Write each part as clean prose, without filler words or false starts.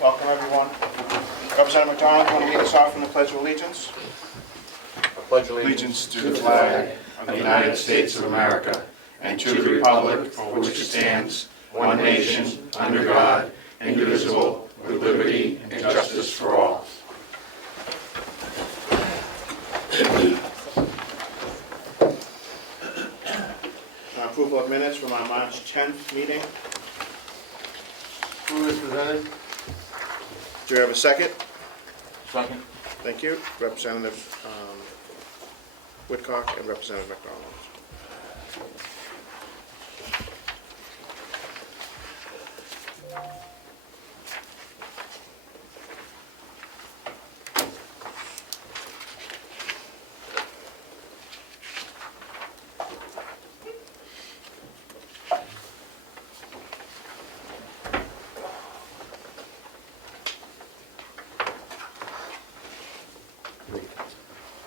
Welcome, everyone. Representative McDonald, want to lead us off in the Pledge of Allegiance? I pledge allegiance to the flag of the United States of America and to the republic for which it stands, one nation, under God, indivisible, with liberty and justice for all. Approval of minutes from our March 10th meeting. Who is presented? Do we have a second? Second. Thank you. Representative Whitcock and Representative McDonald.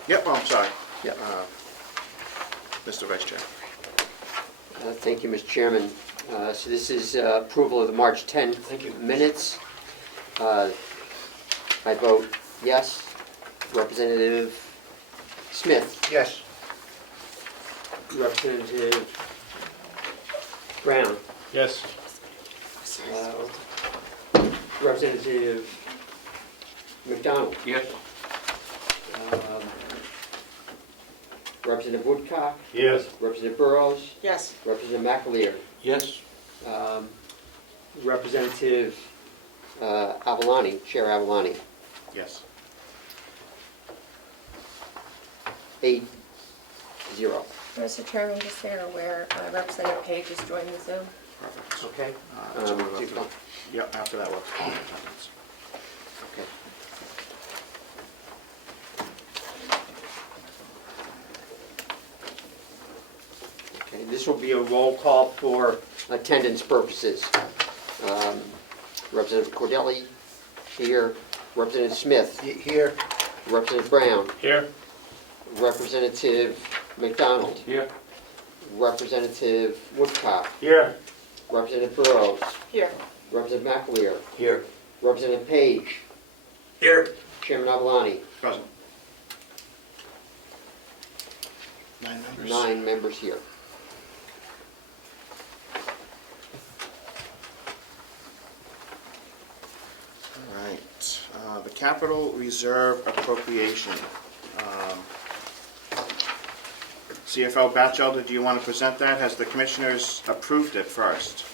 Yep, oh, I'm sorry. Yep. Mr. Vice Chair. Thank you, Mr. Chairman. So this is approval of the March 10th minutes. I vote yes. Representative Smith. Yes. Representative Brown. Yes. Representative McDonald. Yes. Representative Woodcock. Yes. Representative Burrows. Yes. Representative McAleer. Yes. Representative Avalani, Chair Avalani. Yes. 8-0. Mr. Chairman, just so you're aware, Representative Page is joining the Zoom. Perfect. Okay. So we'll do go you through- call- Yep, after that, we'll call attendance. Okay. Okay, this will be a roll call for attendance purposes. Representative Cordelli here, Representative Smith, Here. Representative Brown, Here. Representative McDonald, Here. Representative Woodcock, Here. Representative Burrows, Here. Representative McAleer, Here. Representative Page, Here. Chairman Avalani. Present. 9 members. 9 members here. All right. The Capital Reserve Appropriation. CFO Batchelder, do you want to present that? Has the commissioners approved it first?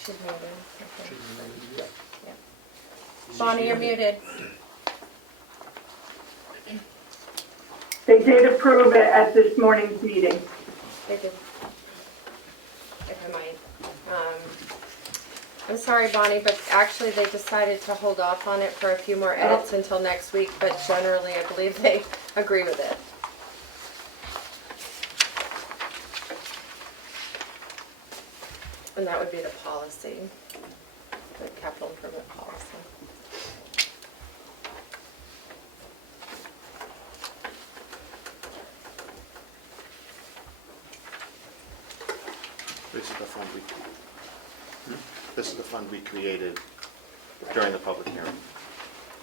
She's muted. Okay. Yeah. Bonnie, you're muted. They did approve it at this morning's meeting. They did. If I might. I'm sorry, Bonnie, but actually they decided to hold off on it for a few more edits until next week, but generally I believe they agree with it. And that would be the policy, the capital improvement policy. This is the fund This is the fund we created during the public hearing.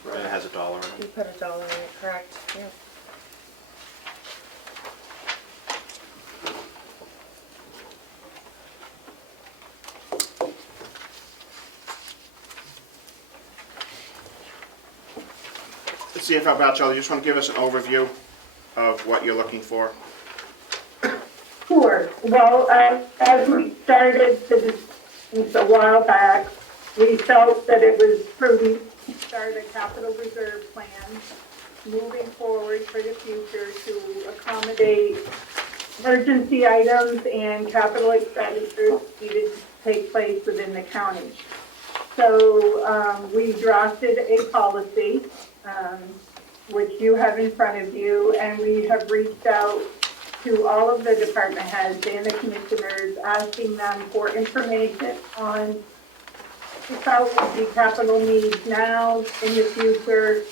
And it has a dollar in You it. put $1 in it, correct? Yeah. CFO Batchelder, you just want to give us an overview of what you're looking for? Sure. Well, as we started this a while back, we felt that it was prudent to start a capital reserve plan moving forward for the future to accommodate emergency items and capital expenditures needed to take place within the county. So we drafted a policy, which you have in front of you, and we have reached out to all of the department heads and the commissioners, asking them for information on the capital needs now, in the future,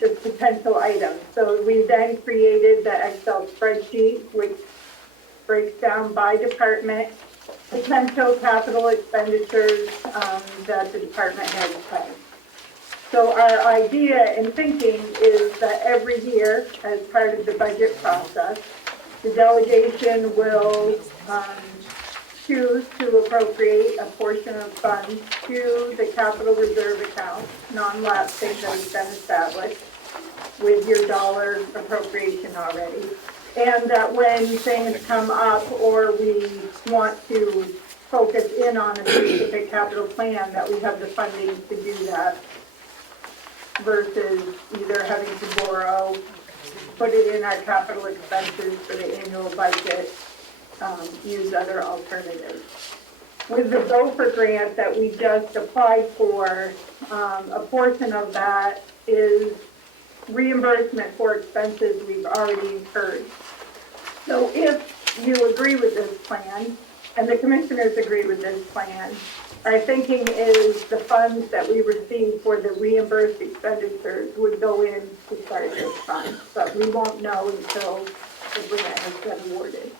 just potential items. So we then created the Excel spreadsheet, which breaks down by department potential capital expenditures that the department has planned. So our idea and thinking is that every year, as part of the budget process, the delegation will choose to appropriate a portion of funds to the capital reserve account, non-lapsing that has been established with your dollar appropriation already. And that when things come up or we want to focus in on a specific capital plan, that we have the funding to do that versus either having to borrow, put it in our capital expenses for the annual budget, use other alternatives. With the Gopher grant that we just applied for, a portion of that is reimbursement for expenses we've already incurred. So if you agree with this plan, and the commissioners agree with this plan, our thinking is the funds that we receive for the reimbursed expenditures would go in to start this fund, but we won't know until the grant has been awarded.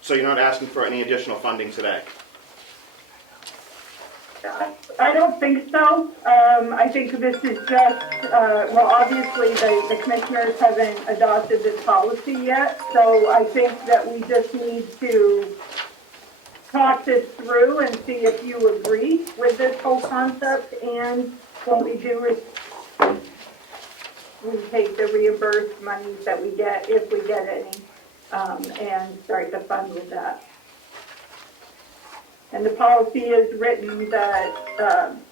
So you're not asking for any additional funding today? I don't think so. I think this is just, well, obviously the commissioners haven't adopted this policy yet, so I think that we just need to talk this through and see if you agree with this whole concept, and what we do is we take the reimbursed monies that we get, if we get any, and start the fund with that. And the policy is written that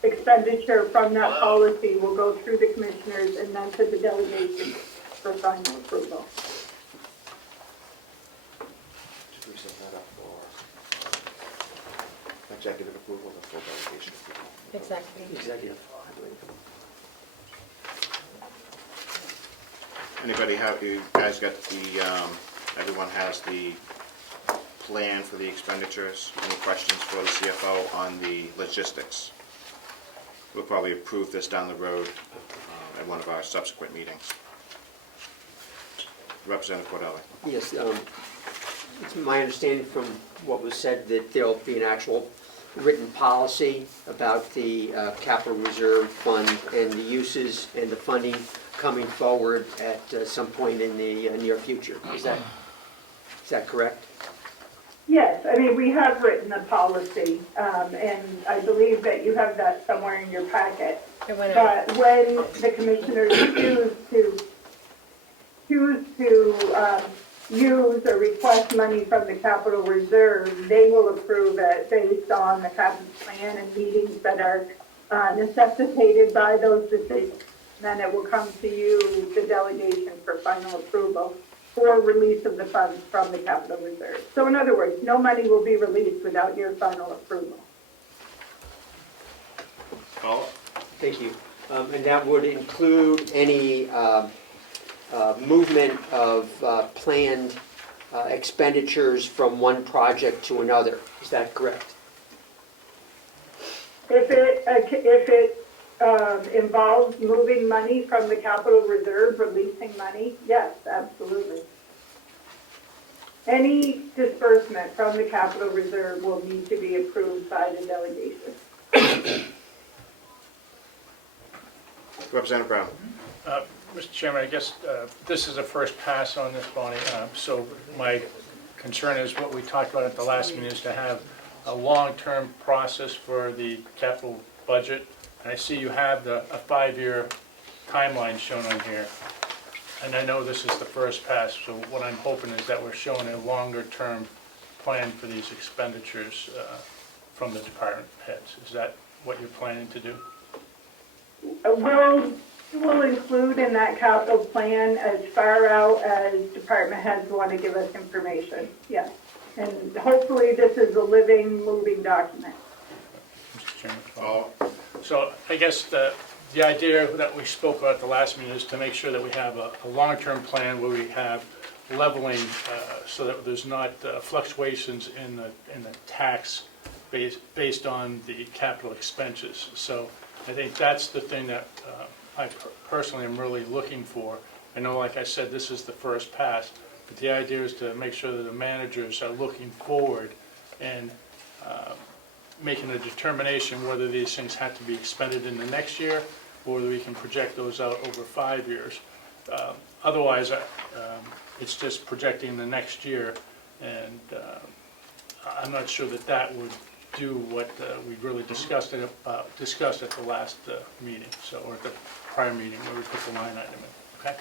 expenditure from that policy will go through the commissioners and then to the delegation for final approval. Should we set that up for executive approval or full delegation approval? Exactly. Executive. Anybody have, you guys got the, everyone has the plan for the expenditures? Any questions for the CFO on the logistics? We'll probably approve this down the road at one of our subsequent meetings. Representative Cordelli. Yes, it's my understanding from what was said that there'll be an actual written policy about the capital reserve fund and the uses and the funding coming forward at some point in the near future. Is that correct? Yes, I mean, we have written a policy, and I believe that you have that somewhere in your packet. It went out. But when the commissioners choose to use or request money from the capital reserve, they will approve it based on the capital plan and meetings that are necessitated by those decisions. Then it will come to you, the delegation, for final approval for release of the funds from the capital reserve. So in other words, no money will be released without your final approval. Paula? Thank you. And that would include any movement of planned expenditures from one project to another. Is that correct? If it involves moving money from the capital reserve, releasing money, yes, absolutely. Any disbursement from the capital reserve will need to be approved by the delegation. Representative Brown? Mr. Chairman, I guess this is a first pass on this, Bonnie, so my concern is what we talked about at the last meeting is to have a long-term process for the capital budget. And I see you have a 5-year timeline shown on here. And I know this is the first pass, so what I'm hoping is that we're showing a longer-term plan for these expenditures from the department heads. Is that what you're planning to do? We'll include in that capital plan as far out as department heads want to give us information, yes. And hopefully this is a living, moving document. Mr. Chairman. So I guess the idea that we spoke about at the last meeting is to make sure that we have a long-term plan where we have leveling so that there's not fluctuations in the tax based on the capital expenses. So I think that's the thing that I personally am really looking for. I know, like I said, this is the first pass, But the idea is to make sure that the managers are looking forward and making a determination whether these things have to be expended in the next year or whether we can project those out over 5 years. Otherwise, it's just projecting the next year, and I'm not sure that that would do what we really discussed at the last meeting, or at the prior meeting where we put the line item in. Okay?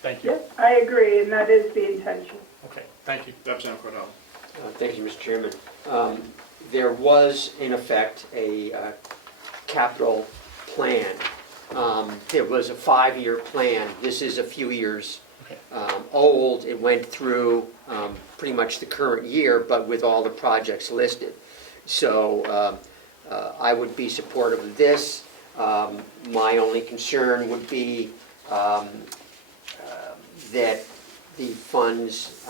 Thank you. Yes, I agree, and that is the intention. Okay, thank you. Representative Cordell. Thank you, Mr. Chairman. There was, in effect, a capital plan. There was a 5-year plan. This is a few years old. It went through pretty much the current year, but with all the projects listed. So I would be supportive of this. My only concern would be that the funds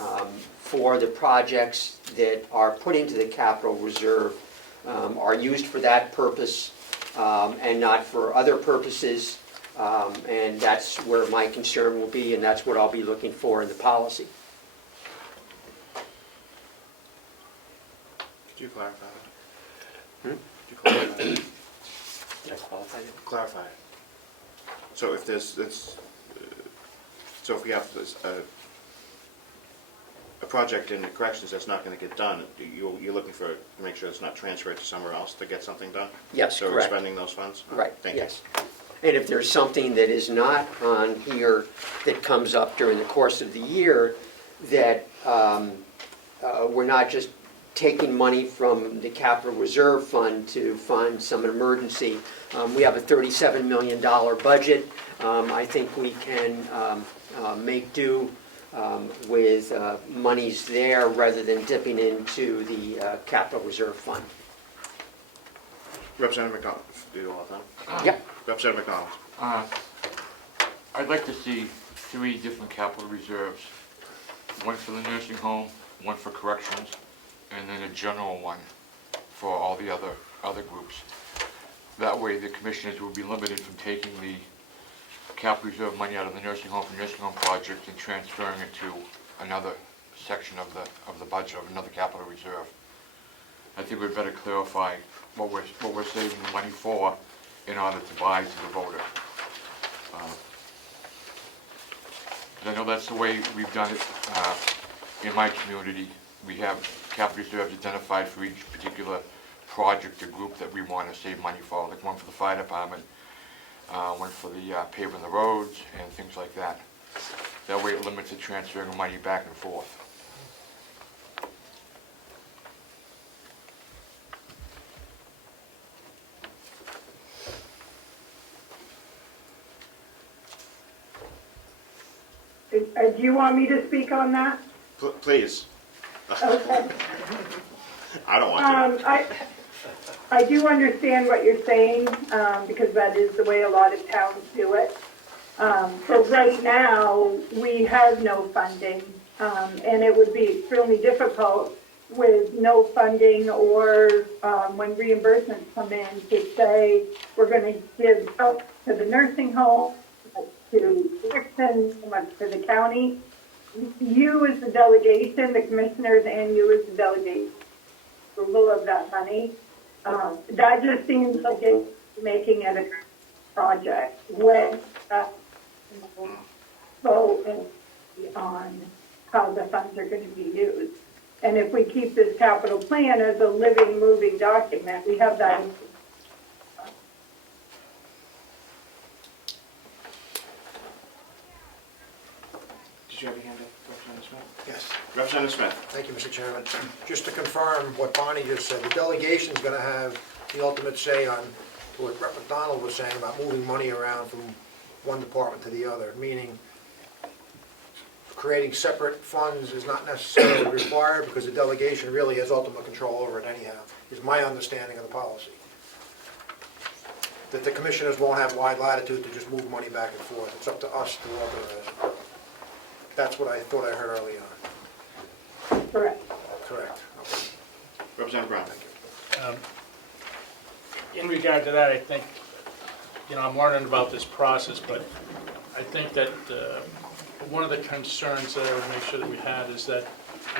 for the projects that are put into the capital reserve are used for that purpose and not for other purposes. And that's where my concern will be, and that's what I'll be looking for in the policy. Could you clarify that? Hmm? Could you clarify that? Did I qualify it? Clarify it. So if there's, so if we have this, a project in the corrections that's not going to get done, you're looking for, to make sure it's not transferred to somewhere else to get something done? Yes, So we're correct. expending those funds? All Right, Thank you. yes. And if there's something that is not on here that comes up during the course of the year, that we're not just taking money from the capital reserve fund to fund some emergency. We have a $37 million budget. I think we can make do with monies there rather than dipping into the capital reserve fund. Representative McDonald, do you all have time? Yep. Representative McDonald. I'd like to see 3 different capital reserves. One for the nursing home, one for corrections, and then a general one for all the other groups. That way the commissioners will be limited from taking the capital reserve money out of the nursing home for nursing home project and transferring it to another section of the budget of another capital reserve. I think we'd better clarify what we're saving the money for in order to buy to the voter. 'Cause I know that's the way we've done it in my community. We have capital reserves identified for each particular project or group that we want to save money for, like one for the fire department, one for the paving the roads and things like that. That way it limits the transferring of money back and forth. Do you want me to speak on that? Please. Okay. I don't want to. I do understand what you're saying, because that is the way a lot of towns do it. So right now, we have no funding, and it would be extremely difficult with no funding or when reimbursements come in to say, we're going to give help to the nursing home, to Dixon, so much to the county. You as the delegation, the commissioners, and you as the delegation, approval of that money. That just seems like it's making it a project when vote on how the funds are going to be used. And if we keep this capital plan as a living, moving document, we have that. Did you have your hand up, Representative Smith? Yes, Representative Smith. thank you, Mr. Chairman. Just to confirm what Bonnie just said, the delegation's going to have the ultimate say on what Rep. McDonald was saying about moving money around from one department to the other, meaning creating separate funds is not necessarily required because the delegation really has ultimate control over it anyhow, is my understanding of the policy. That the commissioners won't have wide latitude to just move money back and forth. It's up to us to authorize. That's what I thought I heard early on. Correct. Correct. Okay. Representative Brown. In regard to that, I think, I'm learning about this process, but I think that one of the concerns that I would make sure that we had is that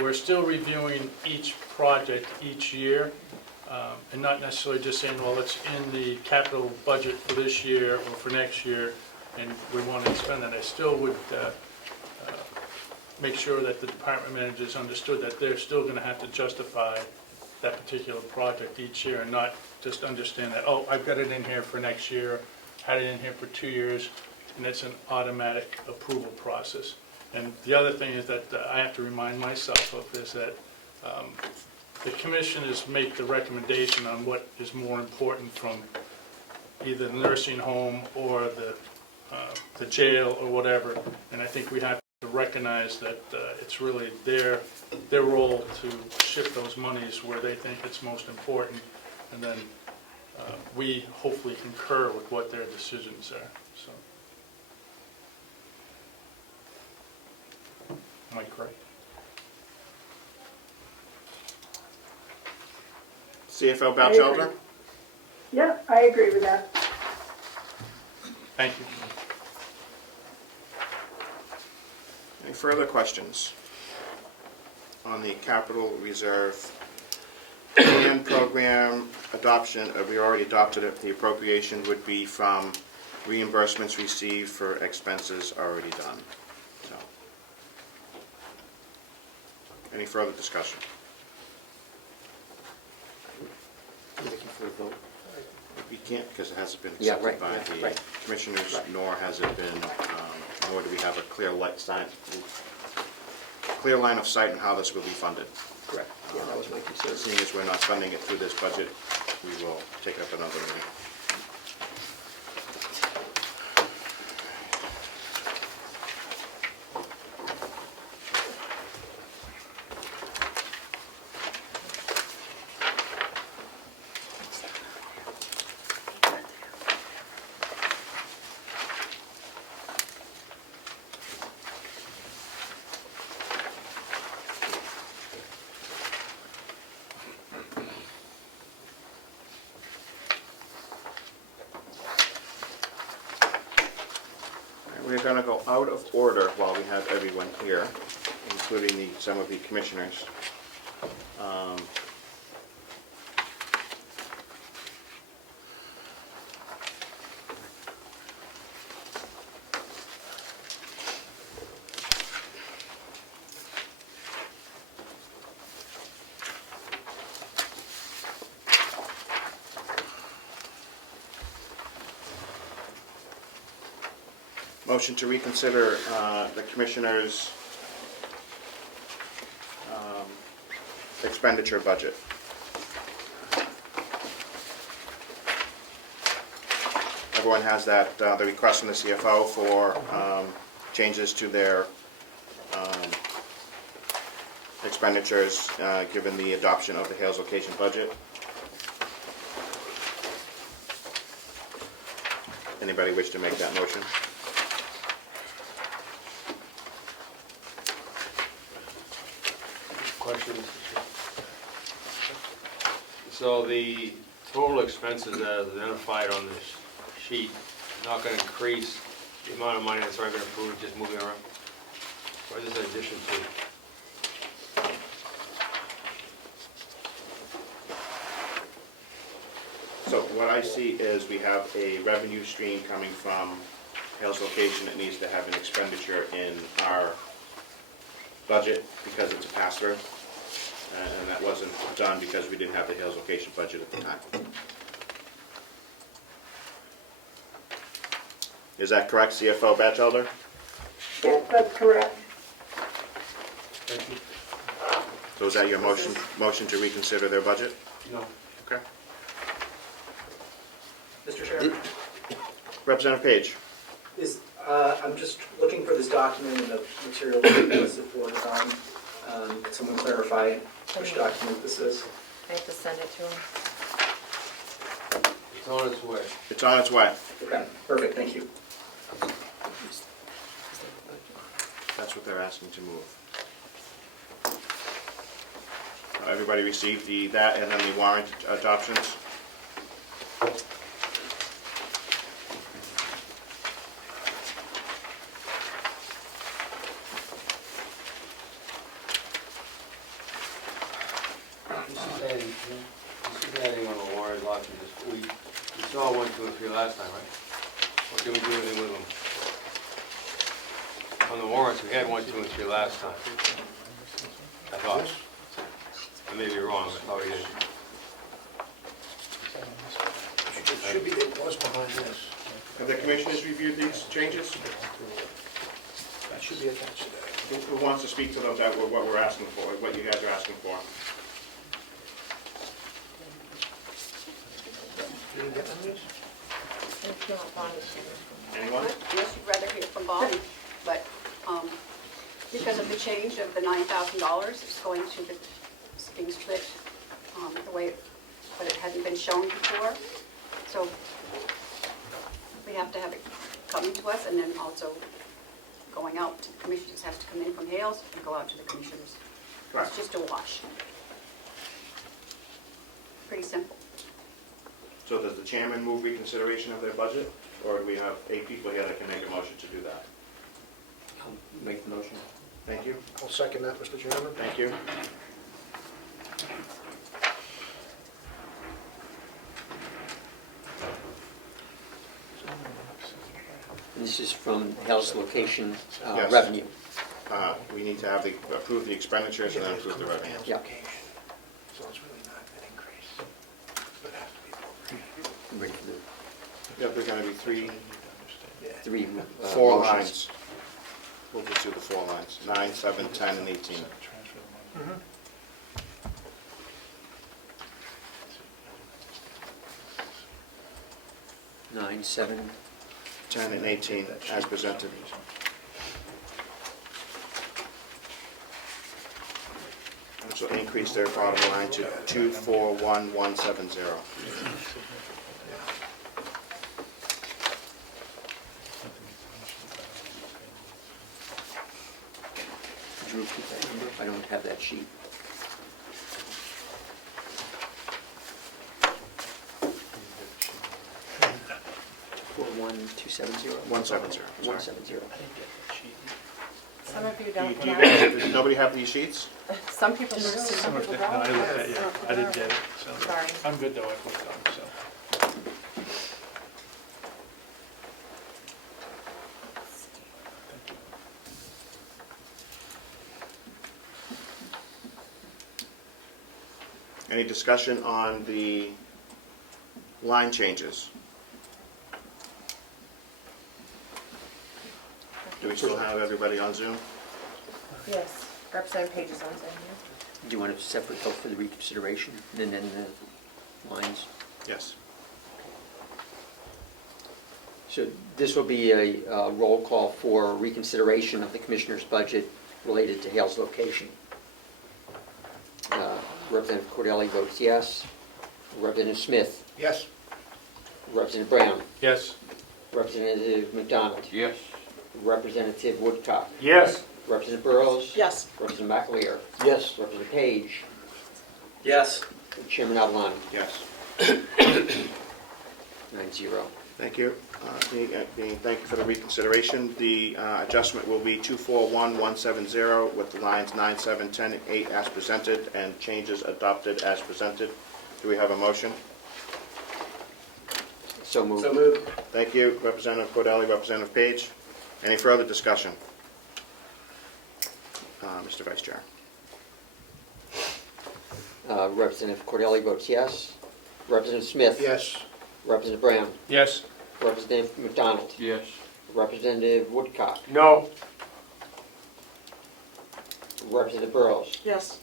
we're still reviewing each project each year, and not necessarily just saying, well, it's in the capital budget for this year or for next year, and we want to spend it. I still would make sure that the department managers understood that they're still going to have to justify that particular project each year, and not just understand that, oh, I've got it in here for next year, had it in here for 2 years, and it's an automatic approval process. And the other thing is that I have to remind myself of is that the commissioners make the recommendation on what is more important from either the nursing home or the jail or whatever. And I think we have to recognize that it's really their role to shift those monies where they think it's most important, and then we hopefully concur with what their decisions are. So, am I correct? CFO Batchelder? Yeah, I agree with that. Thank you. Any further questions on the capital reserve plan program adoption? We already adopted it. The appropriation would be from reimbursements received for expenses already done. So, any further discussion? Looking for a vote. We can't because it hasn't been Yeah, accepted right, by yeah, the right. commissioners, Right. nor has it been, nor do we have a clear line of sight on how this will be funded. Correct. Yeah, that was my concern. Seeing as we're not funding it through this budget, we will take up another meeting. We're going to go out of order while we have everyone here, including some of the commissioners. Motion to reconsider the commissioner's expenditure budget. Everyone has that, the request from the CFO for changes to their expenditures given the adoption of the Hales location budget. Anybody wish to make that motion? Questions? So the total expenses as identified on this sheet is not going to increase the amount of money that's already been approved, just moving around? Or is this in addition to? So what I see is we have a revenue stream coming from Hales location that needs to have an expenditure in our budget because it's a pass-through. And that wasn't done because we didn't have the Hales location budget at the time. Is that correct, CFO Batchelder? Yes, that's correct. Thank you. So is that your motion to reconsider their budget? No. Okay. Mr. Chairman, Representative Page. I'm just looking for this document and the material that was forwarded on. Could someone clarify which document this is? I have to send it to him. It's on its way. It's on its way. Okay, perfect, thank you. That's what they're asking to move. Everybody received that and then the warrant adoptions? adding on the warrant option, we saw 1, 2, and 3 last time, right? Or did we do anything with them? On the warrants, we had 1, 2, and 3 last time. I thought. I may be wrong, I thought we did. It should be, it was behind this. Have the commissioners reviewed these changes? That should be attached to that. Who wants to speak to those, what we're asking for, what you guys are asking for? You didn't get them, this? If you want Bonnie to. Anyone? Unless you'd rather hear from Bonnie, but because of the change of the $9,000, it's going to be being split the way, but it hasn't been shown before. So we have to have it coming to us, and then also going out to the commissioners. Has to come in from Hales and go out to the commissioners. Correct. It's just a wash. Pretty simple. So does the chairman move reconsideration of their budget? Or do we have 8 people here that can make a motion to do that? I'll make the motion. Thank you. I'll second that, Mr. Chairman. Thank you. And this is from Hale's location Yes. revenue. We need to have approve the expenditures and then approve the revenue. Yeah. So it's really not an increase, but it has to be appropriate. I'm ready for the Yep, there's gonna be 3, three 4 motions. lines. We'll just do the 4 lines, 9, 7, 10, and 18. Mhm. Nine, 7, 10 and 18 as presented. Which will increase their bottom line to 241,170. Drew, keep that number. I don't have that sheet. For 1270? 170, sorry. 170. Some of you Do don't you have, guys, does nobody have these sheets? some people do, some people don't. I didn't look at it yet. I didn't get it, so. Sorry. I'm good though, I looked on, so. Any discussion on the line changes? Do we still have everybody on Zoom? Yes, Representative Page is on Zoom here. Do you want a separate vote for the reconsideration and then the lines? Yes. So this will be a roll call for reconsideration of the commissioner's budget related to Hale's location. Representative Cordelli votes yes. Representative Smith. Yes. Representative Brown. Yes. Representative McDonald. Yes. Representative Woodcock. Yes. Representative Burrows. Yes. Representative McAleer. Yes. Representative Page. Yes. Chairman Avalon. Yes. 9-0. Thank you. Thank you for the reconsideration. The adjustment will be 241,170 with the lines 9, 7, 10, and 8 as presented, and changes adopted as presented. Do we have a motion? So moved. So moved. Thank you, Representative Cordelli, Representative Page. Any further discussion? Mr. Vice Chair. Representative Cordelli votes yes. Representative Smith. Yes. Representative Brown. Yes. Representative McDonald. Yes. Representative Woodcock. No. Representative Burrows. Yes.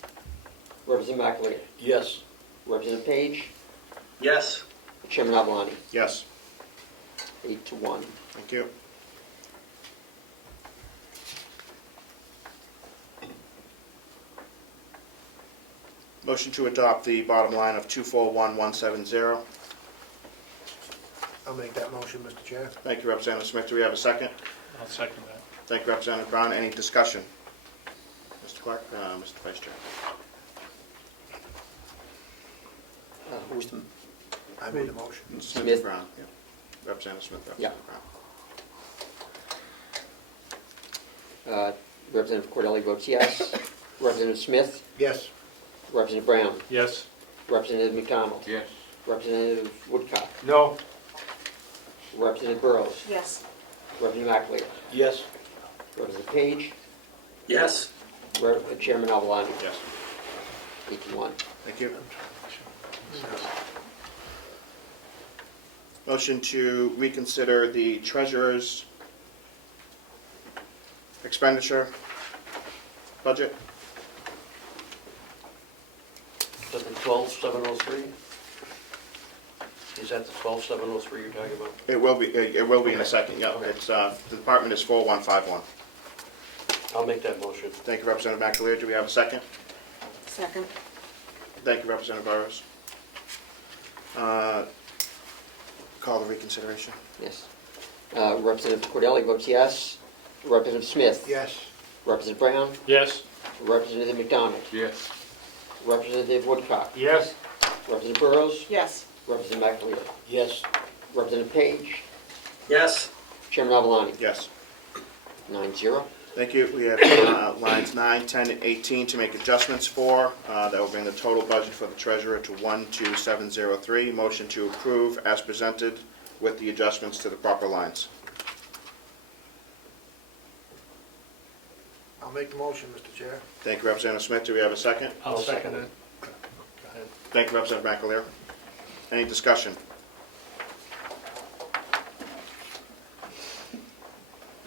Representative McAleer. Yes. Representative Page. Yes. Chairman Avalon. Yes. 8-1. Thank you. Motion to adopt the bottom line of 241,170. I'll make that motion, Mr. Chair. Thank you, Representative Smith. Do we have a second? I'll second that. Thank you, Representative Brown. Any discussion? Mr. Clark, Mr. Vice Chair. Who's the, I made the motion. Smith Smith. Brown. Yeah. Representative Smith, Yeah. Representative Brown. Representative Cordelli votes yes. Representative Smith. Yes. Representative Brown. Yes. Representative McDonald. Yes. Representative Woodcock. No. Representative Burrows. Yes. Representative McAleer. Yes. Representative Page. Yes. Chairman Avalani. Yes. 8-1. Thank you. Motion to reconsider the treasurer's expenditure budget. Is that the 12703? Is that the 12703 you're talking about? It will be in a second, yeah. It's, the department is 4151. I'll make that motion. Thank you, Representative McAleer. Do we have a second? Second. Thank you, Representative Burrows. Call the reconsideration. Yes. Representative Cordelli votes yes. Representative Smith. Yes. Representative Brown. Yes. Representative McDonald. Yes. Representative Woodcock. Yes. Representative Burrows. Yes. Representative McAleer. Yes. Representative Page. Yes. Chairman Avalani. Yes. 9-0. Thank you. We have lines 9, 10, and 18 to make adjustments for. That will bring the total budget for the treasurer to 12703. Motion to approve as presented with the adjustments to the proper lines. I'll make the motion, Mr. Chair. Thank you, Representative Smith. Do we have a second? I'll second it. Thank you, Representative McAleer. Any discussion?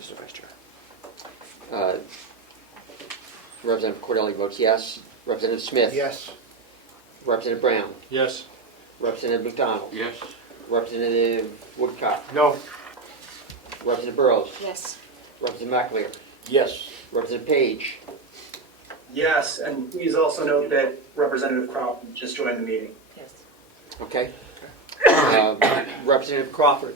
Mr. Vice Chair. Representative Cordelli votes yes. Representative Smith. Yes. Representative Brown. Yes. Representative McDonald. Yes. Representative Woodcock. No. Representative Burrows. Yes. Representative McAleer. Yes. Representative Page. Yes, and please also note that Representative Crop just joined the meeting. Yes. Okay. Representative Crawford.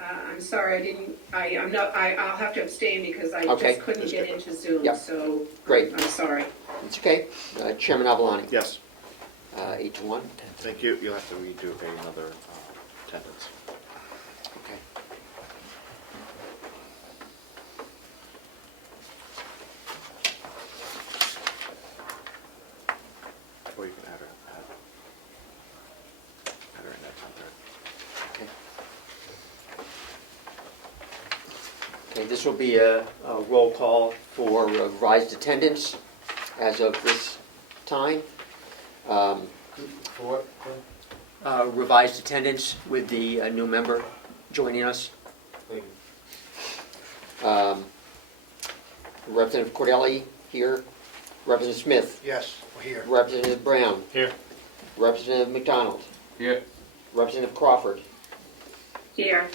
I'm sorry, I'll have to abstain because I Okay. just couldn't get into Zoom, Yep. so. Great. I'm sorry. It's okay. Chairman Avalani. Yes. 8-1. Thank you. You'll have to redo another attendance. Okay. Or you can add her in that time. Okay. Okay, this will be a roll call for revised attendance as of this time. For what? Revised attendance with the new member joining us. Thank Representative Cordelli here. Representative Smith. Yes, we're here. Representative Brown. Here. Representative McDonald. Here. Representative Crawford. Here.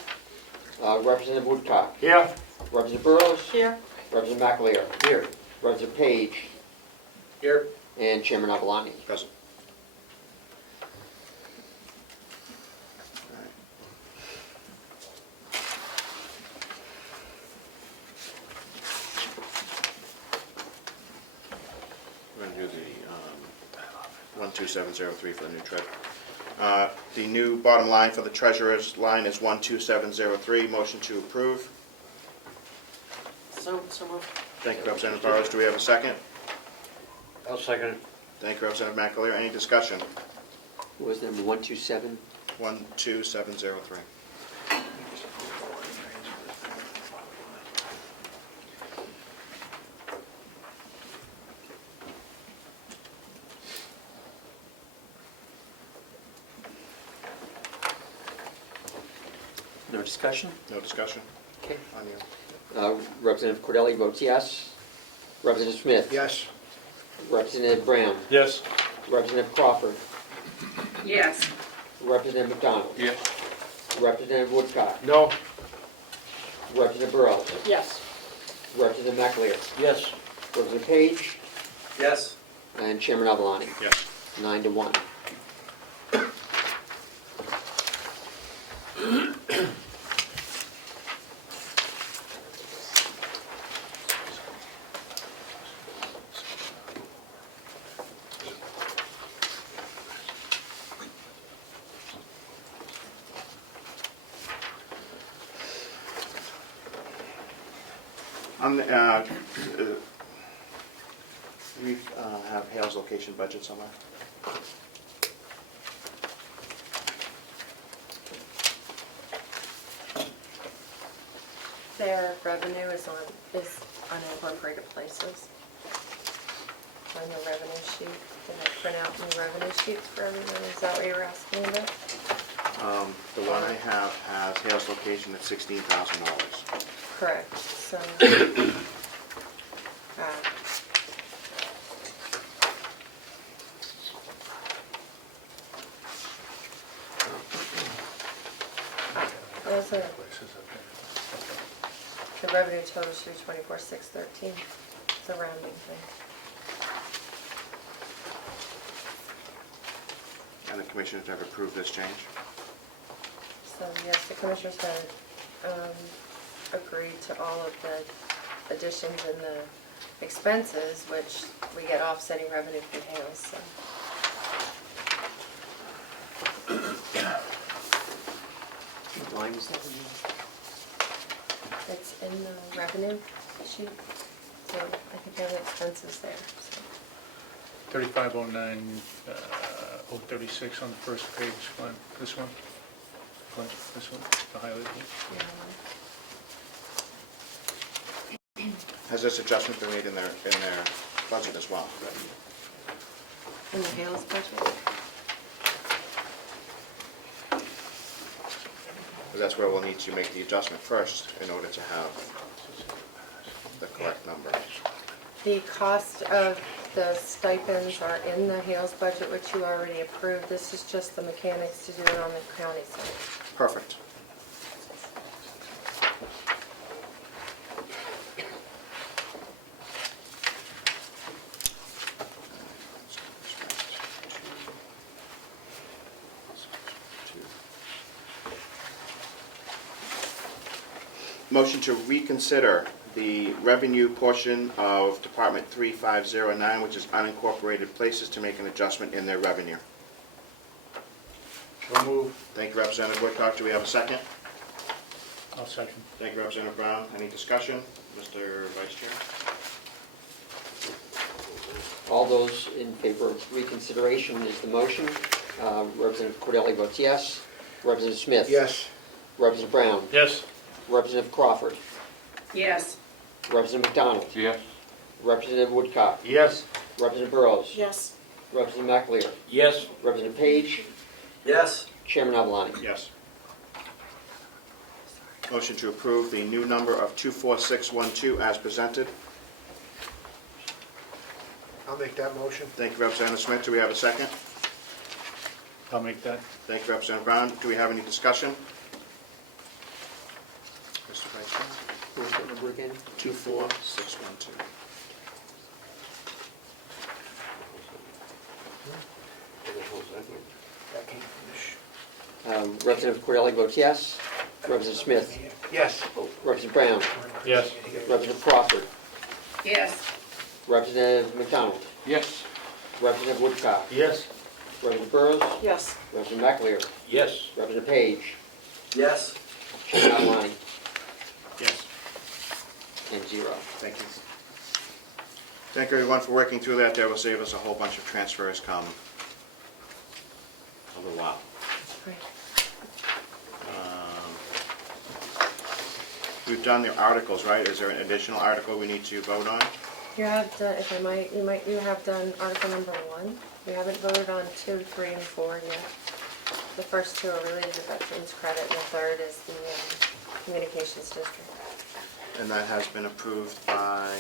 Representative Woodcock. Here. Representative Burrows. Here. Representative McAleer. Here. Representative Page. Here. And Chairman Avalani. Present. We're going to do the 12703 for the new treasurer. The new bottom line for the treasurer's line is 12703. Motion to approve. So moved. Thank you, Representative Burrows. Do we have a second? I'll second it. Thank you, Representative McAleer. Any discussion? What was number 127? 12703. No discussion? No discussion Okay. on you? Representative Cordelli votes yes. Representative Smith. Yes. Representative Brown. Yes. Representative Crawford. Yes. Representative McDonald. Yes. Representative Woodcock. No. Representative Burrows. Yes. Representative McAleer. Yes. Representative Page. Yes. And Chairman Avalani. Yes. 9-1. On the, we have Hale's location budget somewhere. their revenue is unincorporated places. On your revenue sheet, did I print out new revenue sheets for everyone? Is that what you were asking about? The one I have has Hale's location at $16,000. Correct, so. Those are, the revenue totals through 24,613. It's a rounding thing. And the commissioners have approved this change. So yes, the commissioners had agreed to all of the additions and the expenses, which we get offsetting revenue from Hales, so. What line is that in? It's in the revenue sheet, so I think I have the expenses there, so. 3509, 036 on the first page, Glenn. This one? Glenn, this one, the highlighted one. Has this adjustment been made in their budget as well? In the Hales budget? That's where we'll need to make the adjustment first in order to have the correct number. The cost of the stipends are in the Hales budget, which you already approved. This is just the mechanics to do it on the county side. Perfect. Motion to reconsider the revenue portion of Department 3509, which is unincorporated places, to make an adjustment in their revenue. So move. Thank you, Representative Woodcock. Do we have a second? I'll second. Thank you, Representative Brown. Any discussion? Mr. Vice Chair? All those in favor of reconsideration is the motion. Representative Cordelli votes yes. Representative Smith? Yes. Representative Brown? Yes. Representative Crawford? Yes. Representative McDonald? Yes. Representative Woodcock? Yes. Representative Burrows? Yes. Representative McAleer? Yes. Representative Page? Yes. Chairman Avalani? Yes. Motion to approve the new number of 24612 as presented. I'll make that motion. Thank you, Representative Smith. Do we have a second? I'll make that. Thank you, Representative Brown. Do we have any discussion? Mr. Vice Chair? What was that number again? 24612. That came from this. Representative Cordelli votes yes. Representative Smith? Yes. Representative Brown? Yes. Representative Crawford? Yes. Representative McDonald? Yes. Representative Woodcock? Yes. Representative Burrows? Yes. Representative McAleer? Yes. Representative Page? Yes. Chairman Avalani? Yes. And 0. Thank you. Thank you, everyone, for working through that. That will save us a whole bunch of transfers come a little while. Right. We've done the articles, right? Is there an additional article we need to vote on? You have done, if I might, you have done article number 1. You haven't voted on 2, 3, and 4 yet. The first 2 are related to veterans credit, and the third is the communications district. And that has been approved by,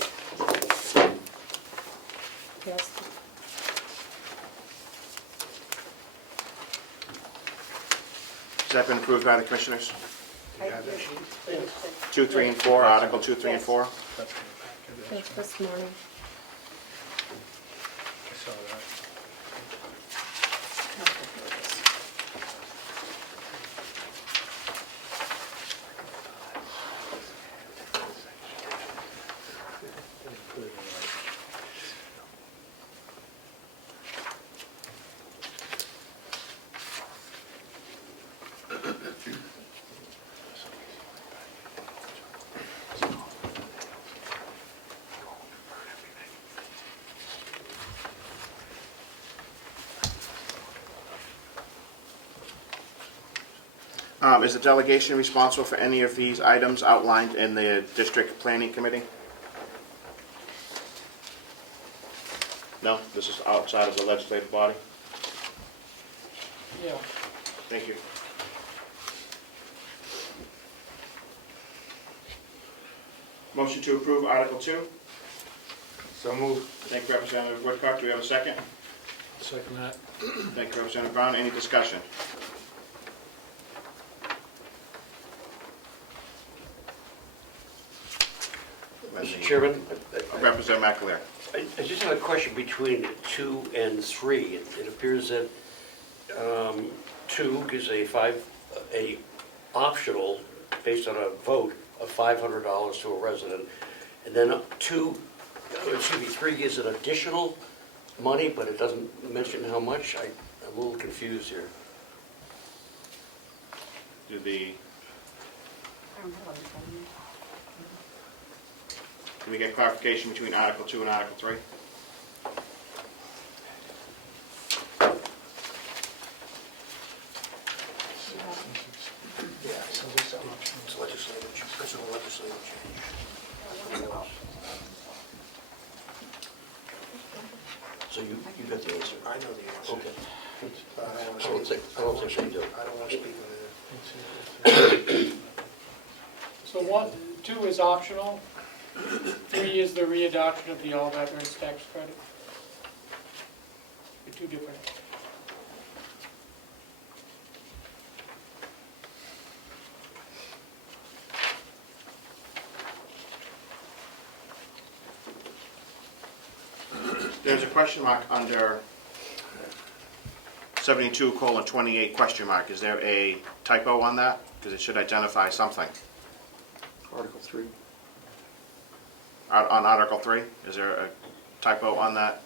Yes. has that been approved by the commissioners? You have that sheet? 2, 3, and 4, Article 2, 3, and 4? That's Yes, this morning. I saw that. Is the delegation responsible for any of these items outlined in the district planning committee? No, this is outside of the legislative body? Yeah. Thank you. Motion to approve Article 2. So moved. Thank you, Representative Woodcock. Do we have a second? Second that. Thank you, Representative Brown. Any discussion? Mr. Chairman, Representative McAleer. I just have a question between 2 and 3. It appears that 2 gives a optional, based on a vote, of $500 to a resident. And then 3 gives an additional money, but it doesn't mention how much. I'm a little confused here. Do we get clarification between Article 2 and Article 3? Yeah, so it's legislative, it's a legislative change. So you got the answer? I know the answer. Okay. But I don't I don't want to think, speak. I don't think they do. I don't want to speak on So 2 is optional, 3 is the readoption of the all veterans tax credit. They're 2 different. There's a question mark under 72:28 question mark. Is there a typo on that? Because it should identify something. Article 3. On Article 3, is there a typo on that?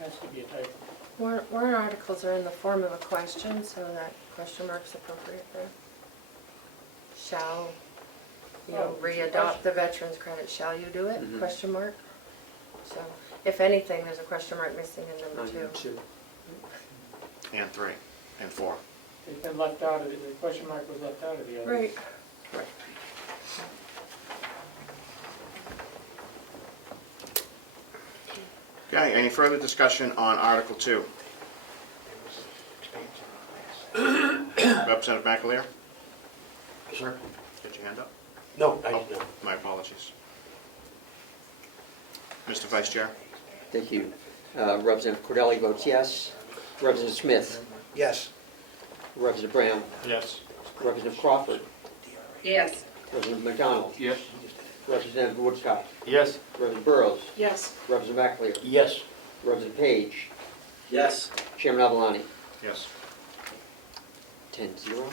Has to be a typo. Warrant articles are in the form of a question, so that question mark's appropriate there. Shall you readopt the veterans credit? Shall you do it? Mhm. Question mark. So if anything, there's a question mark missing in number 2. 2. And 3, and 4. It's been left out of it, the question mark was left out of the other. Right. Right. Okay, any further discussion on Article 2? Representative McAleer, Sir? get your hand up. No, I Oh, no. my apologies. Mr. Vice Chair? Thank you. Representative Cordelli votes yes. Representative Smith. Yes. Representative Brown. Yes. Representative Crawford. Yes. Representative McDonald. Yes. Representative Woodcock. Yes. Representative Burrows. Yes. Representative McAleer. Yes. Representative Page. Yes. Chairman Avalani. Yes. 10-0.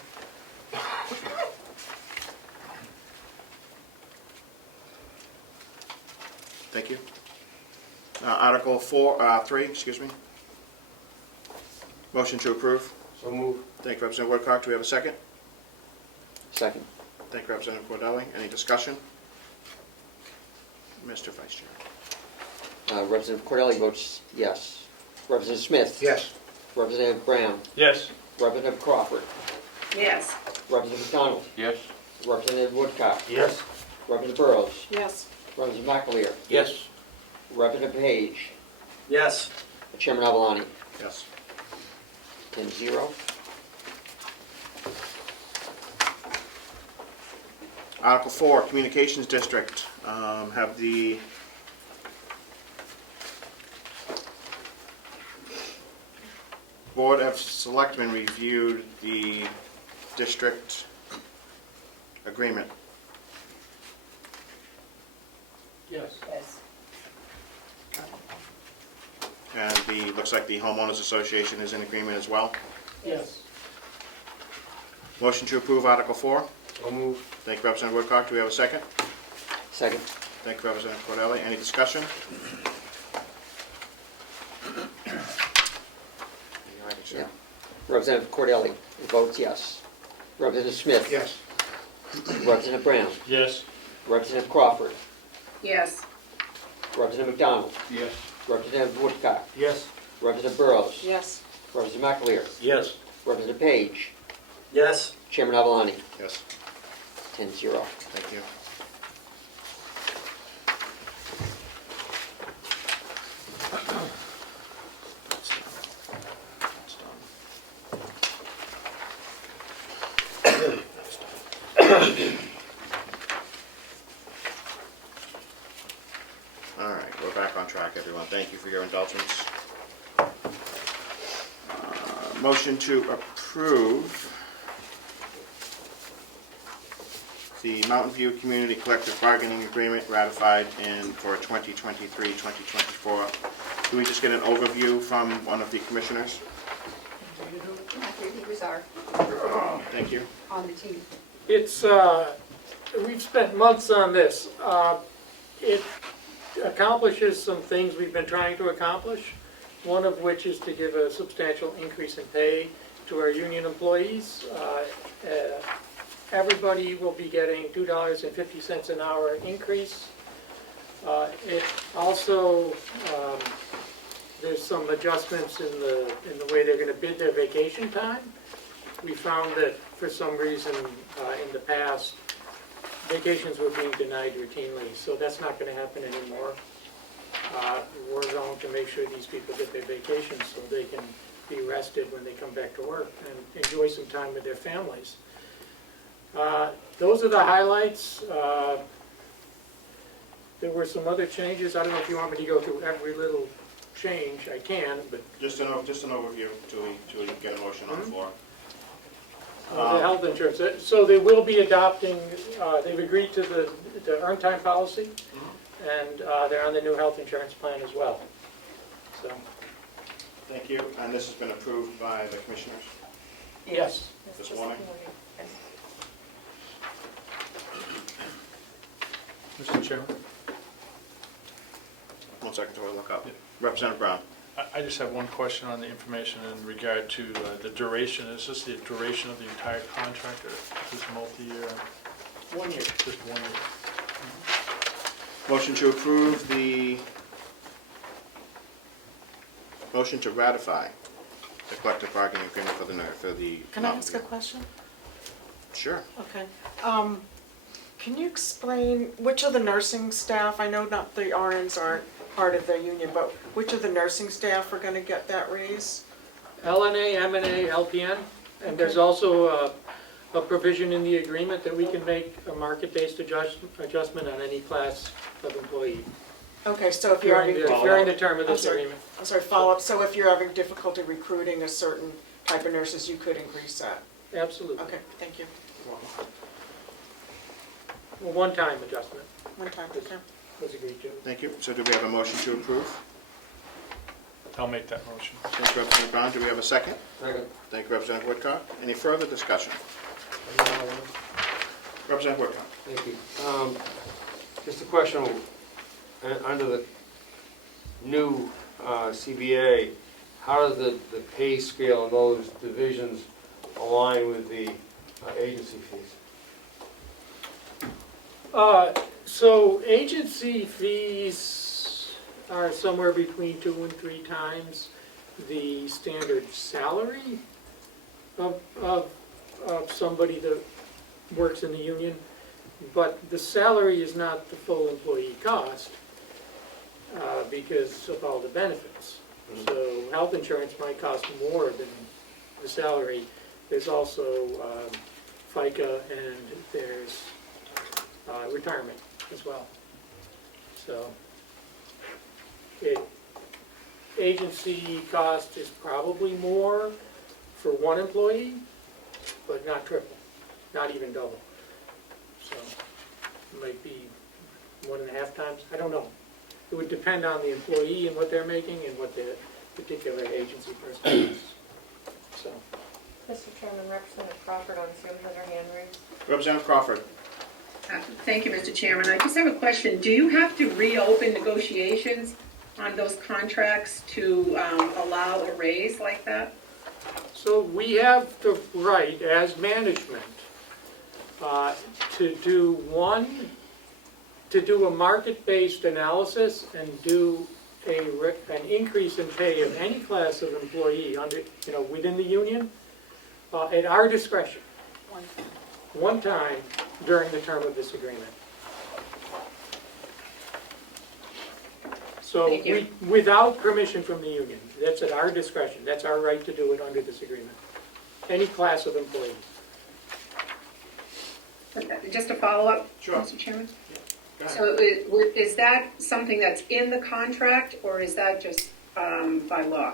Thank you. Article 3, excuse me. Motion to approve. So moved. Thank you, Representative Woodcock. Do we have a second? Second. Thank you, Representative Cordelli. Any discussion? Mr. Vice Chair? Representative Cordelli votes yes. Representative Smith. Yes. Representative Brown. Yes. Representative Crawford. Yes. Representative McDonald. Yes. Representative Woodcock. Yes. Representative Burrows. Yes. Representative McAleer. Yes. Representative Page. Yes. Chairman Avalani. Yes. 10-0. Article 4, Communications District. Have the Board of Selectmen reviewed the district agreement. Yes. Yes. And looks like the homeowners association is in agreement as well. Yes. Motion to approve Article 4. So moved. Thank you, Representative Woodcock. Do we have a second? Second. Thank you, Representative Cordelli. Any discussion? Yeah. Representative Cordelli votes yes. Representative Smith. Yes. Representative Brown. Yes. Representative Crawford. Yes. Representative McDonald. Yes. Representative Woodcock. Yes. Representative Burrows. Yes. Representative McAleer. Yes. Representative Page. Yes. Chairman Avalani? Yes. 10-0. Thank you. That's done. That's done. All right, we're back on track, everyone. Thank you for your indulgence. Motion to approve the Mountain View Community Collective Bargaining Agreement ratified for 2023-2024. Can we just get an overview from one of the commissioners? After he was our, Thank you. on the team. It's, we've spent months on this. It accomplishes some things we've been trying to accomplish, one of which is to give a substantial increase in pay to our union employees. Everybody will be getting $2.50 an hour increase. It also, there's some adjustments in the way they're going to bid their vacation time. We found that for some reason in the past, vacations were being denied routinely, so that's not going to happen anymore. We're going to make sure these people get their vacations so they can be rested when they come back to work and enjoy some time with their families. Those are the highlights. There were some other changes. I don't know if you want me to go through every little change. I can, but Just an overview till we get a motion on the floor. the health insurance. So they will be adopting, they've agreed to the earn time policy, and they're on the new health insurance plan as well. So, Thank you. And this has been approved by the commissioners yes. this morning? Mr. Chairman, 1 second till I look up. Representative Brown. I just have one question on the information in regard to the duration. Is this the duration of the entire contract, or is this multi-year? 1 year. Just 1 year? Motion to approve the, motion to ratify the collective bargaining agreement for the. Can I ask a question? Sure. Okay. Can you explain which of the nursing staff, I know not the RNs aren't part of the union, but which of the nursing staff are going to get that raise? LNA, MNA, LPN, and there's also a provision in the agreement that we can make a market-based adjustment on any class of employee Okay, so if you're during the term of I'm this sorry. agreement. Follow up. So if you're having difficulty recruiting a certain type of nurses, you could increase that? Absolutely. Okay, thank you. A one-time adjustment One time, okay. was agreed to. Thank you. So do we have a motion to approve? I'll make that motion. Thank you, Representative Brown. Do we have a second? Second. Thank you, Representative Woodcock. Any further discussion? Representative Woodcock. Thank you. Just a question, under the new CBA, how does the pay scale in those divisions align with the agency fees? So agency fees are somewhere between 2 and 3 times the standard salary of somebody that works in the union, but the salary is not the full employee cost because of all the benefits. So health insurance might cost more than the salary. There's also FICA and there's retirement as well. So agency cost is probably more for one employee, but not triple, not even double. So it might be 1.5 times, I don't know. It would depend on the employee and what they're making and what the particular agency person is. So. Mr. Chairman, Representative Crawford on Zoom has her hand raised. Representative Crawford. Thank you, Mr. Chairman. I just have a question. Do you have to reopen negotiations on those contracts to allow a raise like that? So we have the right, as management, to do a market-based analysis and do an increase in pay of any class of employee under, within the union, At our discretion, one time during the term of this agreement. So Thank you. without permission from the union, that's at our discretion. That's our right to do it under this agreement. Any class of employees. Just a follow-up, Sure. Mr. Chairman? Go ahead. So is that something that's in the contract, or is that just by law?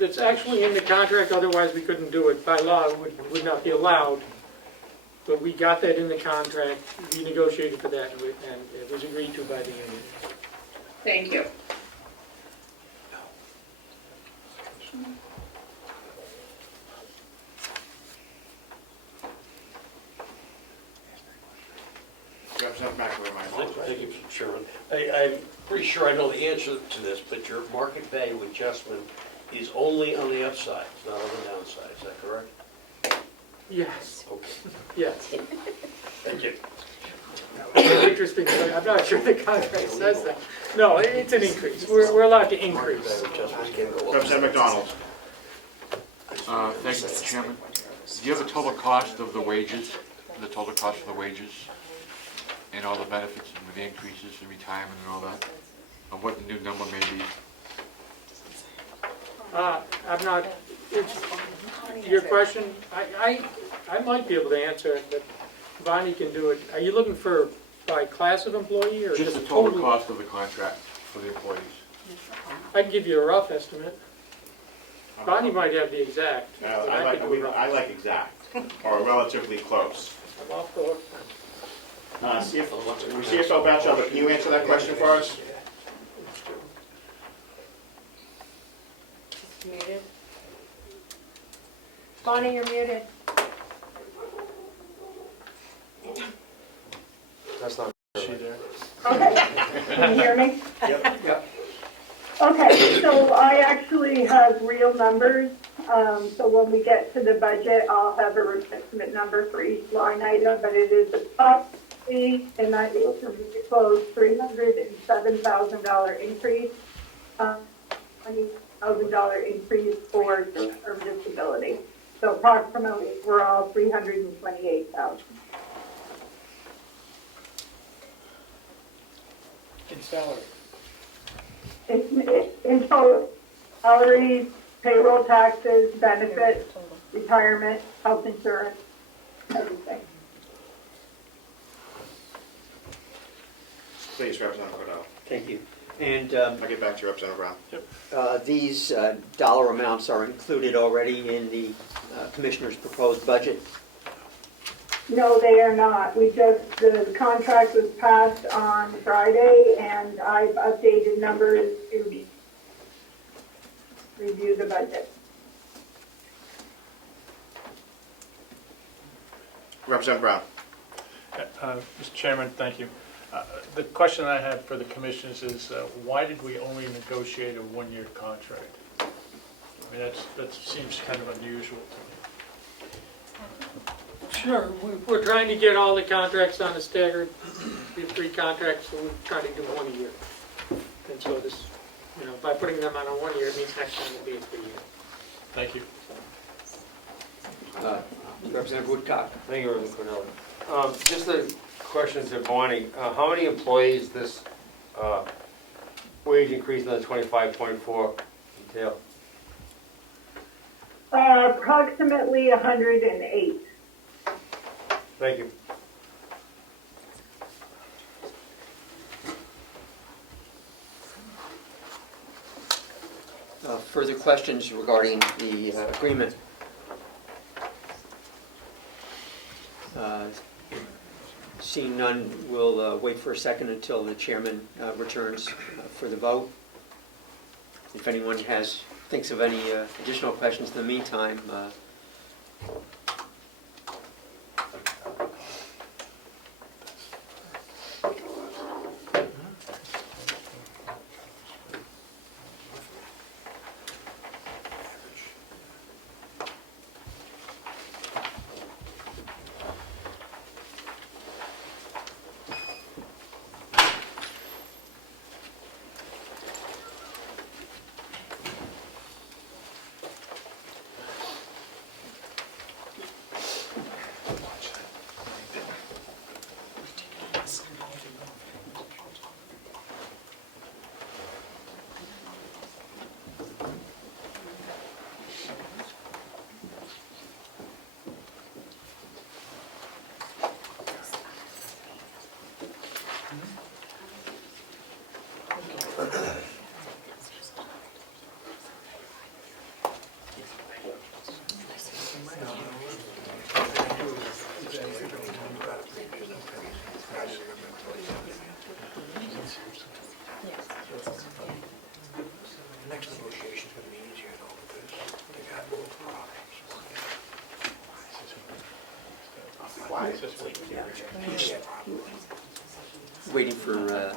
It's actually in the contract, otherwise we couldn't do it. By law, it would not be allowed. But we got that in the contract, we negotiated for that, and it was agreed to by the union. Thank you. Representative McAvoy, my apologies. Thank you, Mr. Chairman. I'm pretty sure I know the answer to this, but your market value adjustment is only on the upside, it's not on the downside, is that correct? Yes, Okay, yes. thank you. Interesting, but I'm not sure the contract says that. No, it's an increase. We're allowed to increase. Adjustments can go up. Representative McDonald. Thank you, Mr. Chairman. Do you have a total cost of the wages, the total cost of the wages, and all the benefits and the increases in retirement and all that, of what the new number may be? I'm not, your question, I might be able to answer it, but Bonnie can do it. Are you looking for by class of employee or Just just the total totally? cost of the contract for the employees. I can give you a rough estimate. Bonnie might have the exact. but I could do a rough. like exact, or relatively close. I'm off the hook. CFO Batchelder, can you answer that question for us? Muted. Bonnie, you're muted. That's not. Okay, can you hear me? Yep. Okay, so I actually have real numbers. So when we get to the budget, I'll have a replacement number for each line item, but it is a top fee, and I close $307,000 increase, $20,000 increase for short-term disability. So approximately, we're all $328,000. In salary. In total, salaries, payroll taxes, benefits, retirement, health insurance, everything. Please, Representative Cordell. Thank you. And I'll get back to you, Representative Brown. these dollar amounts are included already in the Commissioner's proposed budget? No, they are not. The contract was passed on Friday, and I've updated numbers to review the budget. Representative Brown. Mr. Chairman, thank you. The question I have for the commissioners is, why did we only negotiate a one-year contract? I mean, that seems kind of unusual to me. Sure, we're trying to get all the contracts on a staggered, we have 3 contracts, so we're trying to do 1 a year. And so this, by putting them on a 1 year, it means next time will be a 3 year. Thank you. Representative Woodcock. Thank you, Representative Cornell. Just a question to Bonnie. How many employees this wage increase on the 25.4 entail? Approximately 108. Thank you. Further questions regarding the agreement? Seeing none, we'll wait for a second until the chairman returns for the vote. If anyone thinks of any additional questions in the meantime, The next negotiation's gonna be easier though, because they got both problems. Waiting for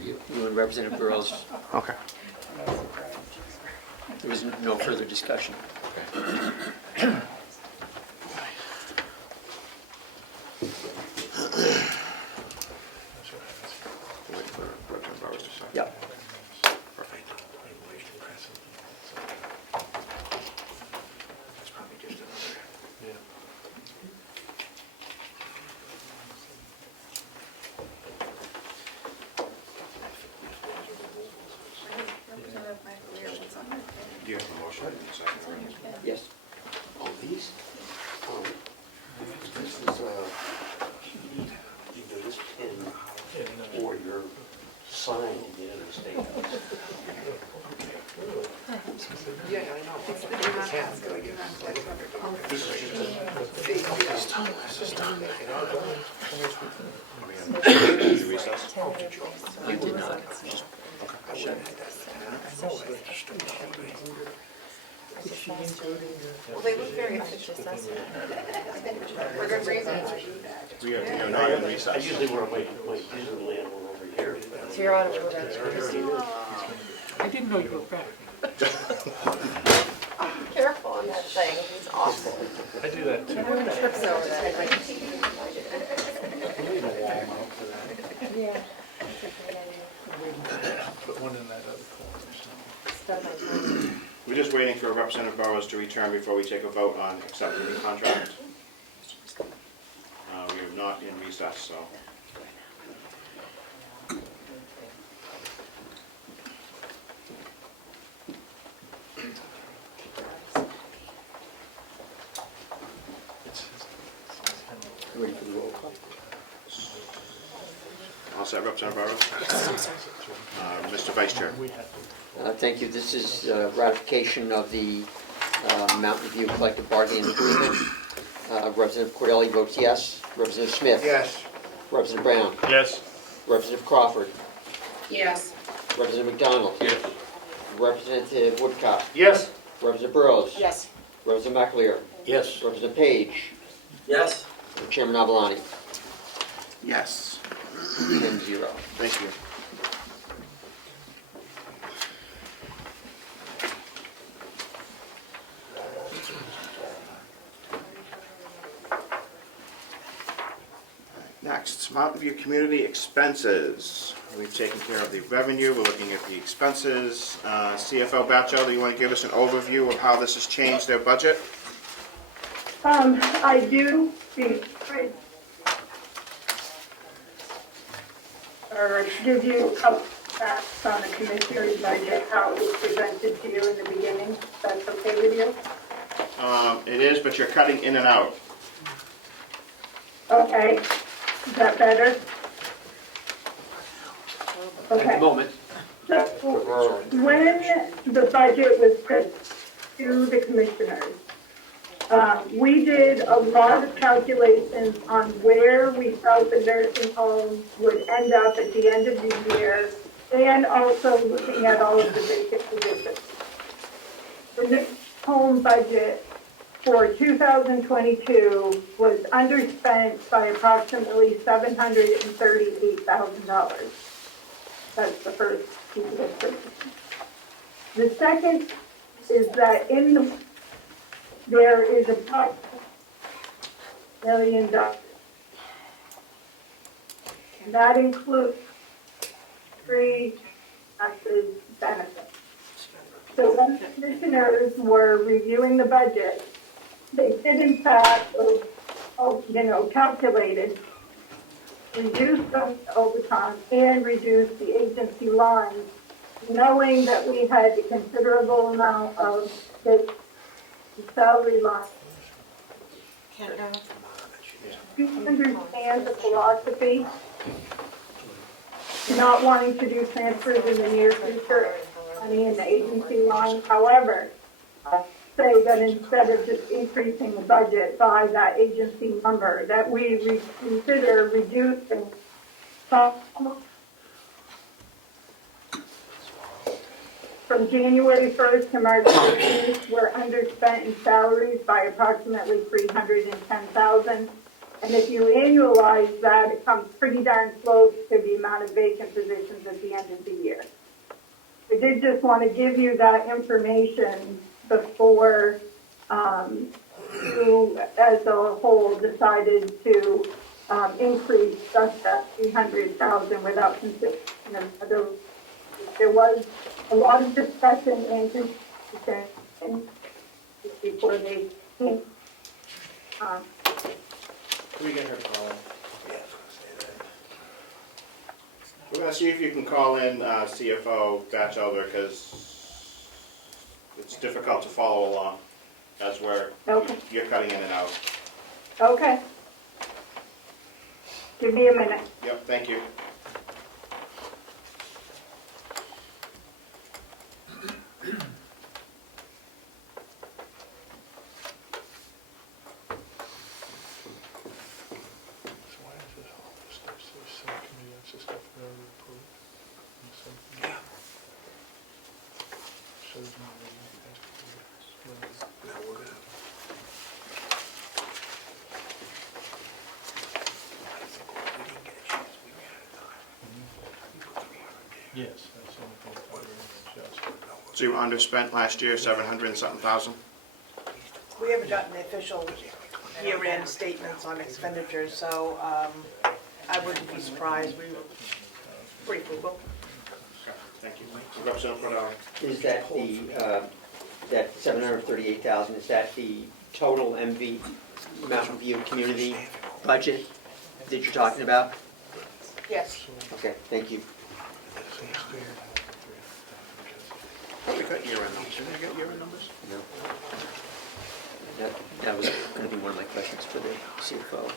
you and Representative Burrows. Okay. There was no further discussion. Wait for Representative Burrows to sign. Yep. Perfect. That's probably just another. Do you have a motion? Second, right? Yes. Oh, these? This is, either this pin or your sign in the end of the state house. Yeah, I know. This is just Did you recess? You did not. Well, they look very official. For good reason. We are not in I recess. usually wear my Disneyland one over here. So you're out of order. I didn't know you were back. Careful on that thing, it's awful. I do that too. Everyone trips over that. Yeah. Put one in that other corner. We're just waiting for Representative Burrows to return before we take a vote on accepting the contract. We are not in recess, so. Ready for the roll call? All set, Representative Burrows? Mr. Vice Chair. Thank you. This is ratification of the Mountain View Collective Bargaining Agreement. Representative Cordelli votes yes. Representative Smith? Yes. Representative Brown? Yes. Representative Crawford? Yes. Representative McDonald? Yes. Representative Woodcock? Yes. Representative Burrows? Yes. Representative McAleer? Yes. Representative Page? Yes. Chairman Avalani? Yes. 10-0. Thank you. Next, Mountain View Community Expenses. We've taken care of the revenue, we're looking at the expenses. CFO Batchel, do you want to give us an overview of how this has changed their budget? I do give you a couple facts on the commissioner's budget, how it was presented to you in the beginning, if that's okay with you? It is, but you're cutting in and out. Okay, is that better? At Okay. the moment. So, when the budget was put to the commissioners, we did a lot of calculations on where we felt the nursing homes would end up at the end of the year, and also looking at all of the vacant positions. The nursing home budget for 2022 was underspent by approximately $738,000. That's the first piece of information. The second is that there is approximately $1 million. And that includes free taxes benefits. So when commissioners were reviewing the budget, they did in fact, calculated, reduce the overtime and reduce the agency lines, knowing that we had a considerable amount of the salary line. Can't go. Do you understand the philosophy? not wanting to do transfers in the near future, money in the agency line. However, I'll say that instead of just increasing the budget by that agency number, that we consider reducing some. From January 1st to March 15th, we're underspent in salaries by approximately $310,000. And if you annualize that, it comes pretty darn close to the amount of vacant positions at the end of the year. I did just want to give you that information before you, as a whole, decided to increase just that $300,000 without considering other. There was a lot of discussion and consideration before they came. Can we get her to call in? We're gonna see if you can call in CFO Batchelder, because it's difficult to follow along as you're cutting in and out. Okay. Give me a minute. Yep, thank you. Yes, that's the only thing. So you were underspent last year, 700 and something thousand? We haven't gotten the official year-end statements on expenditures, so I wouldn't be surprised. We were pretty frugal. Okay, thank you. Representative Cordaro. Is that that 738,000, is that the total MV, Mountain View community budget that you're talking about? Yes. Okay, thank you. We got year-end numbers. Did I get year-end numbers? No. That was going to be one of my questions for the CFO.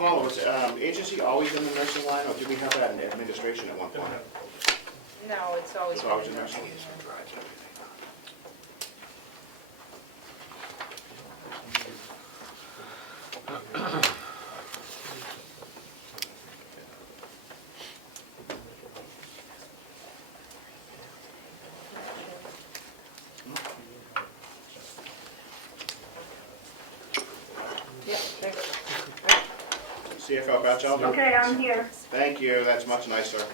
Paula, was agency always in the nursing line, or did we have that in administration at one point? No, it's always. It's always in nursing? CFO Batchelder? Okay, I'm here. Thank you, that's much nicer.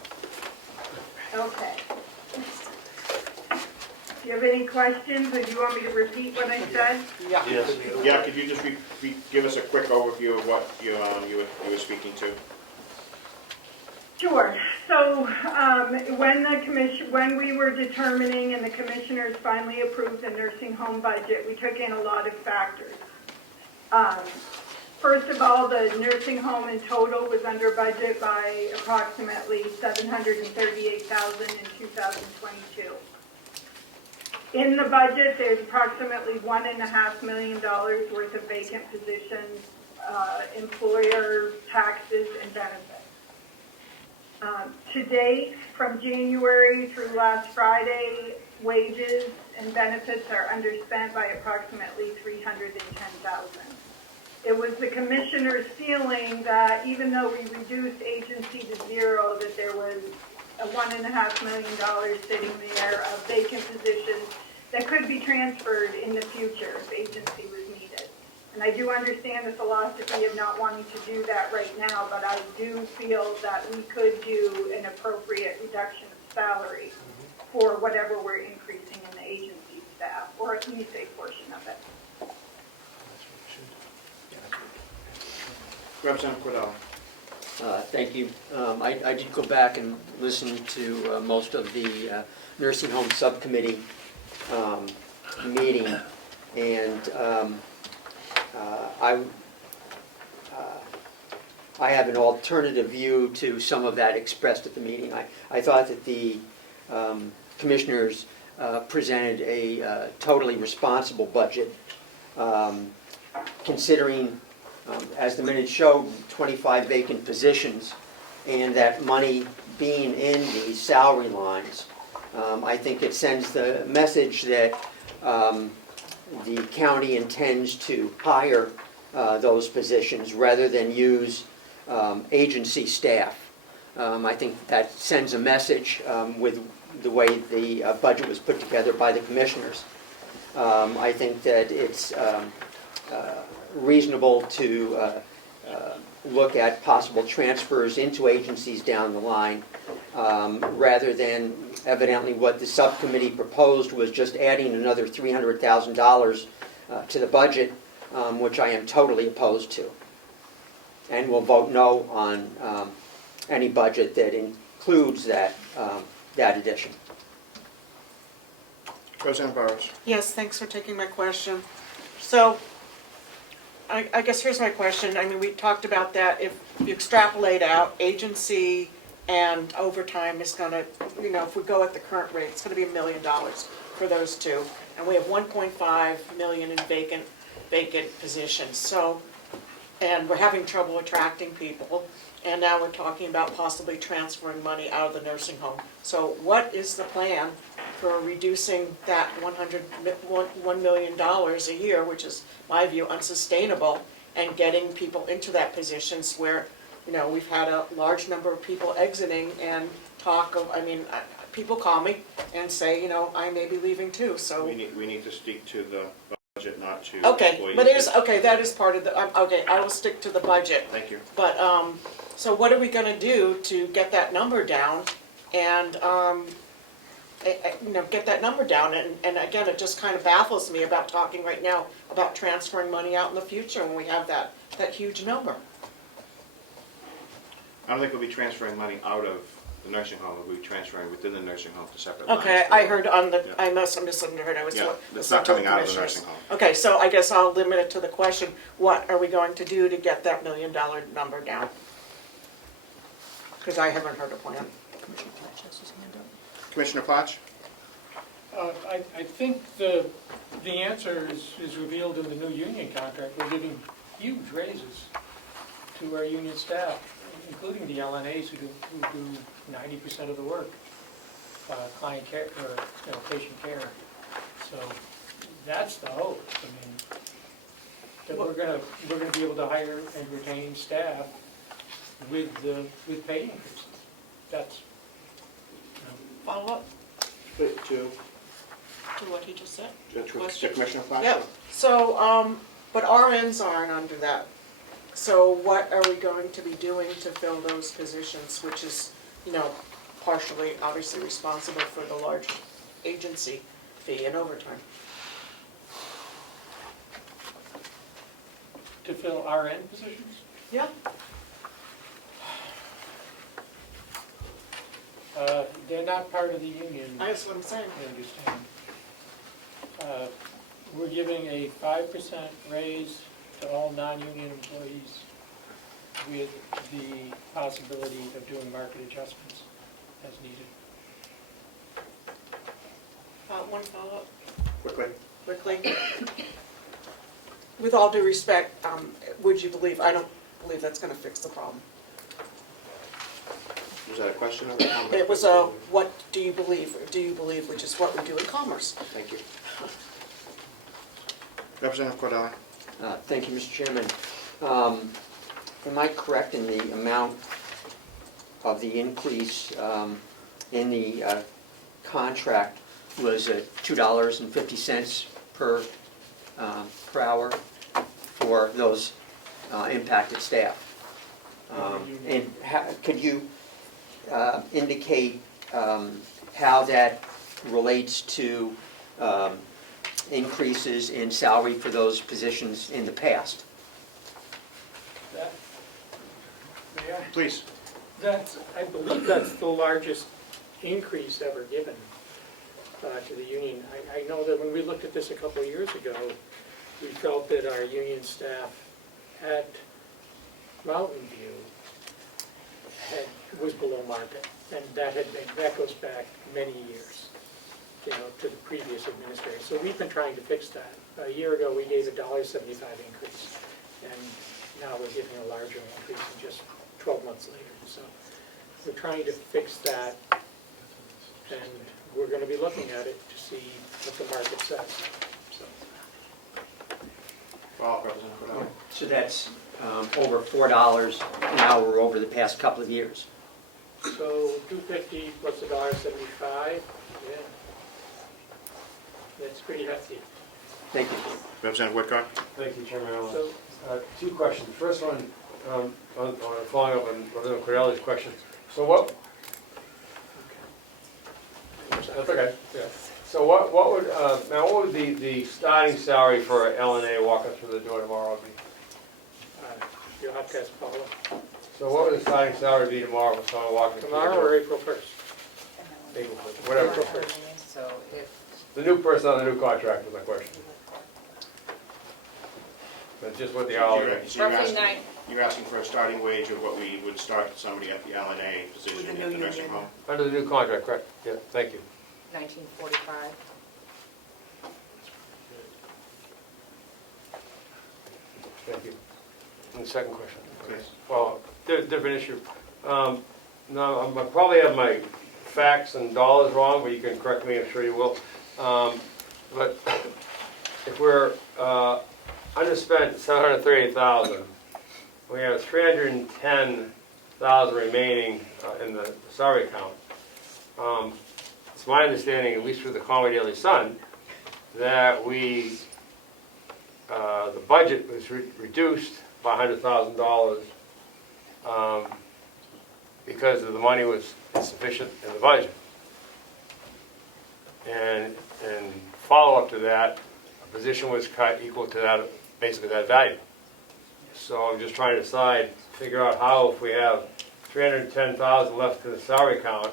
Okay. Do you have any questions, or do you want me to repeat what I said? Yes. Yeah, could you just give us a quick overview of what you were speaking to? Sure. So when we were determining and the commissioners finally approved the nursing home budget, we took in a lot of factors. First of all, the nursing home in total was under budget by approximately $738,000 in 2022. In the budget, there's approximately $1.5 million worth of vacant positions, employer taxes, and benefits. To date, from January through last Friday, wages and benefits are underspent by approximately $310,000. It was the commissioner's feeling that even though we reduced agency to zero, that there was a $1.5 million sitting there of vacant positions that could be transferred in the future if agency was needed. And I do understand the philosophy of not wanting to do that right now, but I do feel that we could do an appropriate reduction of salary for whatever we're increasing in the agency staff, or at least a portion of it. Representative Cordell. Thank you. I did go back and listen to most of the nursing home subcommittee meeting, and I have an alternative view to some of that expressed at the meeting. I thought that the commissioners presented a totally responsible budget, considering, as the minutes showed, 25 vacant positions, and that money being in the salary lines. I think it sends the message that the county intends to hire those positions rather than use agency staff. I think that sends a message with the way the budget was put together by the commissioners. I think that it's reasonable to look at possible transfers into agencies down the line, rather than evidently what the subcommittee proposed was just adding another $300,000 to the budget, which I am totally opposed to. And will vote no on any budget that includes that addition. President Burrows. Yes, thanks for taking my question. So, I guess here's my question. I mean, we talked about that. If you extrapolate out, agency and overtime is going to, if we go at the current rate, it's going to be $1 million for those two. And we have 1.5 million in vacant positions. So, and we're having trouble attracting people. And now we're talking about possibly transferring money out of the nursing home. So what is the plan for reducing that $1 million a year, which is, in my view, unsustainable, and getting people into that positions where, we've had a large number of people exiting and talk of, people call me and say, I may be leaving too, so. We need to speak to the budget, not to Okay, employees. but that is part of the, okay, I will stick to the budget. Thank you. But, so what are we gonna do to get that number down and, get that number down? And again, it just kind of baffles me about talking right now about transferring money out in the future when we have that huge number. I don't think we'll be transferring money out of the nursing home. We'll be transferring within the nursing home to separate lines. Okay, I heard on the, Yeah. I misunderstood. I was. Yeah, it's not coming out of the nursing home. Okay, so I guess I'll limit it to the question, what are we going to do to get that $1 million number down? Because I haven't heard a plan. Commissioner Plotch? I think the answer is revealed in the new union contract. We're giving huge raises to our union staff, including the LNAs who do 90% of the work, client care or patient care. So that's the hope. That we're gonna be able to hire and retain staff with pay increases. That's Follow up To what he just said? Commissioner Plotch? Yep, so, but RNs aren't under that. So what are we going to be doing to fill those positions, which is, partially, obviously responsible for the large agency fee and overtime? to fill RN positions? Yeah. They're not part of the union. That's what I'm saying. I understand. We're giving a 5% raise to all non-union employees with the possibility of doing market adjustments as needed. One follow-up, Quickly. with all due respect, would you believe, I don't believe that's gonna fix the problem. Was that a question or a comment? It was a, what do you believe, which is what we do in commerce. Thank you. Representative Cordell? Thank you, Mr. Chairman. Am I correct in the amount of the increase in the contract was $2.50 per hour? for those impacted staff. And could you indicate how that relates to increases in salary for those positions in the past? That- May I? Please. I believe that's the largest increase ever given to the union. I know that when we looked at this a couple of years ago, we felt that our union staff at Mountain View was below market, and that goes back many years, to the previous administration. So we've been trying to fix that. A year ago, we gave a $1.75 increase, and now we're giving a larger increase in just 12 months later. So we're trying to fix that, and we're going to be looking at it to see what the market says. Follow-up, Representative Cordelli. So that's over $4 an hour over the past couple of years. So $2.50 plus $1.75, yeah. That's pretty hefty. Thank you. Representative Woodcock. Thank you, Chairman Allen. So, Two questions. First one, on following up on Representative Cordelli's question. So what? That's okay. Yeah. So what would now what would the starting salary for LNA walking through the door tomorrow be? you'll have to ask Paula. So what would the starting salary be tomorrow for someone walking through the door? Tomorrow or April 1st? April 1st, whatever. April 1st. So if The new person on the new contract was my question. That's just what the hourly rate. So you're roughly asking- nine, You're asking for a starting wage of what we would start somebody at the LNA With position the at new the nursing union. home? Under the new contract, correct? Yeah, thank you. 1945. Thank you. And the second question? Please. Well, different issue. No, I probably have my facts and dollars wrong, but you can correct me, I'm sure you will. But if we're underspent $738,000, we have $310,000 remaining in the salary account. It's my understanding, at least through the Comeau Daily Sun, that the budget was reduced by $100,000 because the money was insufficient in the budget. And follow-up to that, a position was cut equal to that, basically that value. So I'm just trying to figure out how, if we have $310,000 left in the salary account,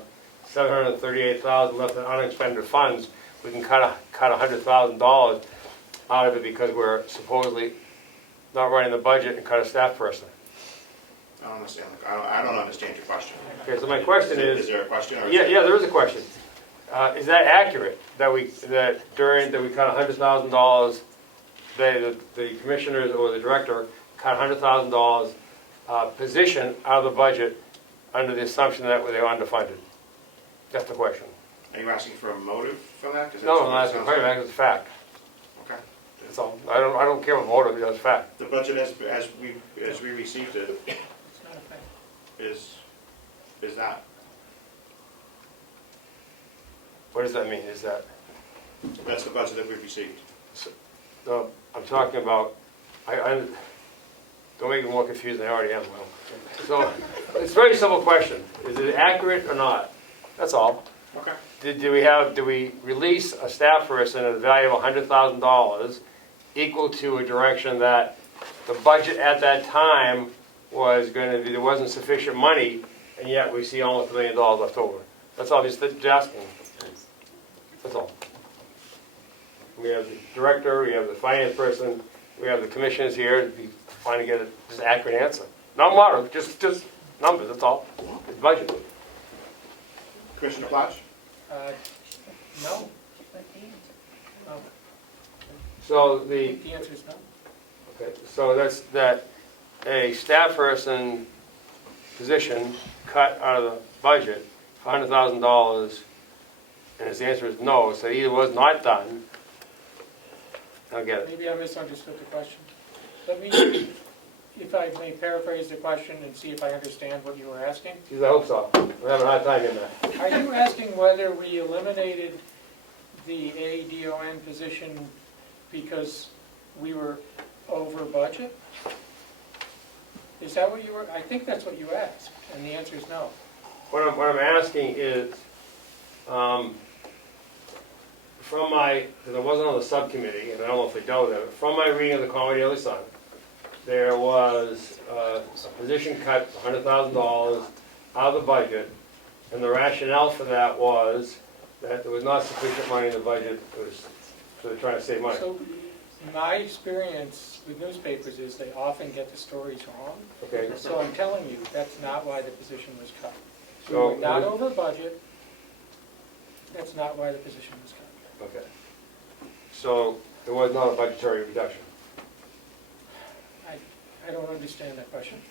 $738,000 left in unexpended funds, we can cut $100,000 out of it because we're supposedly not running the budget and cut a staff person. I don't understand. I don't understand your question. Okay, so my question Is there a question? Or yeah, there is a question. Is that accurate that we cut $100,000? The commissioners or the director cut $100,000 position out of the budget under the assumption that they were underfunded. That's the question. Are you asking for a motive for that? 'Cause No, that's I'm what it asking sounds for like. it's a fact. Okay. That's all. I don't care what motive, it's a fact. The budget as we received it It's not a fact. is that. What does that mean? Is that? That's the budget that we've received. No, I'm talking about, I don't make it more confused than I already am, Will. So, it's a very simple question. Is it accurate or not? That's all. Okay. Did we release a staff person at a value of $100,000 equal to a direction that the budget at that time was going to be, there wasn't sufficient money, and yet we see almost $1 million left over? That's all, just asking. That's all. We have the director, we have the finance person, we have the commissioners here, to be trying to get an accurate answer. Not model, just numbers, that's all. It's budget. Commissioner Plash? No. So I the, think the answer is no. okay, so that's a staff person position cut out of the budget for $100,000, and his answer is no, so it either was not done. I don't get it. Maybe I misunderstood the question. Let me, if I may paraphrase the question and see if I understand what you were asking. Geez, I hope so. We're having a hard time in that. Are you asking whether we eliminated the ADON position because we were over budget? Is that what you were, I think that's what you asked, and the answer is no. What I'm asking is, from my, because I wasn't on the subcommittee, and I don't know if they dealt with it, but from my reading of the Comeau Daily Sun, there was a position cut, $100,000 out of the budget, and the rationale for that was that there was not sufficient money in the budget, so they're trying to save money. So my experience with newspapers is they often get the stories wrong. Okay. So I'm telling you, that's not why the position was cut. We So- were not over budget. That's not why the position was cut. Okay. So there was not a budgetary reduction. I don't understand that question.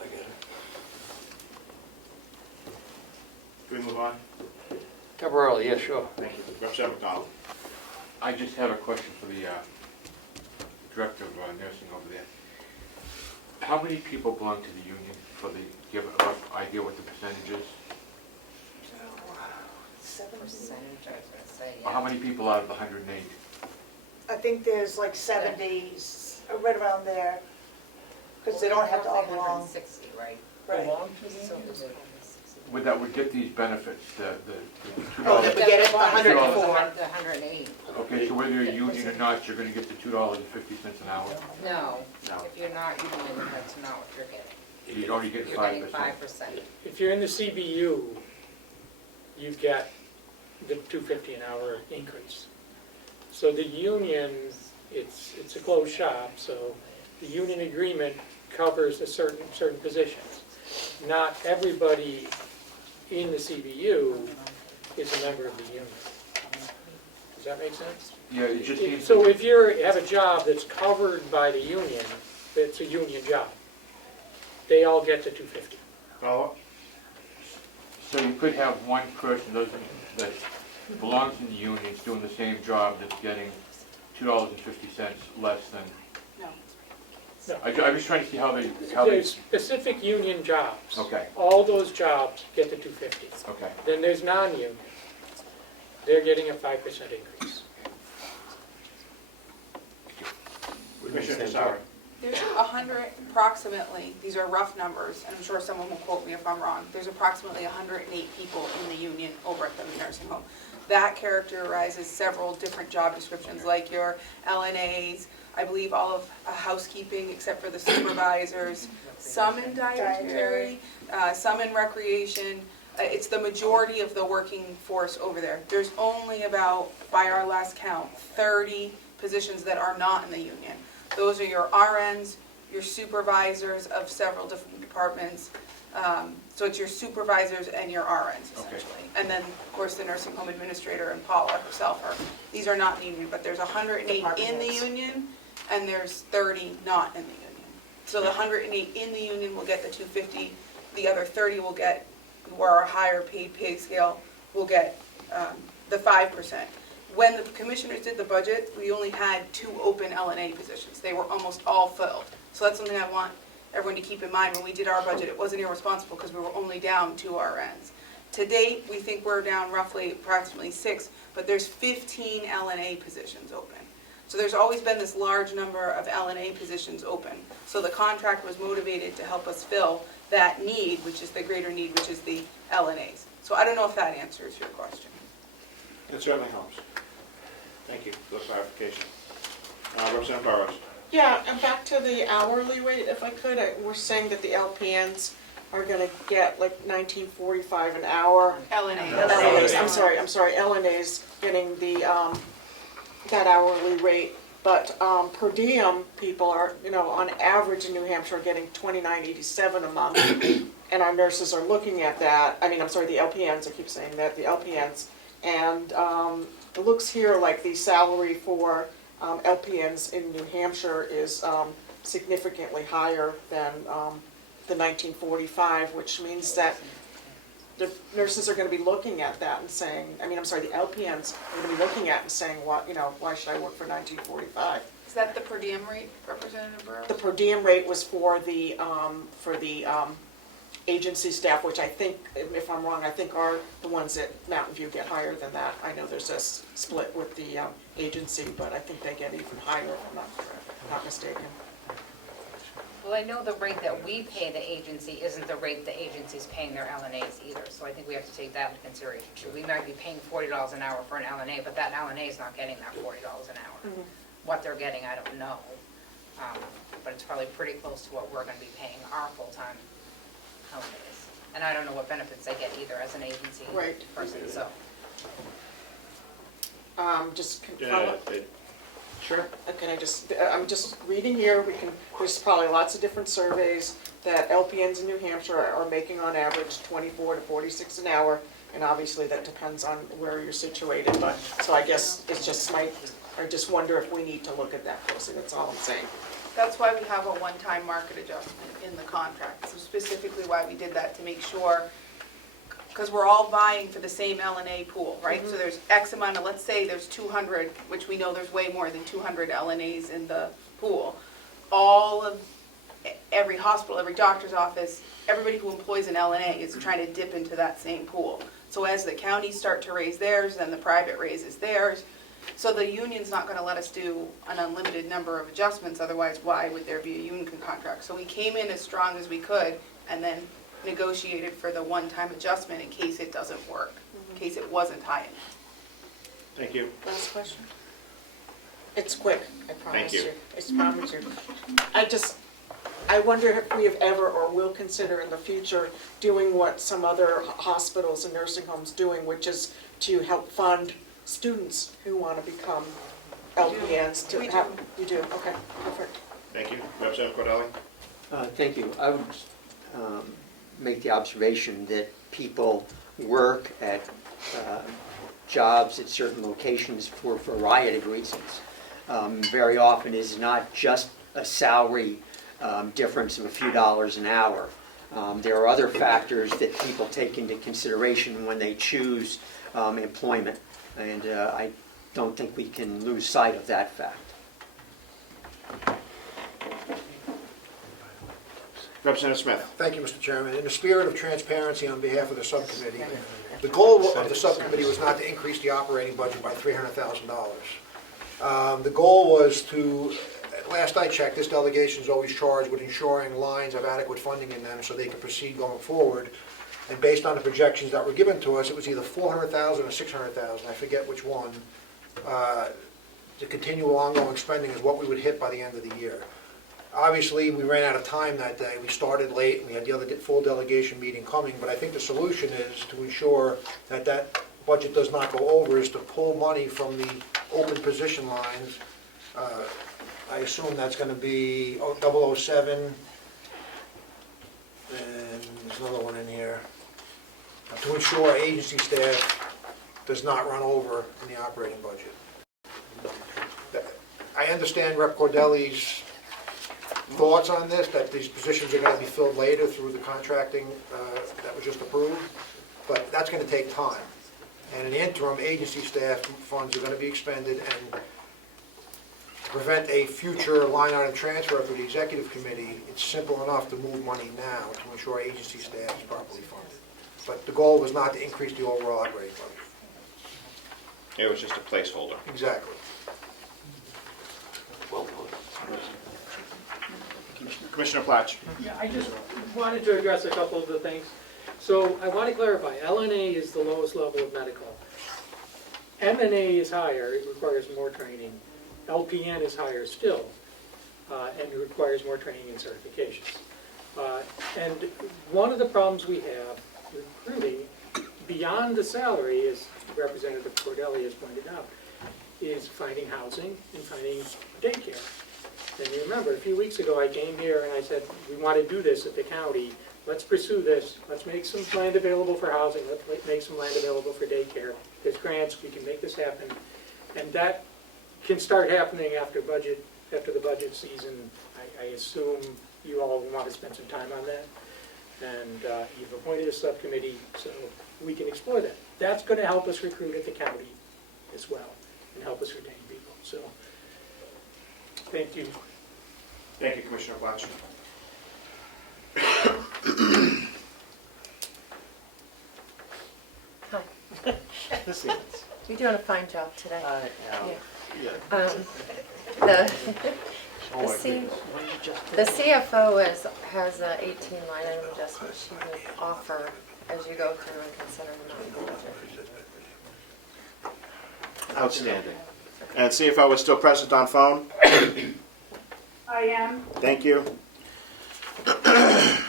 I get it. Can we move on? Carroll, yeah, sure. Thank you. Representative McDonald. I just have a question for the director of nursing over there. How many people belong to the union for the, do you have a rough idea what the percentage is? Percentage, I was gonna say, Or how many people out of the 108? I think there's like 70, right around there, because they don't have to all belong. 160, right? Right. Belong to the union? That would get these benefits, the Oh, that $2. we get it, the $104. 104. The 108. Okay, so whether you're union or not, you're gonna get the $2.50 an hour. No, No. if you're not union, that's not what you're getting. You'd only get You're getting 5%. 5%. If you're in the CBU, you've got the $2.50 an hour increase. So the union, it's a closed shop, so the union agreement covers a certain positions. Not everybody in the CBU is a member of the union. Does that make sense? Yeah, it just seems. So if you have a job that's covered by the union, it's a union job, they all get the $2.50. Follow up? So you could have one person that belongs in the union, is doing the same job, that's getting $2.50 less than. No. No. I'm just trying to see how they. There's specific union jobs. Okay. All those jobs get the $2.50. Okay. Then there's non-union. They're getting a 5% increase. Commissioner Casara. There's 100 approximately, these are rough numbers, and I'm sure someone will quote me if I'm wrong, there's approximately 108 people in the union over at the nursing home. That characterizes several different job descriptions, like your LNAs, I believe all of housekeeping except for the supervisors, some in dietary, some in recreation. It's the majority of the working force over there. There's only about, by our last count, 30 positions that are not in the union. Those are your RNs, your supervisors of several different departments. So it's your supervisors and your RNs essentially. And then, of course, the nursing home administrator and Paula herself these are not in the union, but there's 108 in the union and there's 30 not in the union. So the 108 in the union will get the $2.50, the other 30 will get, who are a higher paid pay scale, will get the 5%. When the commissioners did the budget, we only had 2 open LNA positions. They were almost all filled. So that's something I want everyone to keep in mind. When we did our budget, it wasn't irresponsible because we were only down 2 RNs. To date, we think we're down roughly approximately 6, but there's 15 LNA positions open. So there's always been this large number of LNA positions open. So the contract was motivated to help us fill that need, which is the greater need, which is the LNAs. So I don't know if that answers your question. It certainly helps. Thank you for the clarification. Representative Burrows. Yeah, and back to the hourly rate, if I could, we're saying that the LPNs are gonna get like $19.45 an hour. LNAs. I'm sorry, LNAs getting the, that hourly rate. But per diem people are, on average in New Hampshire, getting $29.87 a month. And our nurses are looking at that, the LPNs, I keep saying that, the LPNs. And it looks here like the salary for LPNs in New Hampshire is significantly higher than the $19.45, which means that the nurses are going to be looking at that and saying, the LPNs are going to be looking at it and saying, why should I work for $19.45? Is that the per diem rate, Representative Burrows? The per diem rate was for the agency staff, which I think, if I'm wrong, I think are the ones at Mountain View get higher than that. I know there's a split with the agency, but I think they get even higher, if I'm not mistaken. Well, I know the rate that we pay the agency isn't the rate the agency's paying their LNAs either, so I think we have to take that into consideration too. We might be paying $40 an hour for an LNA, but that LNA is not getting that $40 an hour. What they're getting, I don't know, but it's probably pretty close to what we're gonna be paying our full-time LNAs. And I don't know what benefits they get either as an agency person, so. Just Yeah, follow. Sure. Can I just, I'm just reading here, there's probably lots of different surveys that LPNs in New Hampshire are making on average 24 to 46 an hour, and obviously that depends on where you're situated, but, so I guess it's just I just wonder if we need to look at that closely, that's all I'm saying. That's why we have a one-time market adjustment in the contract, so specifically why we did that, to make sure, because we're all vying for the same LNA pool, right? So there's X amount of, let's say there's 200, which we know there's way more than 200 LNAs in the pool. All of, every hospital, every doctor's office, everybody who employs an LNA is trying to dip into that same pool. So as the counties start to raise theirs, then the private raises theirs. So the union's not gonna let us do an unlimited number of adjustments, otherwise why would there be a union contract? So we came in as strong as we could, and then negotiated for the one-time adjustment in case it doesn't work, in case it wasn't high enough. Thank you. Last question? It's quick, I promise you. I promise you. I wonder if we have ever or will consider in the future doing what some other hospitals and nursing homes doing, which is to help fund students who want to become LPNs. We have. do. You do, okay, perfect. Thank you. Representative Cordelli? Thank you. I would make the observation that people work at jobs at certain locations for a variety of reasons. Very often is not just a salary difference of a few dollars an hour. There are other factors that people take into consideration when they choose employment, and I don't think we can lose sight of that fact. Representative Smith? Thank you, Mr. Chairman. In the spirit of transparency on behalf of the subcommittee, the goal of the subcommittee was not to increase the operating budget by $300,000. The goal was to, last I checked, this delegation is always charged with ensuring lines have adequate funding in them so they can proceed going forward. And based on the projections that were given to us, it was either $400,000 or $600,000, I forget which one, to continue ongoing spending is what we would hit by the end of the year. Obviously, we ran out of time that day. We started late, and we had the other full delegation meeting coming, but I think the solution is to ensure that that budget does not go over, is to pull money from the open position lines. I assume that's going to be 007, and there's another one in here, to ensure agency staff does not run over in the operating budget. I understand Rep. Cordelli's thoughts on this, that these positions are going to be filled later through the contracting that was just approved, but that's going to take time. And in the interim, agency staff funds are going to be expended, and to prevent a future line item transfer through the executive committee, it's simple enough to move money now to ensure agency staff is properly funded. But the goal was not to increase the overall operating budget. It was just a placeholder. Exactly. Well put. Commissioner Platch? Yeah, I just wanted to address a couple of the things. So I want to clarify, LNA is the lowest level of medical. MNA is higher, it requires more training. LPN is higher still, and it requires more training and certifications. And one of the problems we have recruiting, beyond the salary, as Representative Cordelli has pointed out, is finding housing and finding daycare. And you remember, a few weeks ago I came here and I said, we want to do this at the county, let's pursue this, let's make some land available for housing, let's make some land available for daycare. There's grants, we can make this happen. And that can start happening after the budget season. I assume you all want to spend some time on that. And you've appointed a subcommittee, so we can explore that. That's going to help us recruit at the county as well, and help us retain people. So, thank you. Thank you, Commissioner Platch. You're doing a fine job today. Yeah. The, the CFO has a 18 line item adjustment she would offer as you go through and consider the non-budget. Outstanding. And CFO is still present on phone? I am. Thank you.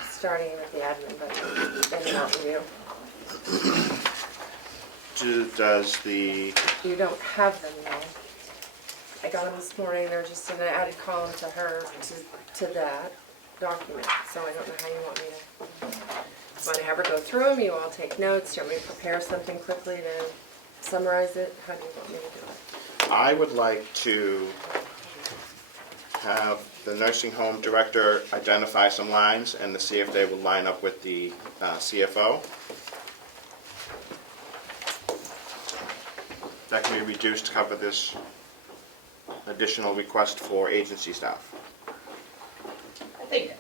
Starting with the admin budget, then not review. Does the, You don't have them now. I got them this morning, they're just in an added column to her, to that document, so I don't know how you want me to. Want to have her go through them, you all take notes, do you want me to prepare something quickly to summarize it? How do you want me to do it? I would like to have the nursing home director identify some lines and to see if they will line up with the CFO. That can be reduced to cover this additional request for agency staff. I think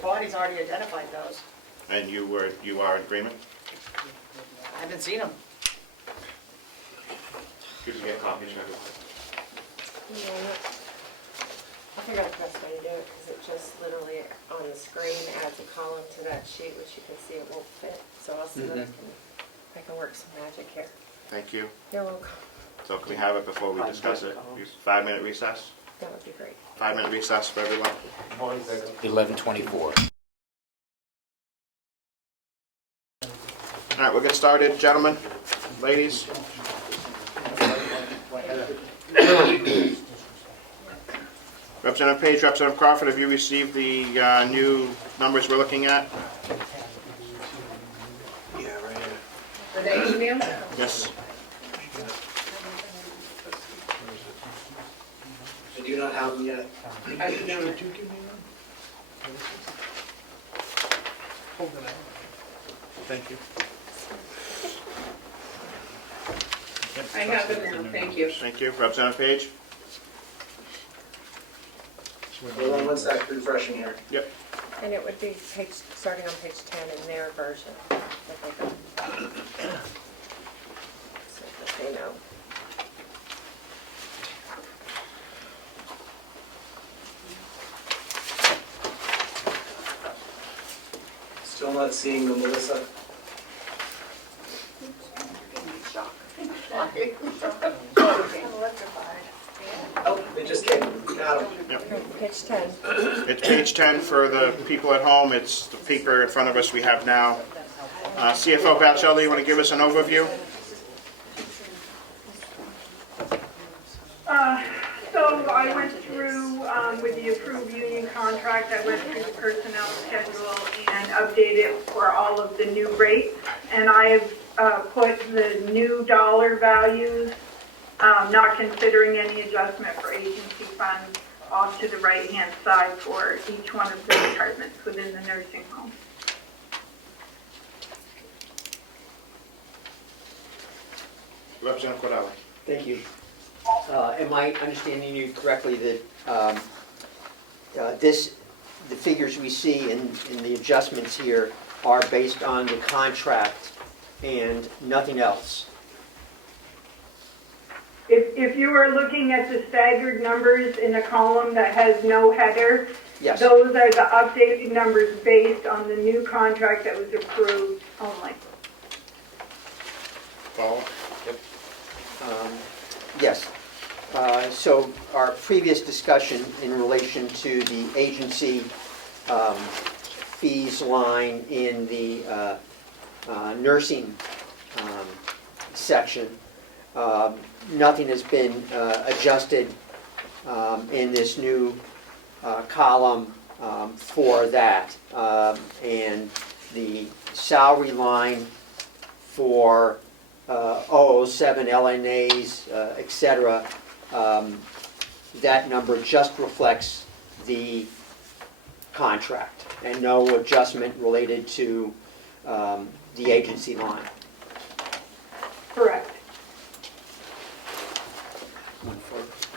Bonnie's already identified those. And you are in agreement? I haven't seen them. Could you get copies for everyone? I'll figure out the best way to do it, because it just literally on the screen adds a column to that sheet, which you can see it won't fit, so I'll see that I can work some magic here. Thank you. You're welcome. So can we have it before we discuss it? 5-minute recess? That would be great. 5-minute recess for everyone? 11:24. All right, we'll get started, gentlemen, ladies. Representative Page, Representative Crawford, have you received the new numbers we're looking at? Yeah, right here. Are they emailed? Yes. I do not have them yet. I do not. Thank you. I have them now, thank you. Thank you. Representative Page? Hold on one sec, refreshing here. Yep. And it would be starting on page 10 in their version that they got. So that they know. Still not seeing them, Melissa. Oh, they just came. Got them. Yep. Page 10. It's page 10 for the people at home. It's the paper in front of us we have now. CFO Bachelli, you want to give us an overview? So I went through, with the approved union contract, I went through the personnel schedule and updated for all of the new rates. And I have put the new dollar values, not considering any adjustment for agency funds, off to the right-hand side for each one of the departments within the nursing home. Representative Cordell. Thank you. Am I understanding you correctly that the figures we see in the adjustments here are based on the contract and nothing else? If you are looking at the staggered numbers in a column that has no header, Yes. those are the updated numbers based on the new contract that was approved only. Follow? Yes. So our previous discussion in relation to the agency fees line in the nursing section, nothing has been adjusted in this new column for that. And the salary line for 007 LNAs, et cetera, that number just reflects the contract and no adjustment related to the agency line. Correct.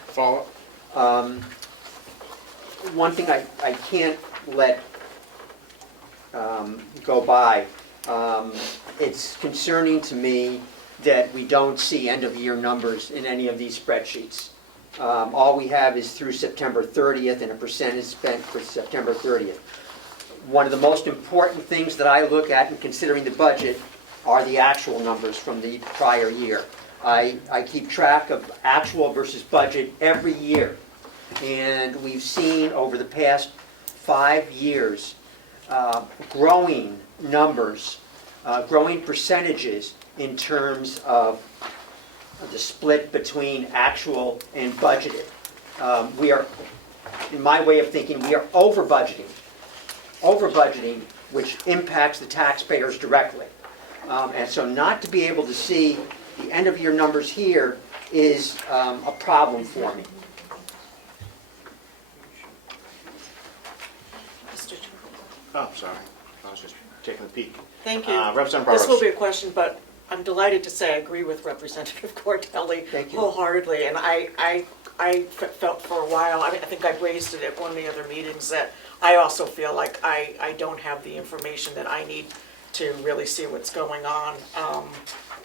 Follow? One thing I can't let go by, it's concerning to me that we don't see end-of-year numbers in any of these spreadsheets. All we have is through September 30th and a percentage spent for September 30th. One of the most important things that I look at in considering the budget are the actual numbers from the prior year. I keep track of actual versus budget every year. And we've seen over the past 5 years growing numbers, growing percentages in terms of the split between actual and budgeted. We are, in my way of thinking, we are over budgeting, which impacts the taxpayers directly. And so not to be able to see the end of year numbers here is a problem for me. Oh, sorry. I was just taking a peek. Thank you. Representative This will Burrows. be a question, but I'm delighted to say I agree with Representative Cordelli Thank you. wholeheartedly. And I felt for a while, I think I've raised it at one of the other meetings, that I also feel like I don't have the information that I need to really see what's going on.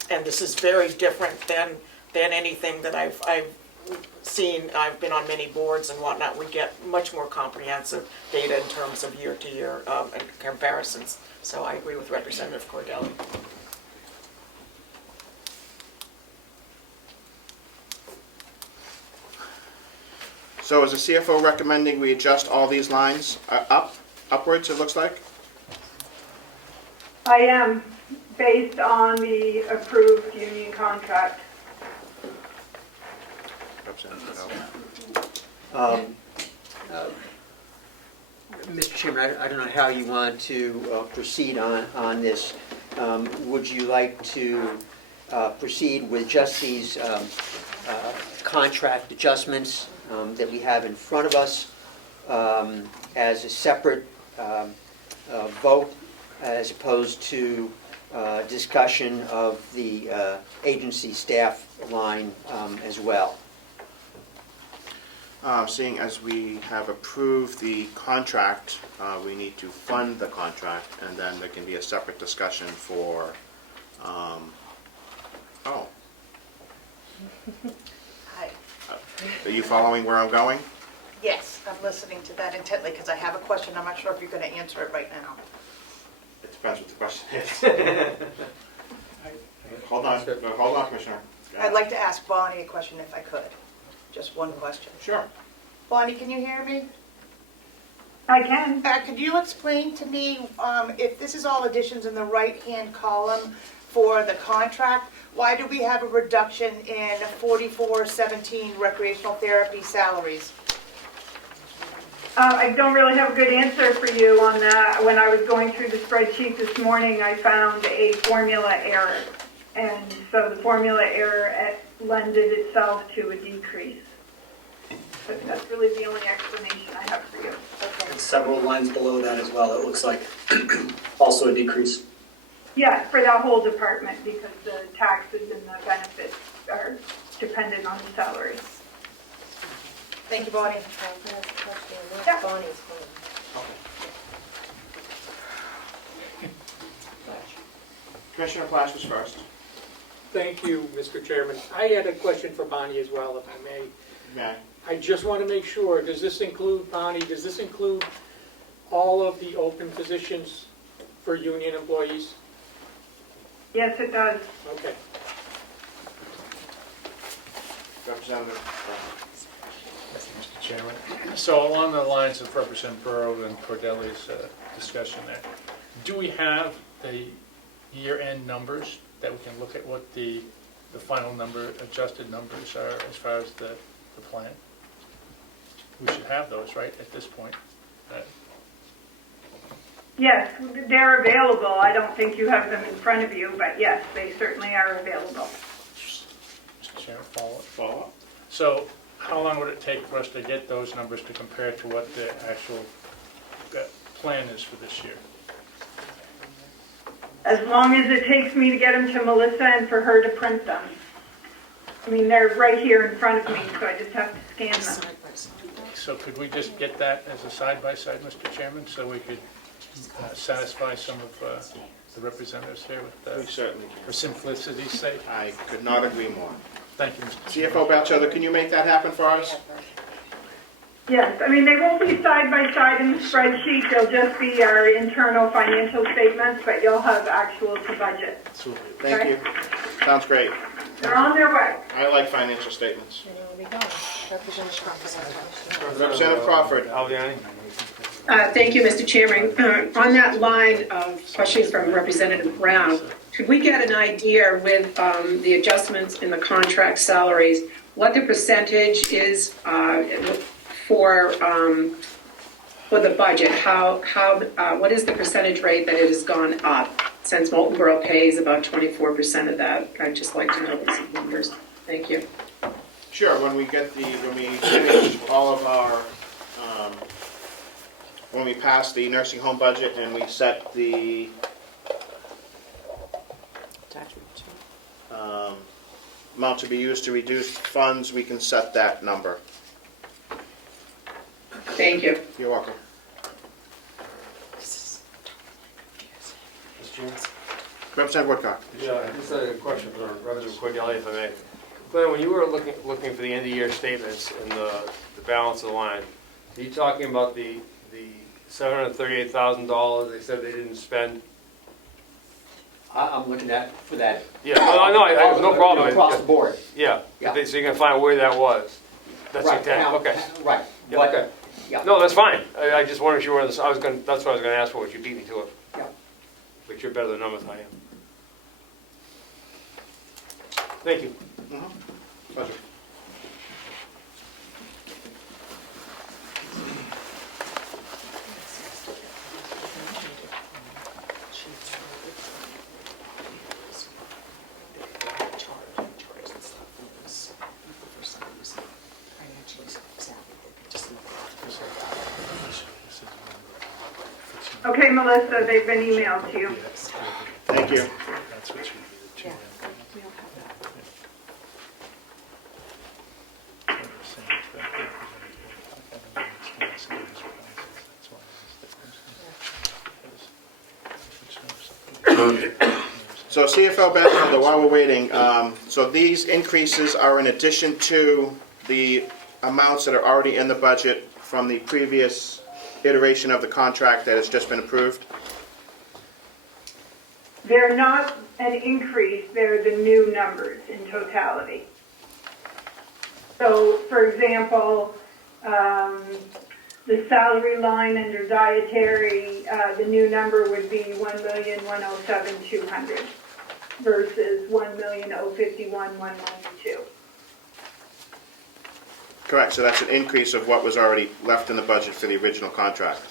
And this is very different than anything that I've seen. I've been on many boards and whatnot. We get much more comprehensive data in terms of year-to-year and comparisons. So I agree with Representative Cordelli. So is the CFO recommending we adjust all these lines upwards, it looks like? I am, based on the approved union contract. Representative Mr. Chairman, I don't know how you want to proceed on this. Would you like to proceed with just these contract adjustments that we have in front of us as a separate vote, as opposed to discussion of the agency staff line as well? Seeing as we have approved the contract, we need to fund the contract, and then there can be a separate discussion for, Hi. Are you following where I'm going? Yes, I'm listening to that intently because I have a question. I'm not sure if you're going to answer it right now. It depends what the question is. Hold on, Commissioner. I'd like to ask Bonnie a question if I could. Just one question. Sure. Bonnie, can you hear me? I can. Could you explain to me if this is all additions in the right-hand column for the contract, why do we have a reduction in 4417 recreational therapy salaries? I don't really have a good answer for you on that. When I was going through the spreadsheet this morning, I found a formula error. And so the formula error lended itself to a decrease. But that's really the only explanation I have for you. And several lines below that as well, it looks like also a decrease. Yeah, for that whole department, because the taxes and the benefits are dependent on the salaries. Thank you, Bonnie. Yeah. Bonnie's phone. Commissioner Plash was first. Thank you, Mr. Chairman. I had a question for Bonnie as well, if I may. Okay. I just want to make sure, does this include, Bonnie, does this include all of the open positions for union employees? Yes, it does. Okay. Representative. Mr. Chairman. So along the lines of Representative Burrow and Cordelli's discussion there, do we have the year-end numbers that we can look at what the final number, adjusted numbers are as far as the plan? We should have those, right, at this point? Yes, they're available. I don't think you have them in front of you, but yes, they certainly are available. Mr. Chairman, follow up? So how long would it take for us to get those numbers to compare to what the actual plan is for this year? As long as it takes me to get them to Melissa and for her to print them. I mean, they're right here in front of me, so I just have to scan them. So could we just get that as a side-by-side, Mr. Chairman, so we could satisfy some of the representatives here with, We certainly for simplicity's sake. can. I could not agree more. Thank you, Mr. Chairman. CFO Batchelder, can you make that happen for us? Yes, I mean, they won't be side by side in the spreadsheet, they'll just be our internal financial statements, but you'll have actual to budget. Thank you. Sounds great. They're on their way. I like financial statements. Where are we going? Representative Crawford has a question. Representative Crawford. Alviani? Thank you, Mr. Chairman. On that line of questions from Representative Brown, could we get an idea with the adjustments in the contract salaries, what the percentage is for the budget? What is the percentage rate that it has gone up? Since Molten Borough pays about 24% of that, I'd just like to know those numbers. Thank you. Sure, when we finish all of our, when we pass the nursing home budget and we set the amount to be used to reduce funds, we can set that number. Thank you. You're welcome. Mr. Chairman? Representative Woodcock. Yeah, just a question for Representative Cordiali, if I may. Glenn, when you were looking for the end-of-year statements and the balance of the line, are you talking about the $738,000 they said they didn't spend? I'm looking at, for that. Yeah, no, I have no problem. Across the board. Yeah, Yeah. so you can find where that was. That's the Right, intent, now- okay. Right. Yeah, But- okay. Yeah. No, that's fine. I just wanted you were, that's what I was gonna ask for, but you beat me to it. Yeah. But you're better than numbers than I am. Thank you. Pleasure. Okay, Melissa, they've been emailed to you. Thank you. That's what you needed to. We don't have that. So CFO Batchelder, while we're waiting, so these increases are in addition to the amounts that are already in the budget from the previous iteration of the contract that has just been approved? They're not an increase, they're the new numbers in totality. So, for example, the salary line under dietary, the new number would be $1,107,200 versus $1,051,192. Correct, so that's an increase of what was already left in the budget for the original contract.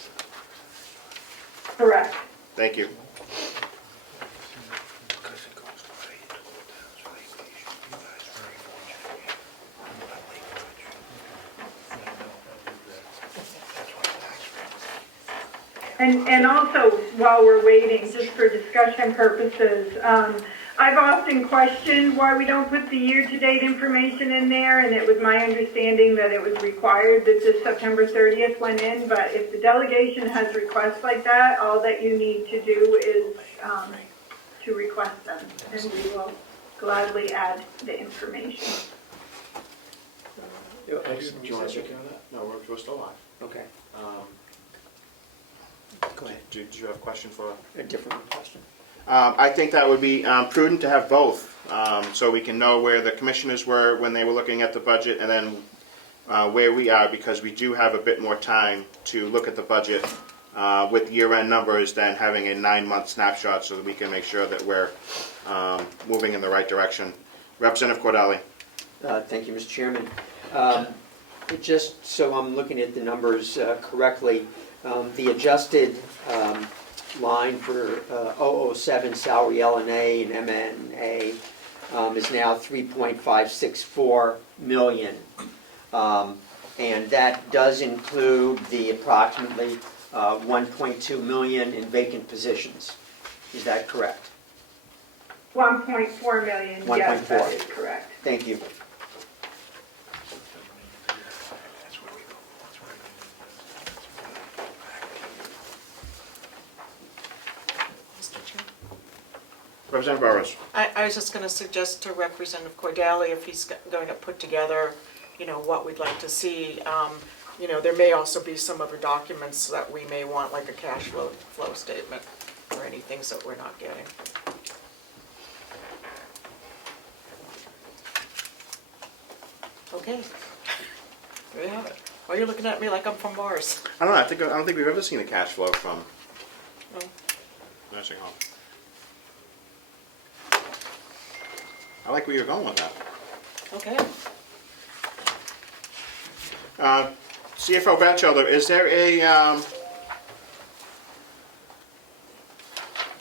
Correct. Thank you. And also, while we're waiting, just for discussion purposes, I've often questioned why we don't put the year-to-date information in there, and it was my understanding that it was required that this September 30th went in, but if the delegation has requests like that, all that you need to do is to request them, and we will gladly add the information. Do you want to check on that? No, we're still live. Okay, go ahead. Did you have a question for? A different question. I think that would be prudent to have both, so we can know where the commissioners were when they were looking at the budget, and then where we are, because we do have a bit more time to look at the budget with year-end numbers than having a 9-month snapshot, so that we can make sure that we're moving in the right direction. Representative Cordelli. Thank you, Mr. Chairman. Just so I'm looking at the numbers correctly, the adjusted line for 007 salary LNA and MNA is now $3.564 million. And that does include the approximately $1.2 million in vacant positions. Is that correct? 1.4 million, yes, that 1.4. is correct. Thank you. Representative Burrows. I was just gonna suggest to Representative Cordali, if he's going to put together, what we'd like to see. There may also be some other documents that we may want, like a cash flow statement, or any things that we're not getting. Okay. There you have it. Why are you looking at me like I'm from Mars? I don't know, I don't think we've ever seen a cash flow from No. nursing home. I like where you're going with that. Okay. CFO Batchelder, is there a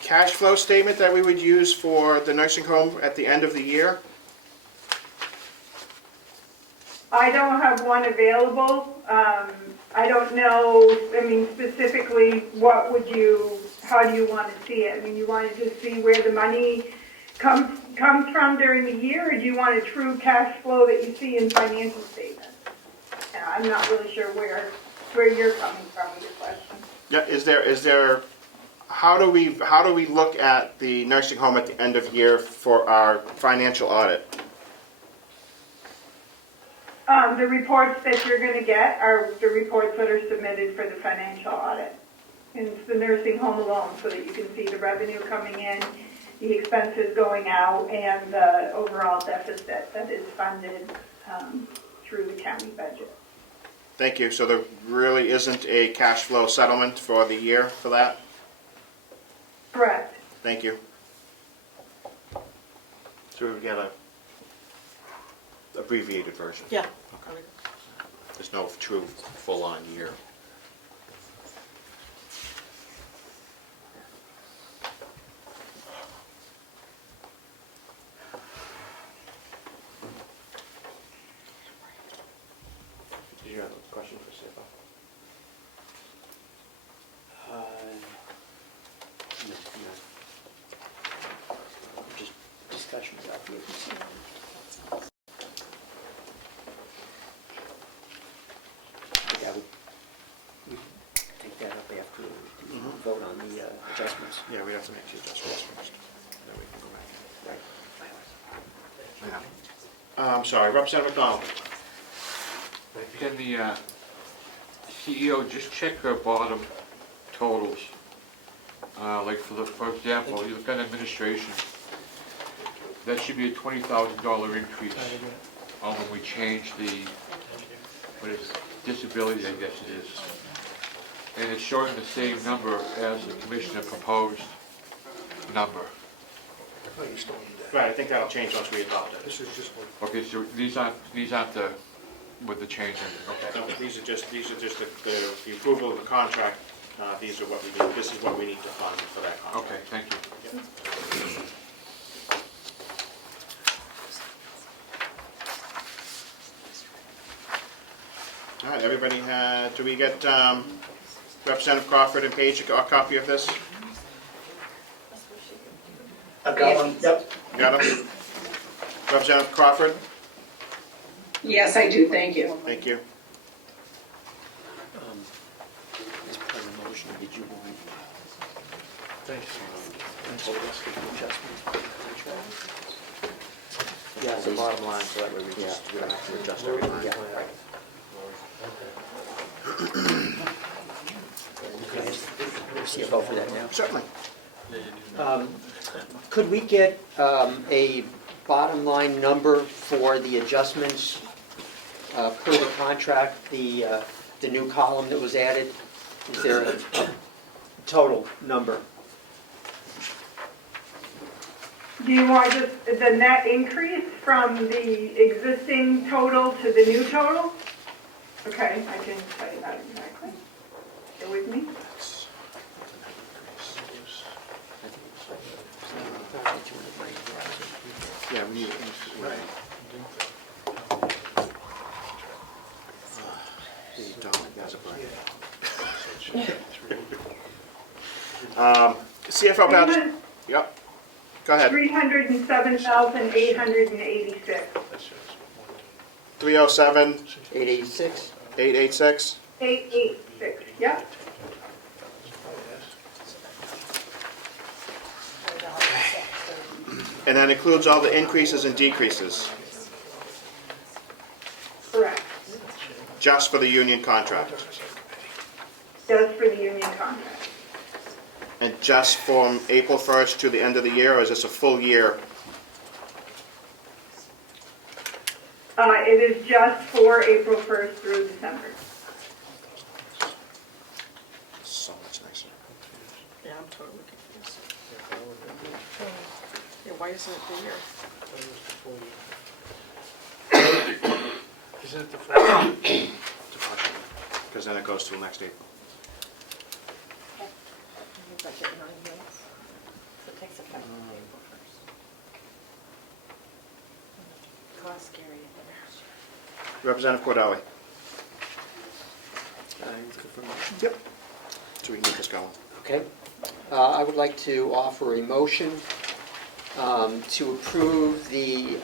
cash flow statement that we would use for the nursing home at the end of the year? I don't have one available. I don't know, specifically, how do you want to see it? You want to just see where the money comes from during the year, or do you want a true cash flow that you see in financial statements? I'm not really sure where you're coming from with your question. Yeah, is there, how do we look at the nursing home at the end of year for our financial audit? The reports that you're going to get are the reports that are submitted for the financial audit. And it's the nursing home alone, so that you can see the revenue coming in, the expenses going out, and the overall deficit that is funded through the county budget. Thank you. So there really isn't a cash flow settlement for the year for that? Correct. Thank you. So we get a abbreviated version. Yeah. Okay. There's no true full-on year. Did you have a question for CFO? Just discussions out here. Yeah, we take that up after we vote on the adjustments. Yeah, we have to make the adjustments first. Then we can go back. Right. Yeah. I'm sorry, Representative McDonald. Can the CEO just check her bottom totals? Like for example, you look at administration, that should be a $20,000 increase when we change the, disability, I guess it is. And it's showing the same number as the commissioner proposed number. Oh, you still need that. Right, I think that'll change once we adopt it. This is just what. Okay, so these aren't the, with the change in, okay. No, these are just the approval of the contract. These are what we need, this is what we need to fund for that contract. Okay, thank you. Yep. All right, everybody had, do we get Representative Crawford and Page a copy of this? I've got one, yep. Got them? Representative Crawford? Yes, I do, thank you. Thank you. As part of the motion, did you want Thanks. total adjustment? Yeah, it's the bottom line, so that way we don't have to adjust every line. Yeah, right. Can I ask the CFO for that now? Certainly. Could we get a bottom line number for the adjustments per the contract, the new column that was added? Is there a total number? Do you want just the net increase from the existing total to the new total? Okay, I can tell you that exactly. Stay with me. Yeah, we need, right. That's a plan. CFO Belch. Yep. Go ahead. 307,886. 307, 886? 886. 886, yep. And that includes all the increases and decreases, Correct, just for the union contract? just for the union contract. And just from April 1st to the end of the year, or is this a full year? It is just for April 1st through December. So much nicer. Yeah, I'm totally confused. Yeah, why isn't it there? Isn't it the full? Because then it goes till next April. Budget 9 months, so it takes effect April 1st. Cost carry. Representative Cordelli. Yep. So we can get this going. Okay. I would like to offer a motion to approve the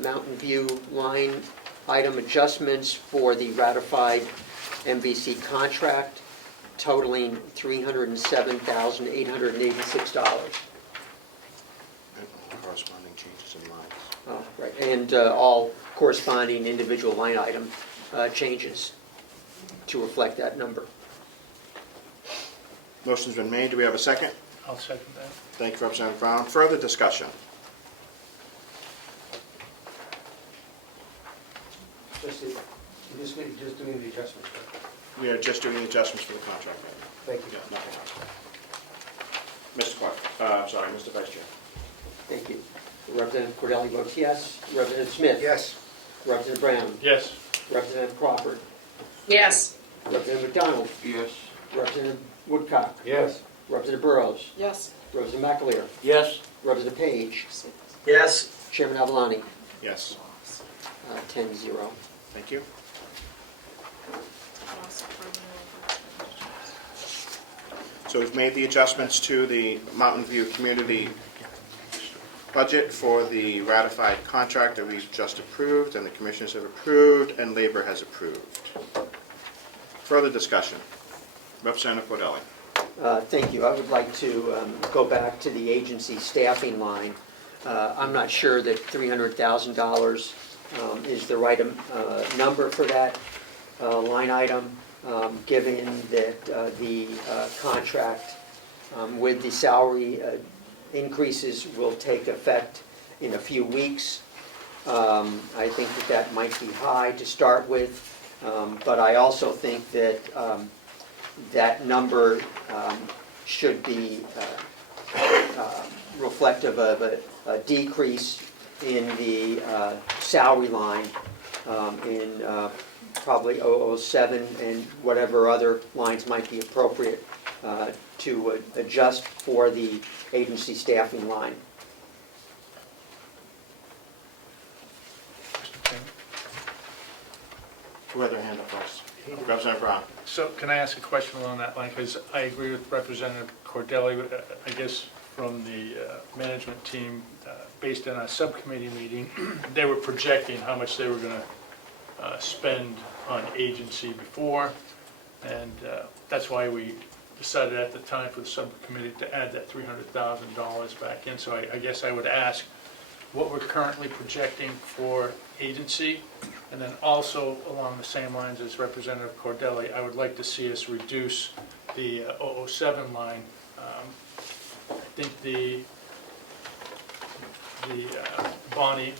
Mountain View line item adjustments for the ratified MVC contract totaling $307,886. Corresponding changes in lines. Right, and all corresponding individual line item changes to reflect that number. Motion's been made. Do we have a second? I'll second that. Thank you, Representative Brown. Further discussion? Just doing the adjustments, right? We are just doing the adjustments for the contract. Thank you. Yeah, nothing else. Mr. Clark, sorry, Mr. Vice Chair. Thank you. Representative Cordelli votes yes. Representative Smith? Yes. Representative Brown? Yes. Representative Crawford? Yes. Representative McDonald? Yes. Representative Woodcock? Yes. Representative Burrows? Yes. Representative McAleer? Yes. Representative Page? Yes. Chairman Avalani? Yes. 10-0. Thank you. So we've made the adjustments to the Mountain View Community budget for the ratified contract that we've just approved, and the commissioners have approved, and labor has approved. Further discussion. Representative Cordelli. Thank you. I would like to go back to the agency staffing line. I'm not sure that $300,000 is the right number for that line item, given that the contract with the salary increases will take effect in a few weeks. I think that that might be high to start with, but I also think that that number should be reflective of a decrease in the salary line in probably 007 and whatever other lines might be appropriate to adjust for the agency staffing line. Who had their hand up first? Representative Brown. So can I ask a question along that line? Because I agree with Representative Cordelli, I guess from the management team, based on a subcommittee meeting, they were projecting how much they were going to spend on agency before, and that's why we decided at the time for the subcommittee to add that $300,000 back in. So I guess I would ask what we're currently projecting for agency, and then also along the same lines as Representative Cordelli, I would like to see us reduce the 007 line. I think the Bonnie,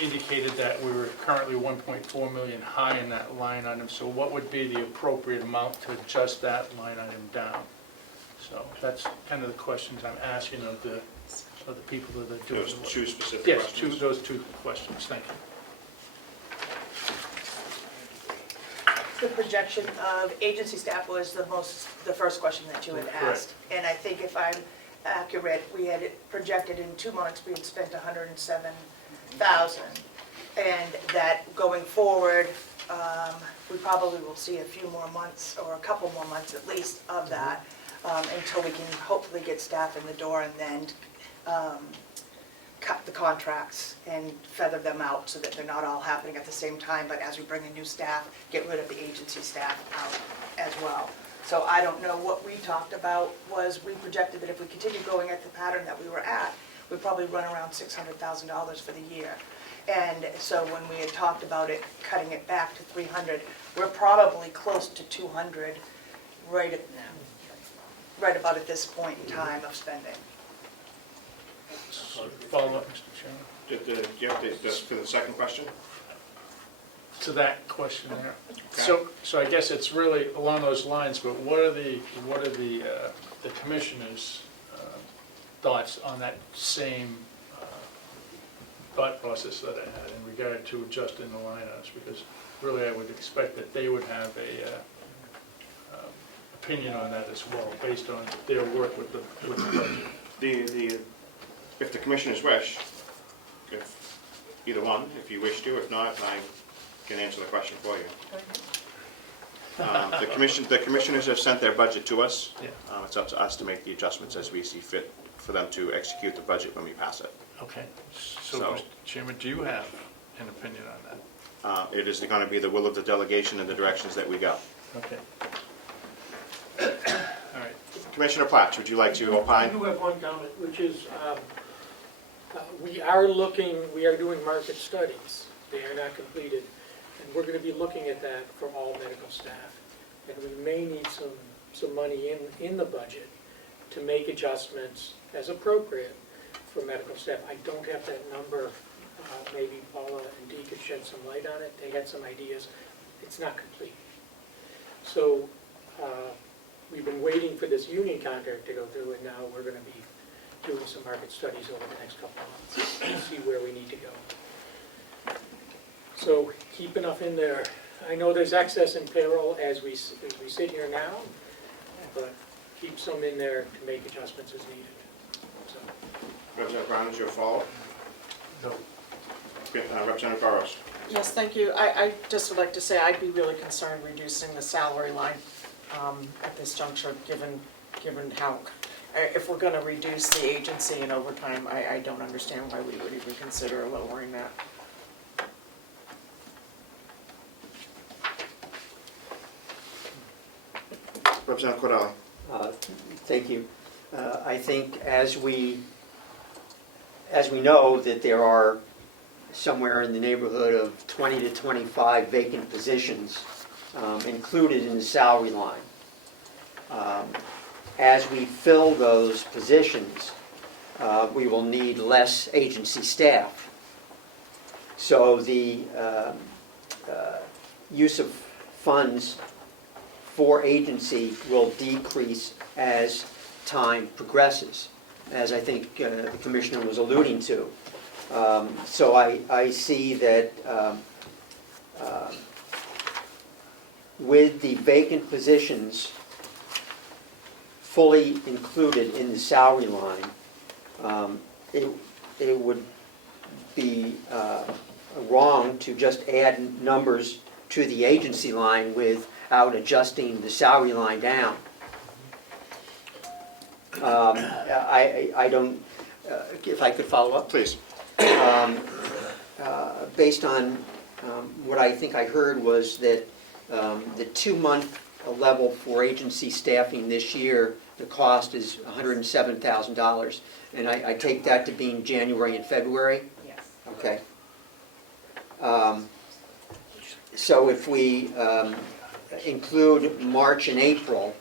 indicated that we were currently 1.4 million high in that line item. So what would be the appropriate amount to adjust that line item down? So that's kind of the questions I'm asking of the people that are doing the work. Those two specific Yes, questions? those two questions. Thank you. The projection of agency staff was the first question that you had asked. And I think if I'm accurate, we had it projected in 2 months, we had spent $107,000. And that going forward, we probably will see a few more months, or a couple more months at least, of that, until we can hopefully get staff in the door and then cut the contracts and feather them out so that they're not all happening at the same time, but as we bring in new staff, get rid of the agency staff out as well. So I don't know, what we talked about was we projected that if we continue going at the pattern that we were at, we probably run around $600,000 for the year. And so when we had talked about it, cutting it back to 300, we're probably close to 200 right about at this point in time of spending. Follow up, Mr. Chairman. Do you have to, for the second question? To that question there. Okay. So I guess it's really along those lines, but what are the commissioners' thoughts on that same thought process that I had in regard to adjusting the line items? Because really I would expect that they would have a opinion on that as well, based on their work with the budget. If the commissioners wish, if either one, if you wish to, if not, I can answer the question for you. The commissioners have sent their budget to us. Yeah. It's up to us to make the adjustments as we see fit for them to execute the budget when we pass it. Okay. So, So- Mr. Chairman, do you have an opinion on that? It is going to be the will of the delegation and the directions that we go. Okay. All right. Commissioner Platts, would you like to I opine? do have one comment, which is, we are doing market studies. They are not completed. And we're going to be looking at that for all medical staff. And we may need some money in the budget to make adjustments as appropriate for medical staff. I don't have that number. Maybe Paula and Dee could shed some light on it. They had some ideas. It's not complete. So we've been waiting for this union contract to go through, and now we're going to be doing some market studies over the next couple of months to see where we need to go. So keep enough in there. I know there's excess in payroll as we sit here now, but keep some in there to make adjustments as needed. So. Representative Brown, is your follow-up? No. Representative Burrows. Yes, thank you. I just would like to say I'd be really concerned reducing the salary line at this juncture, given how, if we're going to reduce the agency and overtime, I don't understand why we would even consider lowering that. Representative Cordelli. Thank you. I think as we know that there are somewhere in the neighborhood of 20 to 25 vacant positions included in the salary line. As we fill those positions, we will need less agency staff. So the use of funds for agency will decrease as time progresses, as I think the Commissioner was alluding to. So I see that with the vacant positions fully included in the salary line, it would be wrong to just add numbers to the agency line without adjusting the salary line down. I don't, if I could follow up? Please. Based on what I think I heard was that the 2-month level for agency staffing this year, the cost is $107,000. And I take that to being January and February? Yes. Okay. So if we include March and April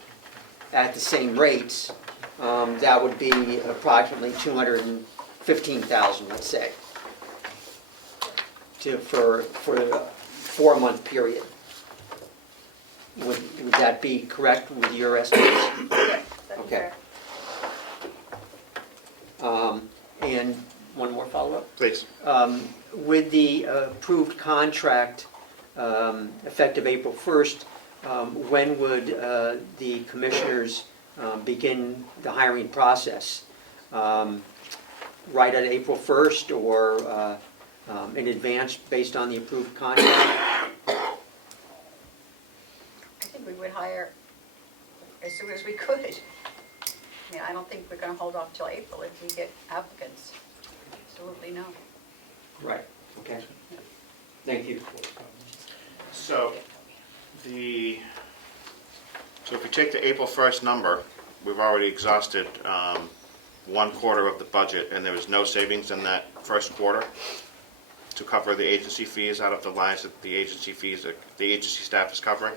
at the same rates, that would be approximately $215,000, let's say, for the 4-month period. Would that be correct with your estimates? Yes, that'd be Okay. fair. And one more follow-up? Please. With the approved contract effective April 1st, when would the commissioners begin the hiring process? Right at April 1st or in advance based on the approved contract? I think we would hire as soon as we could. I mean, I don't think we're going to hold off till April if we get applicants. Absolutely no. Right, okay. Thank you. So if you take the April 1st number, we've already exhausted one quarter of the budget, and there was no savings in that first quarter to cover the agency fees out of the lines that the agency fees, the agency staff is covering?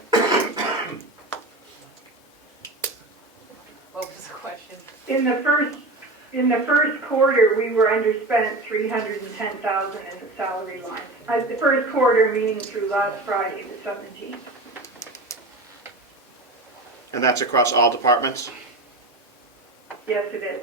What was the question? In the first quarter, we were underspent 310,000 in the salary line. The first quarter meaning through last Friday, the 17th. And that's across all departments? Yes, it is.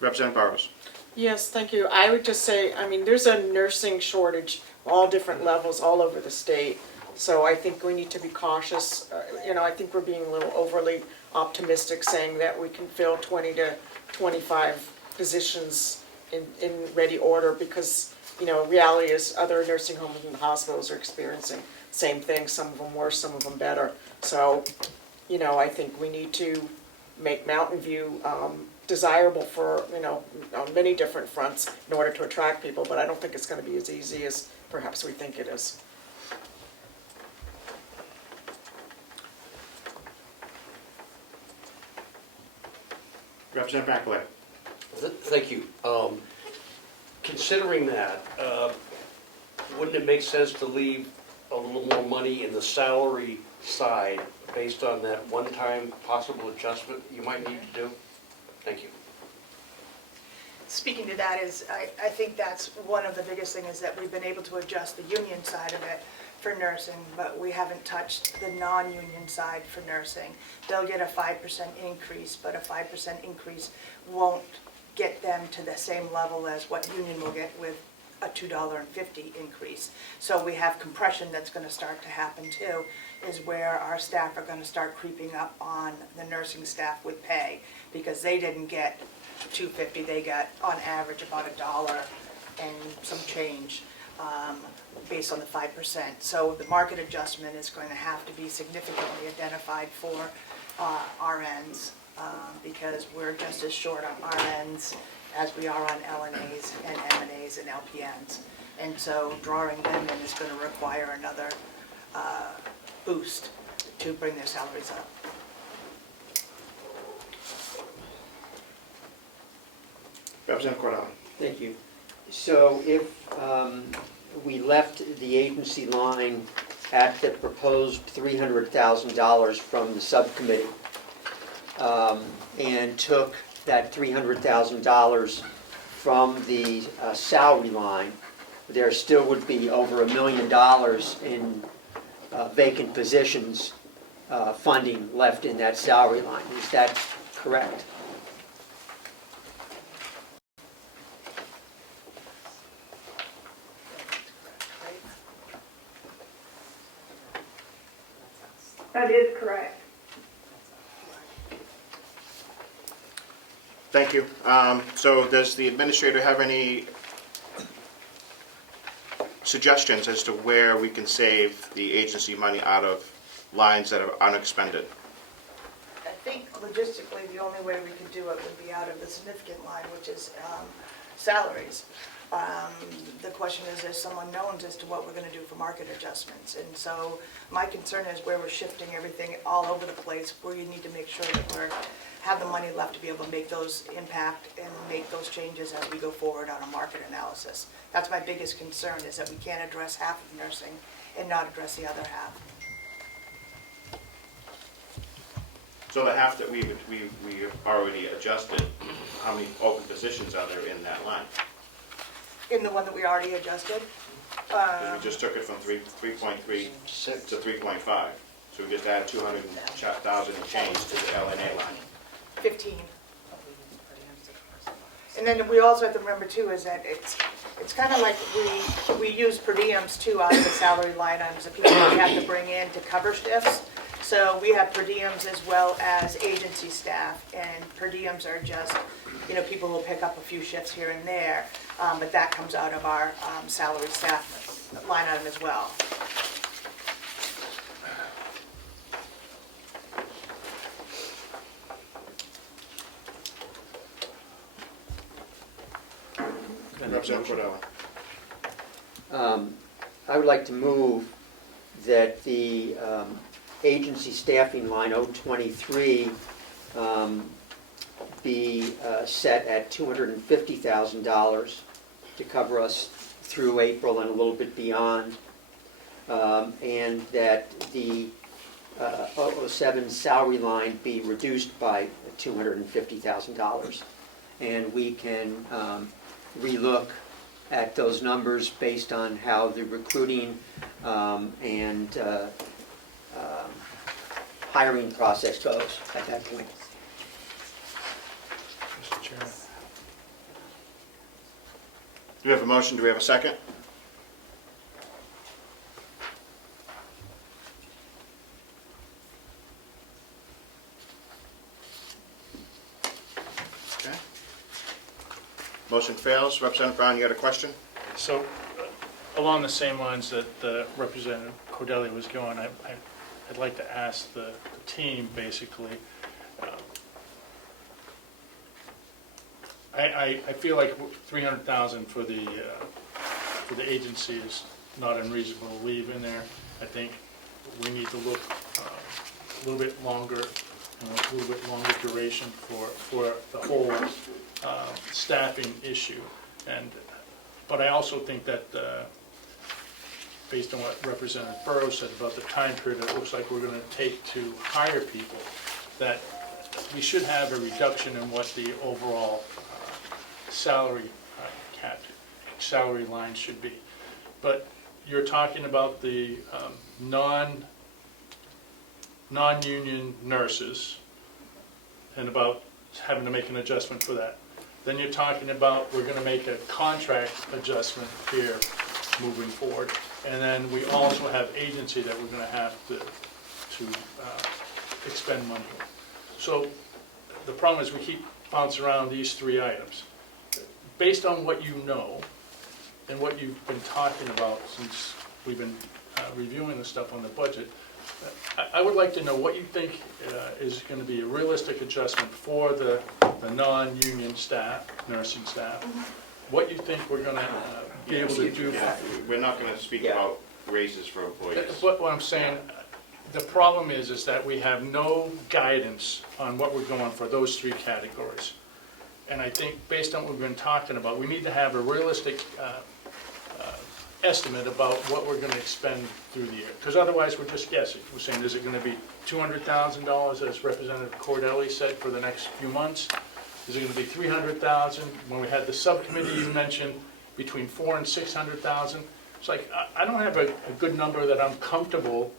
Representative Burrows. Yes, thank you. I would just say, I mean, there's a nursing shortage, all different levels, all over the state. So I think we need to be cautious. I think we're being a little overly optimistic saying that we can fill 20 to 25 positions in ready order because, reality is other nursing homes and hospitals are experiencing same thing, some of them worse, some of them better. So, I think we need to make Mountain View desirable for, on many different fronts in order to attract people, but I don't think it's going to be as easy as perhaps we think it is. Representative McAleer. Thank you. Considering that, wouldn't it make sense to leave a little more money in the salary side based on that one-time possible adjustment you might need to do? Thank you. Speaking to that is, I think that's one of the biggest things is that we've been able to adjust the union side of it for nursing, but we haven't touched the non-union side for nursing. They'll get a 5% increase, but a 5% increase won't get them to the same level as what union will get with a $2.50 increase. So we have compression that's going to start to happen too, is where our staff are going to start creeping up on the nursing staff with pay, because they didn't get $2.50, they got on average about $1 and some change based on the 5%. So the market adjustment is going to have to be significantly identified for RNs because we're just as short on RNs as we are on LNAs and MNAs and LPNs. And so drawing them in is going to require another boost to bring their salaries up. Representative Cordell. Thank you. So if we left the agency line at the proposed $300,000 from the subcommittee and took that $300,000 from the salary line, there still would be over $1 million in vacant positions funding left in that salary line. Is that correct? That is correct. Thank you. So does the administrator have any suggestions as to where we can save the agency money out of lines that are unexpended? I think logistically, the only way we could do it would be out of the significant line, which is salaries. The question is, there's some unknowns as to what we're going to do for market adjustments. And so my concern is where we're shifting everything all over the place, where you need to make sure that we have the money left to be able to make those impact and make those changes as we go forward on a market analysis. That's my biggest concern, is that we can't address half of nursing and not address the other half. So the half that we already adjusted, how many open positions are there in that line? In the one that we already adjusted? Because we just took it from 3.3 to 3.5. So we just added 200,000 and change to the LNA line. 15. And then we also have to remember too is that it's kind of like we use per diems too out of the salary line items, the people that we have to bring in to cover shifts. So we have per diems as well as agency staff, and per diems are just, people who will pick up a few shifts here and there, but that comes out of our salary staff line item as well. Representative Cordella. I would like to move that the agency staffing line 023 be set at $250,000 to cover us through April and a little bit beyond, and that the 007 salary line be reduced by $250,000. And we can relook at those numbers based on how the recruiting and hiring process goes at that point. Mr. Chairman. Do we have a motion? Do we have a second? Okay. Motion fails. Representative Brown, you got a question? So, along the same lines that Representative Cordelli was going, I'd like to ask the team, basically, I feel like $300,000 for the agency is not unreasonable to leave in there. I think we need to look a little bit longer, a little bit longer duration for the whole staffing issue. But I also think that based on what Representative Burrows said about the time period it looks like we're going to take to hire people, that we should have a reduction in what the overall salary line should be. But you're talking about the non-union nurses and about having to make an adjustment for that. Then you're talking about we're going to make a contract adjustment here moving forward. And then we also have agency that we're going to have to expend money on. So the problem is we keep bouncing around these three items. Based on what you know and what you've been talking about since we've been reviewing the stuff on the budget, I would like to know what you think is going to be a realistic adjustment for the non-union staff, nursing staff. What you think we're going to be able to do. We're not going to speak about raises for employees. What I'm saying, the problem is that we have no guidance on what we're going for those three categories. And I think based on what we've been talking about, we need to have a realistic estimate about what we're going to expend through the year. Because otherwise we're just guessing. We're saying, is it going to be $200,000 as Representative Cordelli said for the next few months? Is it going to be $300,000? When we had the subcommittee, you mentioned between $400,000 and $600,000. It's like, I don't have a good number that I'm comfortable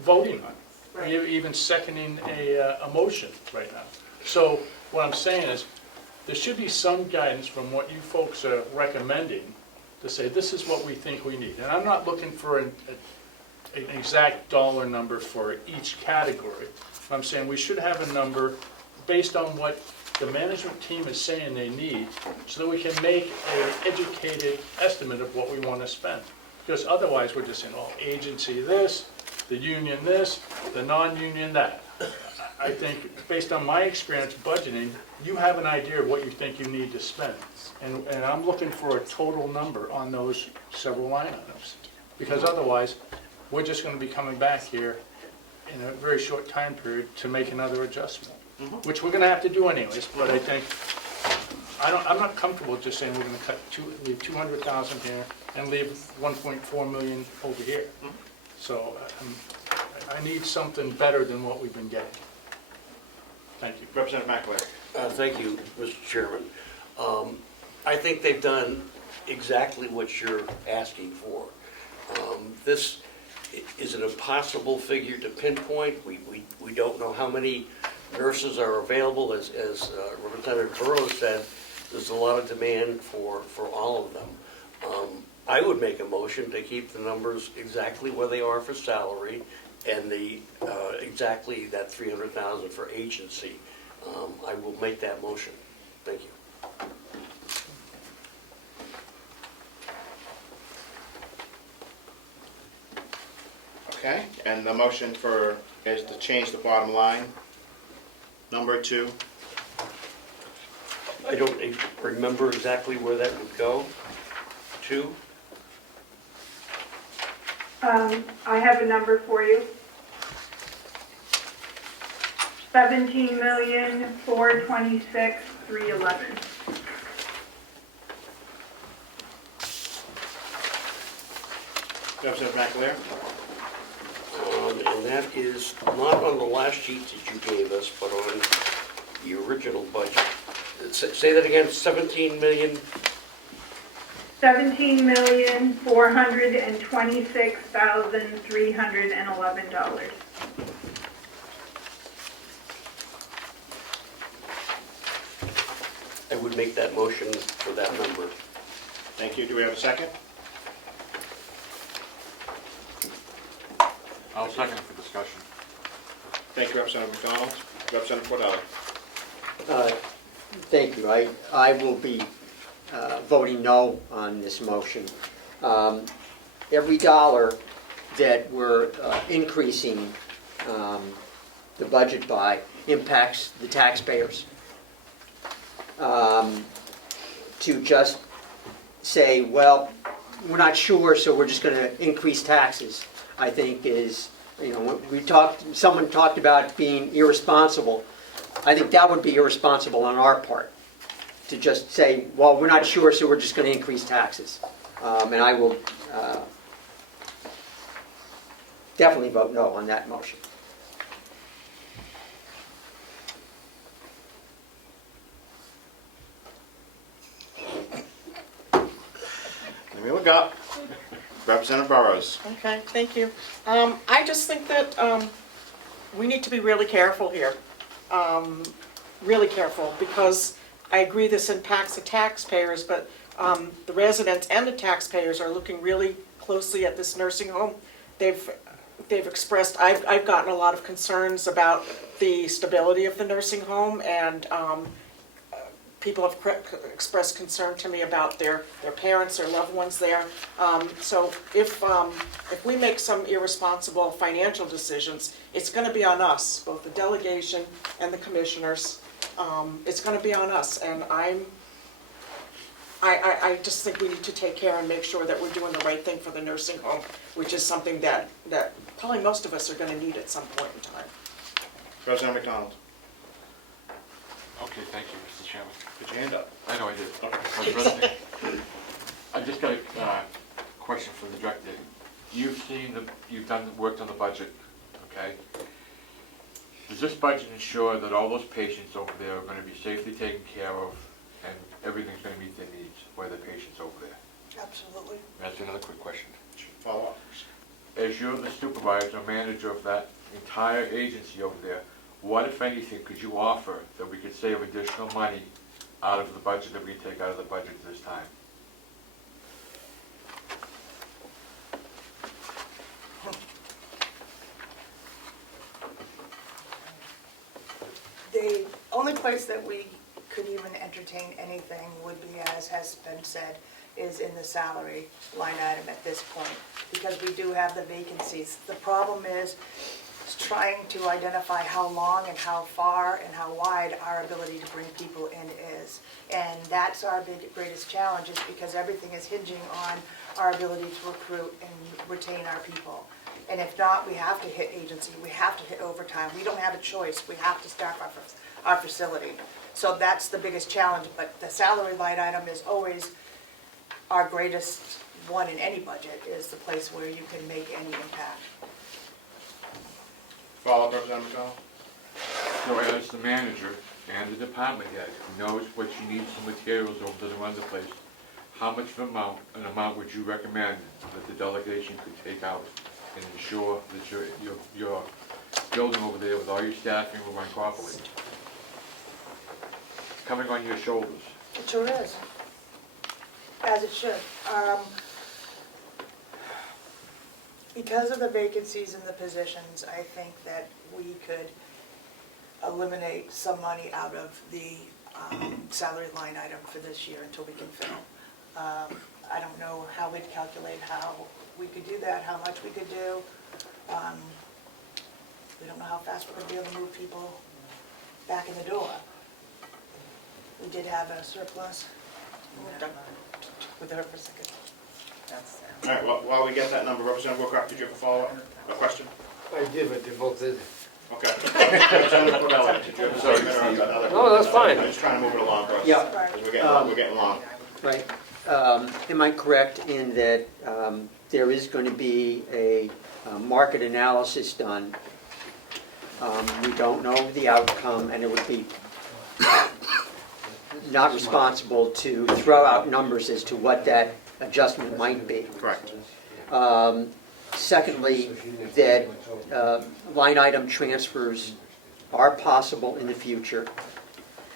voting on, right, or even seconding a motion right now. So what I'm saying is, there should be some guidance from what you folks are recommending to say, this is what we think we need. And I'm not looking for an exact dollar number for each category. I'm saying we should have a number based on what the management team is saying they need, so that we can make an educated estimate of what we want to spend. Because otherwise we're just saying, oh, agency this, the union this, the non-union that. I think based on my experience budgeting, you have an idea of what you think you need to spend. And I'm looking for a total number on those several line items. Because otherwise, we're just going to be coming back here in a very short time period to make another adjustment. Which we're going to have to do anyways, but I think, I'm not comfortable just saying we're going to leave $200,000 here and leave $1.4 million over here. So I need something better than what we've been getting. Thank you. Representative McAleer. Thank you, Mr. Chairman. I think they've done exactly what you're asking for. This is an impossible figure to pinpoint. We don't know how many nurses are available. As Representative Burrows said, there's a lot of demand for all of them. I would make a motion to keep the numbers exactly where they are for salary and exactly that $300,000 for agency. I will make that motion. Thank you. Okay, and the motion is to change the bottom line, number 2. I don't remember exactly where that would go to. I have a number for you. $17,426,311. Representative McAleer? And that is not on the last sheet that you gave us, but on the original budget. Say that again, 17 million? $17,426,311. I would make that motion for that number. Thank you. Do we have a second? I'll second for discussion. Thank you, Representative McDonald. Representative Cordelli? Thank you. I will be voting no on this motion. Every dollar that we're increasing the budget by impacts the taxpayers. To just say, well, we're not sure, so we're just going to increase taxes, I think is, someone talked about being irresponsible. I think that would be irresponsible on our part, to just say, well, we're not sure, so we're just going to increase taxes. And I will definitely vote no on that motion. Let me look up. Representative Burrows? Okay, thank you. I just think that we need to be really careful here. Really careful, because I agree this impacts the taxpayers, but the residents and the taxpayers are looking really closely at this nursing home. They've expressed, I've gotten a lot of concerns about the stability of the nursing home, and people have expressed concern to me about their parents, their loved ones there. So if we make some irresponsible financial decisions, it's going to be on us, both the delegation and the commissioners. It's going to be on us, and I just think we need to take care and make sure that we're doing the right thing for the nursing home, which is something that probably most of us are going to need at some point in time. Representative McDonald? Okay, thank you, Mr. Chairman. Put your hand up. I know I did. Okay. I just got a question for the director. You've worked on the budget, okay? Does this budget ensure that all those patients over there are going to be safely taken care of and everything's going to meet their needs for the patients over there? Absolutely. That's another quick question. Follow up. As you're the supervisor or manager of that entire agency over there, what, if anything, could you offer that we could save additional money out of the budget that we take out of the budget this time? The only place that we could even entertain anything would be, as has been said, is in the salary line item at this point, because we do have the vacancies. The problem is trying to identify how long and how far and how wide our ability to bring people in is. And that's our greatest challenge, is because everything is hinging on our ability to recruit and retain our people. And if not, we have to hit agency, we have to hit overtime. We don't have a choice, we have to staff our facility. So that's the biggest challenge, but the salary line item is always our greatest one in any budget, is the place where you can make any impact. Follow up, Representative McDonald? So as the manager and the department head who knows what she needs for materials over to run the place, how much of an amount would you recommend that the delegation could take out and ensure that your building over there with all your staffing will run properly? It's coming on your shoulders. It sure is, as it should. Because of the vacancies in the positions, I think that we could eliminate some money out of the salary line item for this year until we can fill. I don't know how we'd calculate how we could do that, how much we could do. We don't know how fast we're going to be able to move people back in the door. We did have a surplus. With her for a second. All right, well, while we get that number, Representative Wilcox, did you have a follow-up, a question? I did, but they're both in. Okay. Representative Comeau, did you have a statement or another? No, that's fine. I'm just trying to move it along, Russ. Yeah. We're getting long. Right. Am I correct in that there is going to be a market analysis done? We don't know the outcome, and it would be not responsible to throw out numbers as to what that adjustment might be. Correct. Secondly, that line item transfers are possible in the future.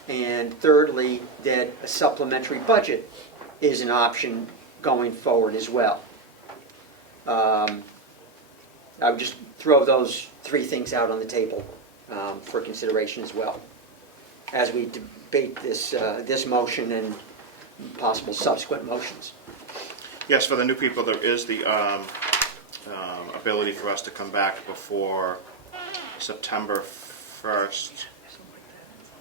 And thirdly, that a supplementary budget is an option going forward as well. I would just throw those three things out on the table for consideration as well, as we debate this motion and possible subsequent motions. Yes, for the new people, there is the ability for us to come back before September 1st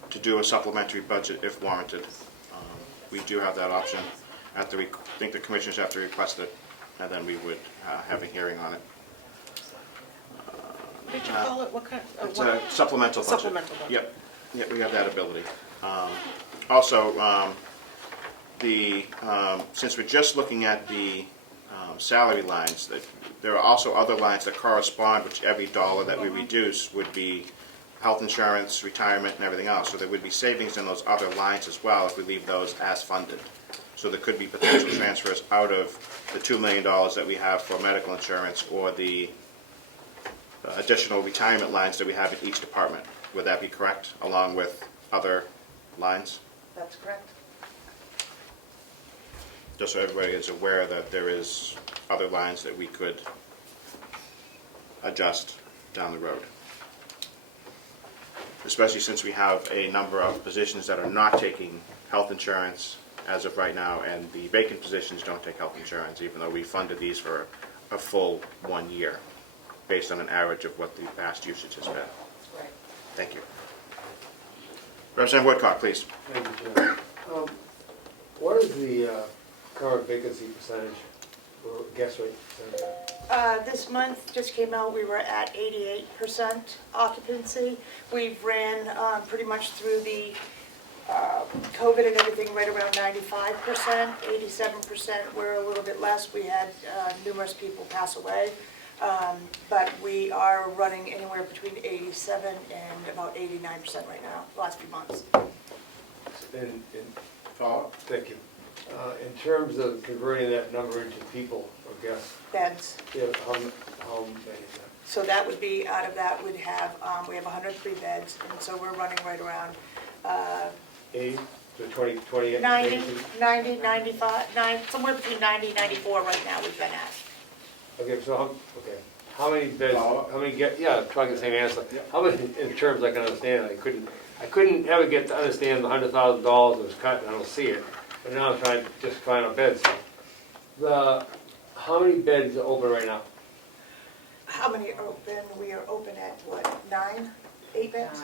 to do a supplementary budget if warranted. We do have that option. I think the commissioners have to request it, and then we would have a hearing on it. What did you call it? What kind? It's a supplemental budget. Supplemental budget. Yep, we have that ability. Also, since we're just looking at the salary lines, there are also other lines that correspond, which every dollar that we reduce would be health insurance, retirement, and everything else. So there would be savings in those other lines as well if we leave those as funded. So there could be potential transfers out of the $2 million that we have for medical insurance or the additional retirement lines that we have in each department. Would that be correct, along with other lines? That's correct. Just so everybody is aware that there is other lines that we could adjust down the road. Especially since we have a number of positions that are not taking health insurance as of right now, and the vacant positions don't take health insurance, even though we funded these for a full 1 year, based on an average of what the past usage has been. Right. Thank you. Representative Woodcock, please. Thank you, Chair. What is the current vacancy percentage, or guess rate percentage? This month just came out, we were at 88% occupancy. We've ran pretty much through the COVID and everything right around 95%, 87%. We're a little bit less. We had numerous people pass away. But we are running anywhere between 87 and about 89% right now, the last few months. Follow-up? Thank you. In terms of converting that number into people, or guests, Beds. yeah, how many is that? So that would be, out of that, we have 103 beds, and so we're running right around 80 to 20, 28? 90, 95, somewhere between 90 and 94 right now we've been at. Okay, so how many beds, how many yeah, I'm trying to get the same answer. How many, in terms I can understand, I couldn't ever get to understand the $100,000 that was cut, and I don't see it, but now I'm trying to just find out beds. How many beds are open right now? How many are open? We are open at, what, 9, 8 beds?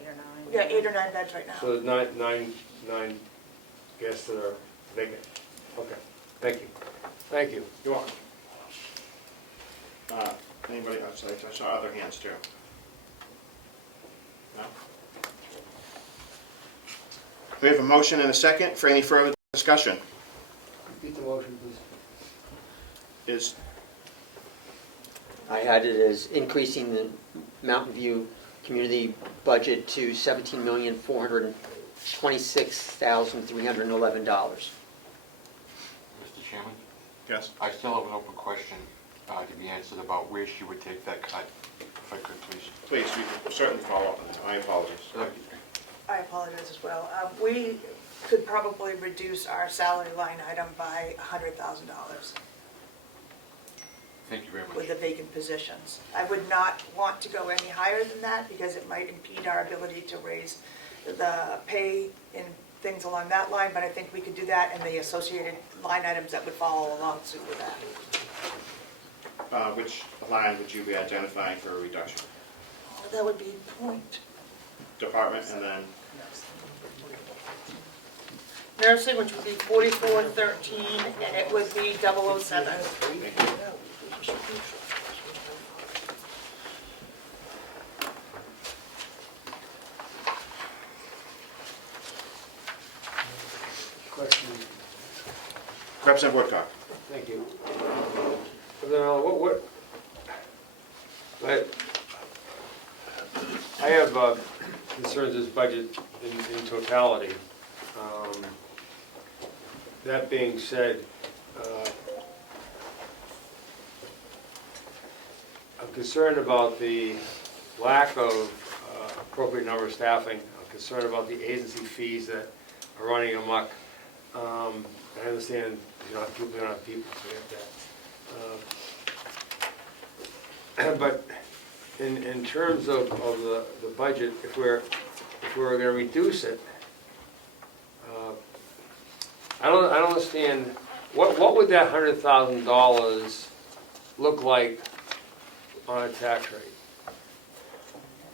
8 or 9. We got 8 or 9 beds right now. So there's nine guests that are vacant. Okay, thank you. Thank you. You're welcome. Anybody outside? I saw other hands too. No? We have a motion and a second for any further discussion. Repeat the motion, please. I had it as increasing the Mountain View community budget to $17,426,311. Mr. Chairman? Yes. I still have an open question to be answered about where she would take that cut, if I could, please. Please, you can certainly follow up on that. I apologize. I apologize as well. We could probably reduce our salary line item by $100,000 Thank you very much. with the vacant positions. I would not want to go any higher than that because it might impede our ability to raise the pay and things along that line, but I think we could do that and the associated line items that would follow along suit with that. Which line would you be identifying for a reduction? That would be point. Department and then? Nursing, which would be 4413, and it would be 007. Representative Woodcock. Thank you. What, I have concerns with this budget in totality. That being said, I'm concerned about the lack of appropriate number of staffing. I'm concerned about the agency fees that are running amok. I understand you don't have people, so you have that. But in terms of the budget, if we're going to reduce it, I don't understand what would that $100,000 look like on a tax rate?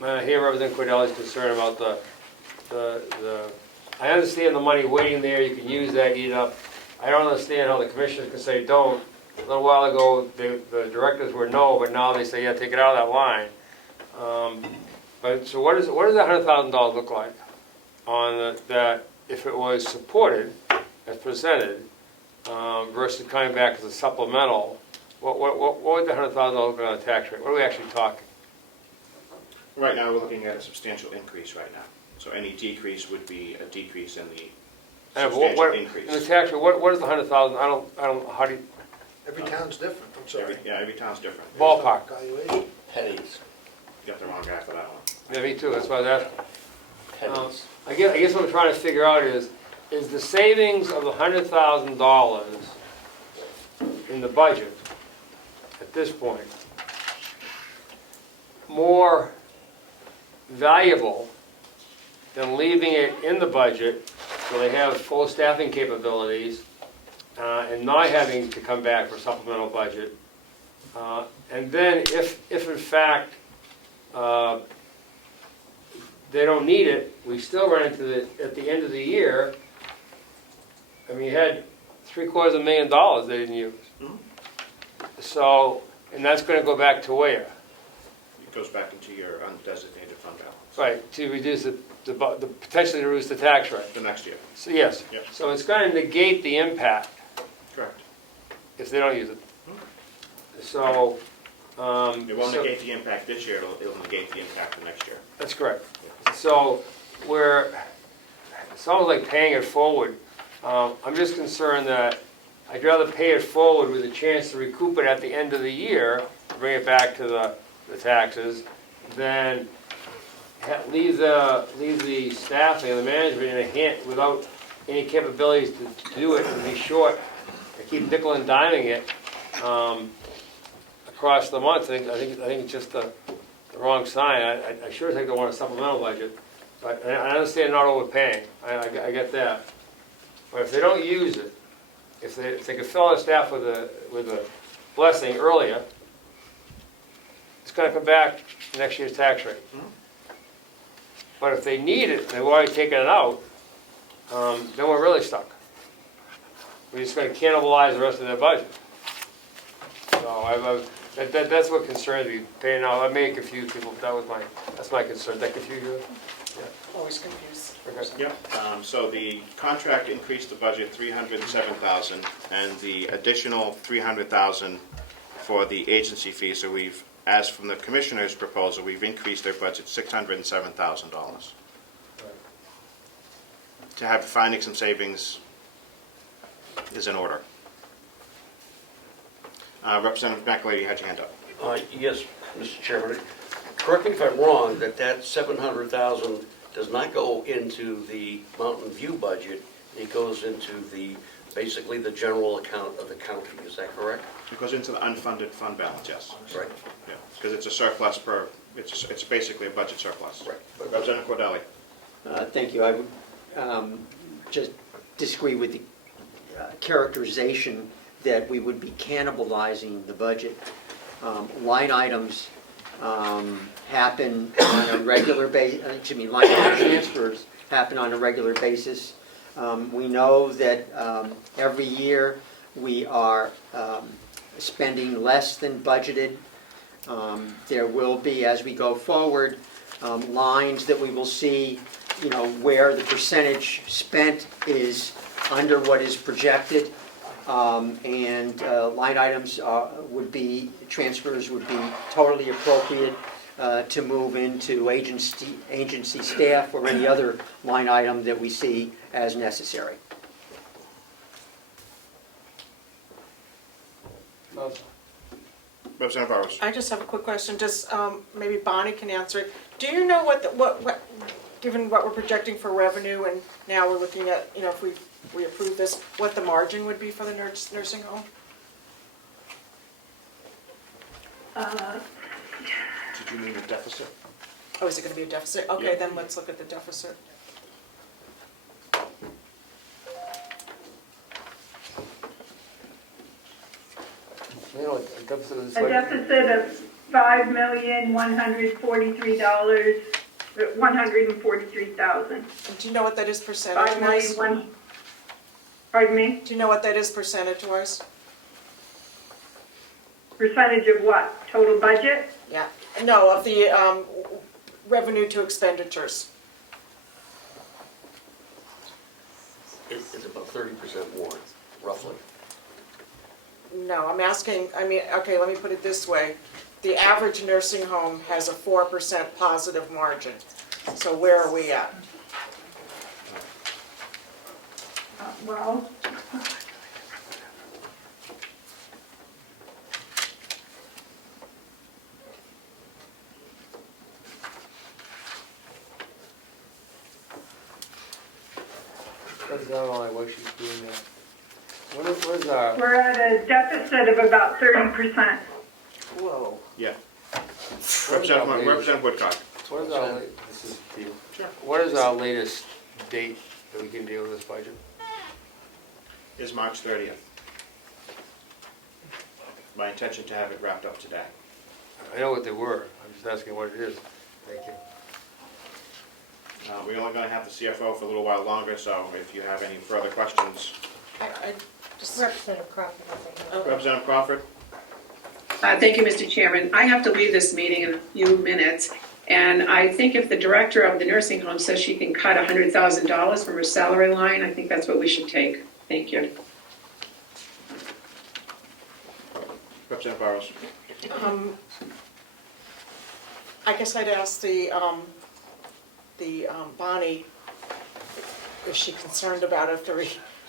I hear Representative Cordelli's concern about the. I understand the money waiting there. You can use that, eat it up. I don't understand how the commissioners can say don't. A little while ago, the directors were no, but now they say yeah, take it out of that line. But so what does that $100,000 look like on that if it was supported as presented versus coming back as a supplemental? What would the $100,000 look like on a tax rate? What are we actually talking? Right now, we're looking at a substantial increase right now. So any decrease would be a decrease in the substantial increase. In the tax rate, what is the $100,000? I don't. How do you? Every town's different, I'm sorry. Every town's different. Ballpark. Valuation. Pennies. You got the wrong guy for that one. Yeah, me too. That's why I was asking. Pennies. I guess what I'm trying to figure out is the savings of the $100,000 in the budget at this point more valuable than leaving it in the budget so they have full staffing capabilities and not having to come back for supplemental budget. And then if in fact they don't need it, we still run into at the end of the year, I mean, you had $750,000 they didn't use. Mm-hmm. So, and that's going to go back to where? It goes back into your undesignated fund balance. Right, to reduce the potentially to reduce the tax rate. The next year. So yes, Yep. so it's going to negate the impact Correct. if they don't use it. So, It won't so- negate the impact this year, it'll negate the impact the next year. That's correct. So it's almost like paying it forward. I'm just concerned that I'd rather pay it forward with a chance to recoup it at the end of the year, bring it back to the taxes, than leave the staffing and the management in a hand without any capabilities to do it and be short and keep nickel and diming it across the month. I think it's just the wrong sign. I sure think they want a supplemental budget, but I understand not overpaying. I get that. But if they don't use it, if they could fill our staff with a blessing earlier, it's going to come back to next year's tax rate. But if they need it, they've already taken it out, then we're really stuck. We're just going to cannibalize the rest of their budget. So that's what concerns me. Paying out, I may confuse people, but that's my concern. Did that confuse you? Yeah. Always confused. Okay. Yep. So the contract increased the budget $307,000, and the additional $300,000 for the agency fee. So we've, as from the commissioner's proposal, we've increased their budget $607,000. To have finding some savings is in order. Representative McAlady, you had your hand up. Yes, Mr. Chairman. Correct me if I'm wrong, that $700,000 does not go into the Mountain View budget. It goes into basically the general account of the county. Is that correct? It goes into the unfunded fund balance, yes. Right. Yeah, because it's a surplus it's basically a budget surplus. Right. Representative Cordelli. Thank you. I would just disagree with the characterization that we would be cannibalizing the budget. Line items happen on a regular basis, line item transfers happen on a regular basis. We know that every year we are spending less than budgeted. There will be, as we go forward, lines that we will see, where the percentage spent is under what is projected. And line items would be, transfers would be totally appropriate to move into agency staff or any other line item that we see as necessary. Representative Burrows. I just have a quick question, just maybe Bonnie can answer it. Do you know what, given what we're projecting for revenue, and now we're looking at, if we approve this, what the margin would be for the nursing home? Did you mean a deficit? Oh, is it going to be a deficit? Okay, Yeah. then let's look at the deficit. A deficit is A deficit of $5,143,143. And do you know what that is 5 percentage-wise? million, pardon me? Do you know what that is percentage-wise? Percentage of what? Total budget? Yeah, no, of the revenue to expenditures. It's about 30% more, roughly. No, I'm asking, okay, let me put it this way. The average nursing home has a 4% positive margin. So where are we at? Well, That's not all I wish she's doing that. What is our? we're at a deficit of about 30%. Whoa. Yeah. Representative Woodcock. What is our, this is to you. What is our latest date that we can deal with this budget? Is March 30th. My intention to have it wrapped up today. I know what they were, I'm just asking what it is. Thank you. We're only going to have the CFO for a little while longer, so if you have any further questions. I just, Representative Crawford has a hand. Representative Crawford? Thank you, Mr. Chairman. I have to leave this meeting in a few minutes, and I think if the director of the nursing home says she can cut $100,000 from her salary line, I think that's what we should take. Thank you. Representative Burrows. I guess I'd ask the Bonnie, is she concerned about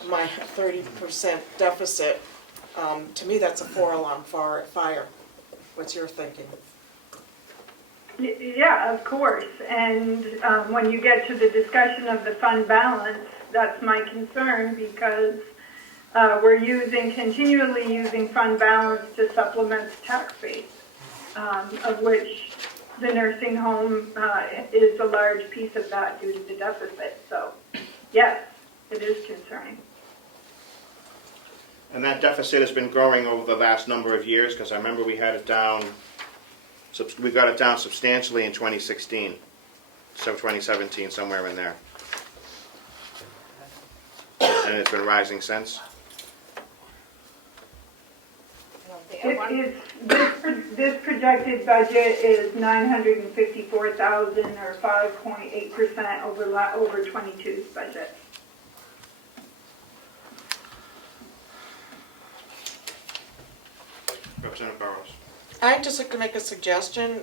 my 30% deficit? To me, that's a 4-alarm fire. What's your thinking? Yeah, of course. And when you get to the discussion of the fund balance, that's my concern because we're continually using fund balance to supplement the tax base, of which the nursing home is a large piece of that due to the deficit. So, yes, it is concerning. And that deficit has been growing over the last number of years, because I remember we got it down substantially in 2016, so 2017, somewhere in there. And it's been rising since. This projected budget is $954,000 or 5.8% over 22's budget. Representative Burrows. I'd just like to make a suggestion.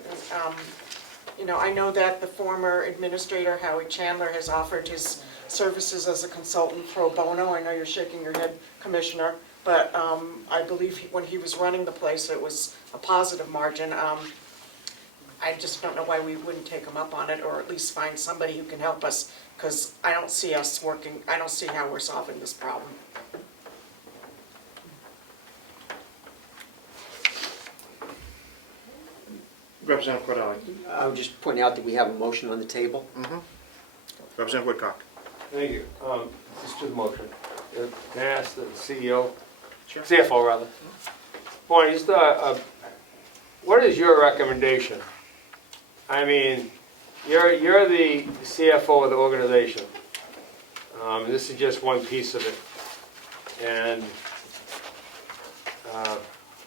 I know that the former administrator, Howie Chandler, has offered his services as a consultant pro bono. I know you're shaking your head, Commissioner, but I believe when he was running the place, it was a positive margin. I just don't know why we wouldn't take him up on it, or at least find somebody who can help us, because I don't see us working, I don't see how we're solving this problem. Representative Cordelli. I would just point out that we have a motion on the table. Representative Woodcock. Thank you. Just to the motion. Can I ask the CEO? Sure. CFO, rather. Bonnie, just what is your recommendation? I mean, you're the CFO of the organization. This is just one piece of it. And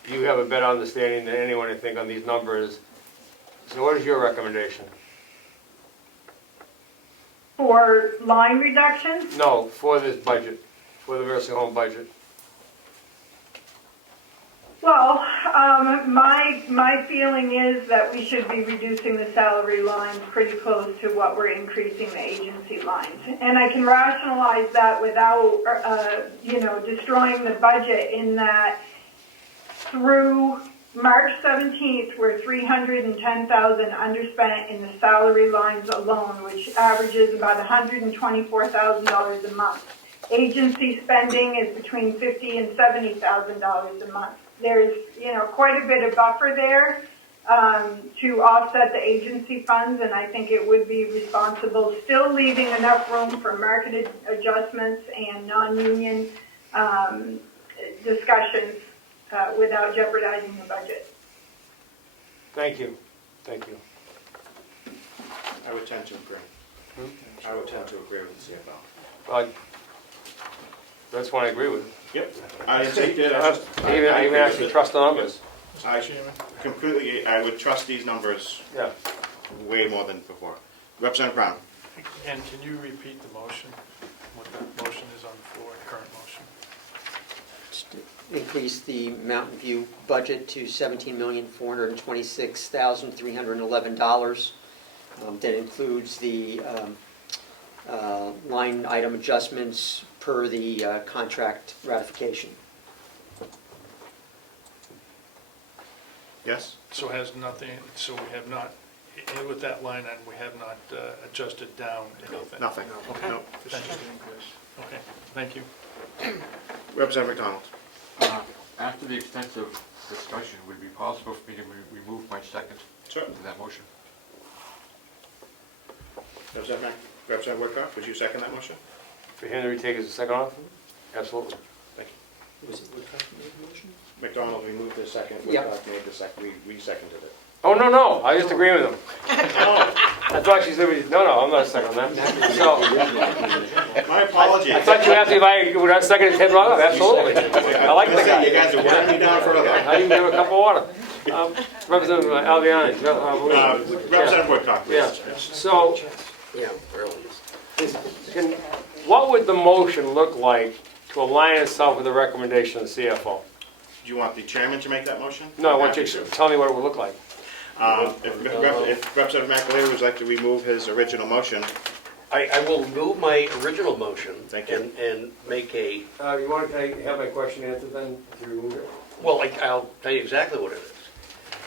you have a better understanding than anyone, I think, on these numbers. So what is your recommendation? For line reductions? No, for this budget, for the nursing home budget. Well, my feeling is that we should be reducing the salary lines pretty close to what we're increasing the agency lines. And I can rationalize that without, destroying the budget, in that through March 17th, we're $310,000 underspent in the salary lines alone, which averages about $124,000 a month. Agency spending is between $50,000 and $70,000 a month. There's, quite a bit of buffer there to offset the agency funds, and I think it would be responsible, still leaving enough room for market adjustments and non-union discussions without jeopardizing the budget. Thank you, thank you. I would tend to agree. I would tend to agree with the CFO. Well, that's one I agree with. Yep. I didn't say you did. I even actually trust the numbers. I completely, I would trust these numbers Yeah. way more than before. Representative Brown. And can you repeat the motion, what the motion is on the floor, current motion? Increase the Mountain View budget to $17,426,311. That includes the line item adjustments per the contract ratification. Yes? So has nothing, so we have not, with that line item, we have not adjusted down anything? Nothing. Okay. Nope. Thank you. Okay, thank you. Representative McDonald. After the extensive discussion, would it be possible for me to remove my second Sure. to that motion? Representative Woodcock, would you second that motion? For him to retake his second off? Absolutely. Thank you. Was it Woodcock who made the motion? McDonald removed the second, Yep. Woodcock made the second, we seconded it. Oh, no, I just agree with him. I thought she said, no, I'm not seconding that. So, My apologies. I thought you asked me if I would have seconded Ted Rock. Absolutely. I like the guy. You guys are wearing me down further. I even give him a cup of water. Representative Alviani. Representative Woodcock, please. Yeah, so, Yeah, really. what would the motion look like to align itself with the recommendation of the CFO? Do you want the chairman to make that motion? No, I want you to tell me what it would look like. If Representative McAleer would like to remove his original motion. I will remove my original motion. Thank you. And make a, You want to have my question answered then, if you remove it? well, I'll tell you exactly what it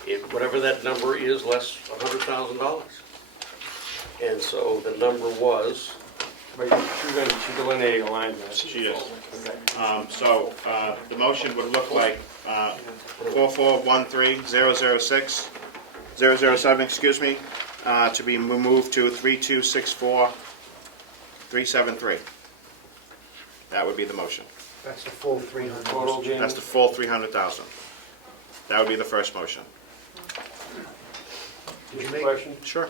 is. Whatever that number is, less $100,000. And so the number was, But she's delineating a line there. She is. So the motion would look like 4413006, 007, to be moved to 3264,373. That would be the motion. That's the full 300. Total, James? That's the full 300,000. That would be the first motion. Did you make? Question? Sure.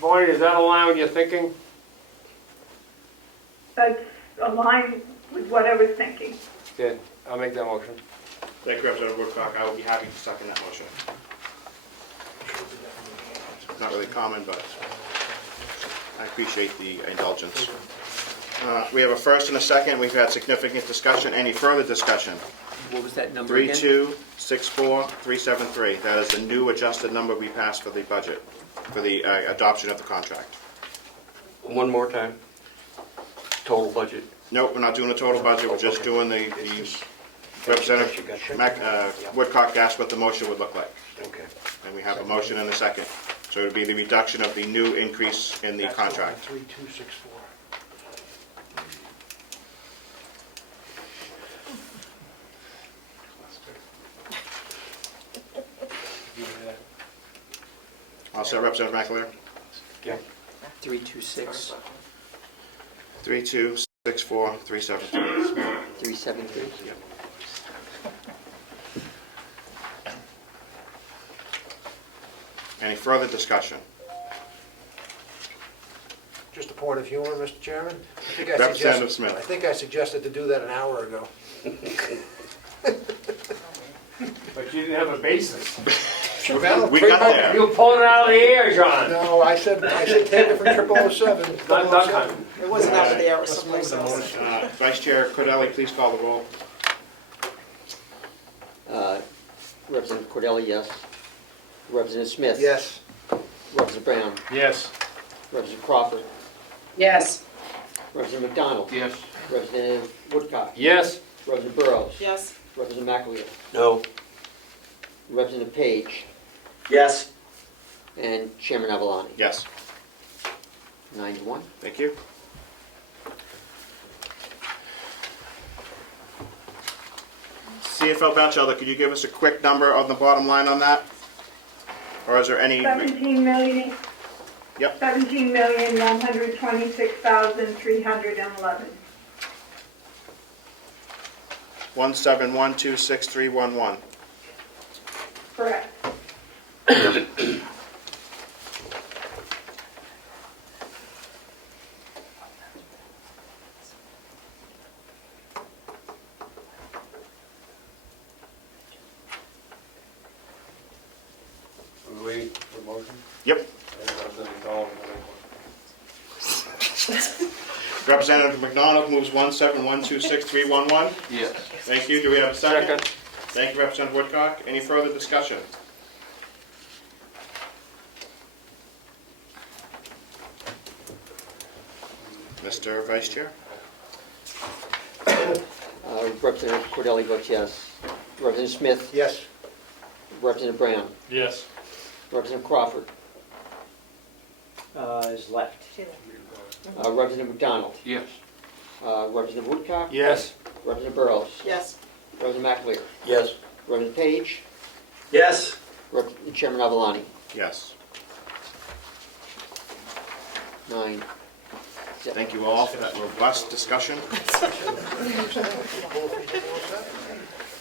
Bonnie, does that align with your thinking? That's aligned with what I was thinking. Good, I'll make that motion. Thank you, Representative Woodcock. I will be happy to second that motion. It's not really common, but I appreciate the indulgence. We have a first and a second. We've had significant discussion. Any further discussion? What was that number again? 3264,373. That is the new adjusted number we passed for the budget, for the adoption of the contract. one more time, total budget. Nope, we're not doing the total budget. We're just doing the Representative Woodcock asked what the motion would look like. Okay. And we have a motion and a second. So it would be the reduction of the new increase in the contract. 3264. All set, Representative McAleer? Yeah. 326, 3264,373. 373. Yep. Any further discussion? Just a point of humor, Mr. Chairman. Representative Smith. I think I suggested to do that an hour ago. But you didn't have a basis. Well, We got there. You pulled it out of the air, John. No, I said take it from 0007. Not duck hunting. It wasn't out of the air, it was someplace else. Vice Chair Cordelli, please call the roll. Representative Cordelli, yes. Representative Smith? Yes. Representative Brown? Yes. Representative Crawford? Yes. Representative McDonald? Yes. Representative Woodcock? Yes. Representative Burrows? Yes. Representative McAleer? No. Representative Page? Yes. And Chairman Avalani? Yes. 9-1. Thank you. CFO Batchelder, could you give us a quick number on the bottom line on that? Or is there any? 17 million. Yep. 17,126,311. 171266311. Correct. Are we waiting for a motion? Yep. Representative McDonald moves 171266311. Yes. Thank you. Do we have a second? Thank you, Representative Woodcock. Any further discussion? Mr. Vice Chair? Representative Cordelli votes yes. Representative Smith? Yes. Representative Brown? Yes. Representative Crawford? Is left. Representative McDonald? Yes. Representative Woodcock? Yes. Representative Burrows? Yes. Representative McAleer? Yes. Representative Page? Yes. Chairman Avalani? Yes. 9. Thank you all for that robust discussion.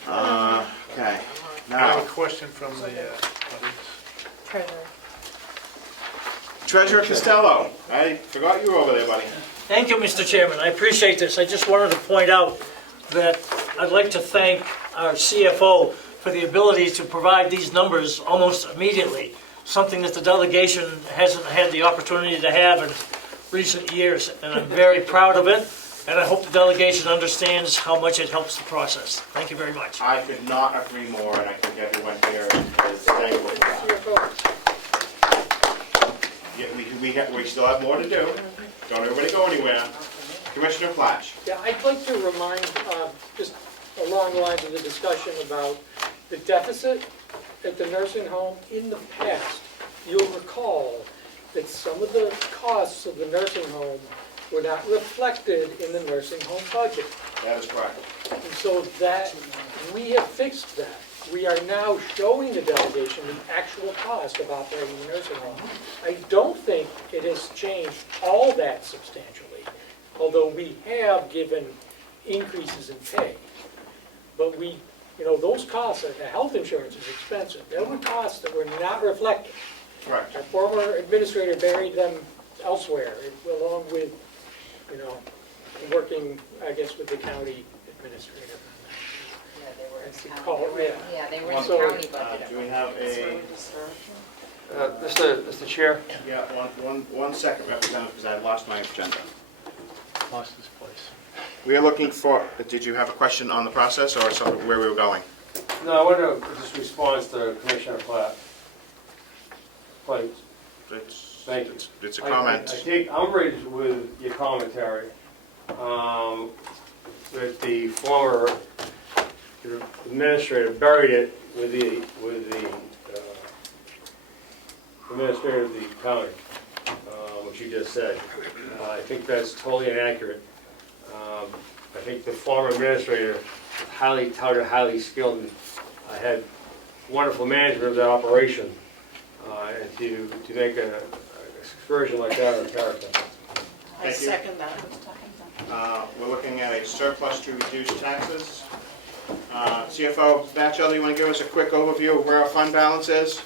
Okay. I have Now, a question from the audience. Treasurer. Treasurer Costello. I forgot you were over there, buddy. Thank you, Mr. Chairman. I appreciate this. I just wanted to point out that I'd like to thank our CFO for the ability to provide these numbers almost immediately, something that the delegation hasn't had the opportunity to have in recent years, and I'm very proud of it, and I hope the delegation understands how much it helps the process. Thank you very much. I could not agree more, and I think everyone here is thankful for that. Yeah, we still have more to do. Don't everybody go anywhere. Commissioner Flash. Yeah, I'd like to remind, just along the lines of the discussion about the deficit at the nursing home in the past. You'll recall that some of the costs of the nursing home were not reflected in the nursing home budget. That is correct. And so that, we have fixed that. We are now showing the delegation the actual cost of operating the nursing home. I don't think it has changed all that substantially, although we have given increases in pay. But we, those costs, the health insurance is expensive. There were costs that were not reflected. Correct. Our former administrator buried them elsewhere, along with, working, I guess, with the county administrator. Yeah, they were in That's the county. call, yeah. Yeah, they were in So- county budget. Do we have a, Mr. Chair? yeah, one second, Representative, because I lost my agenda. Lost his place. We are looking for, did you have a question on the process or something where we were going? No, I want to just respond to Commissioner Platt. Please. Thank you. It's a comment. I take umbrage with your commentary. That the former administrator buried it with the administrator of the county, what you just said. I think that's totally inaccurate. I think the former administrator, highly touted, highly skilled, and had wonderful management of that operation. And to make an excursion like that on character. I second that. We're looking at a surplus to reduce taxes. CFO Batchelder, you want to give us a quick overview of where our fund balance is?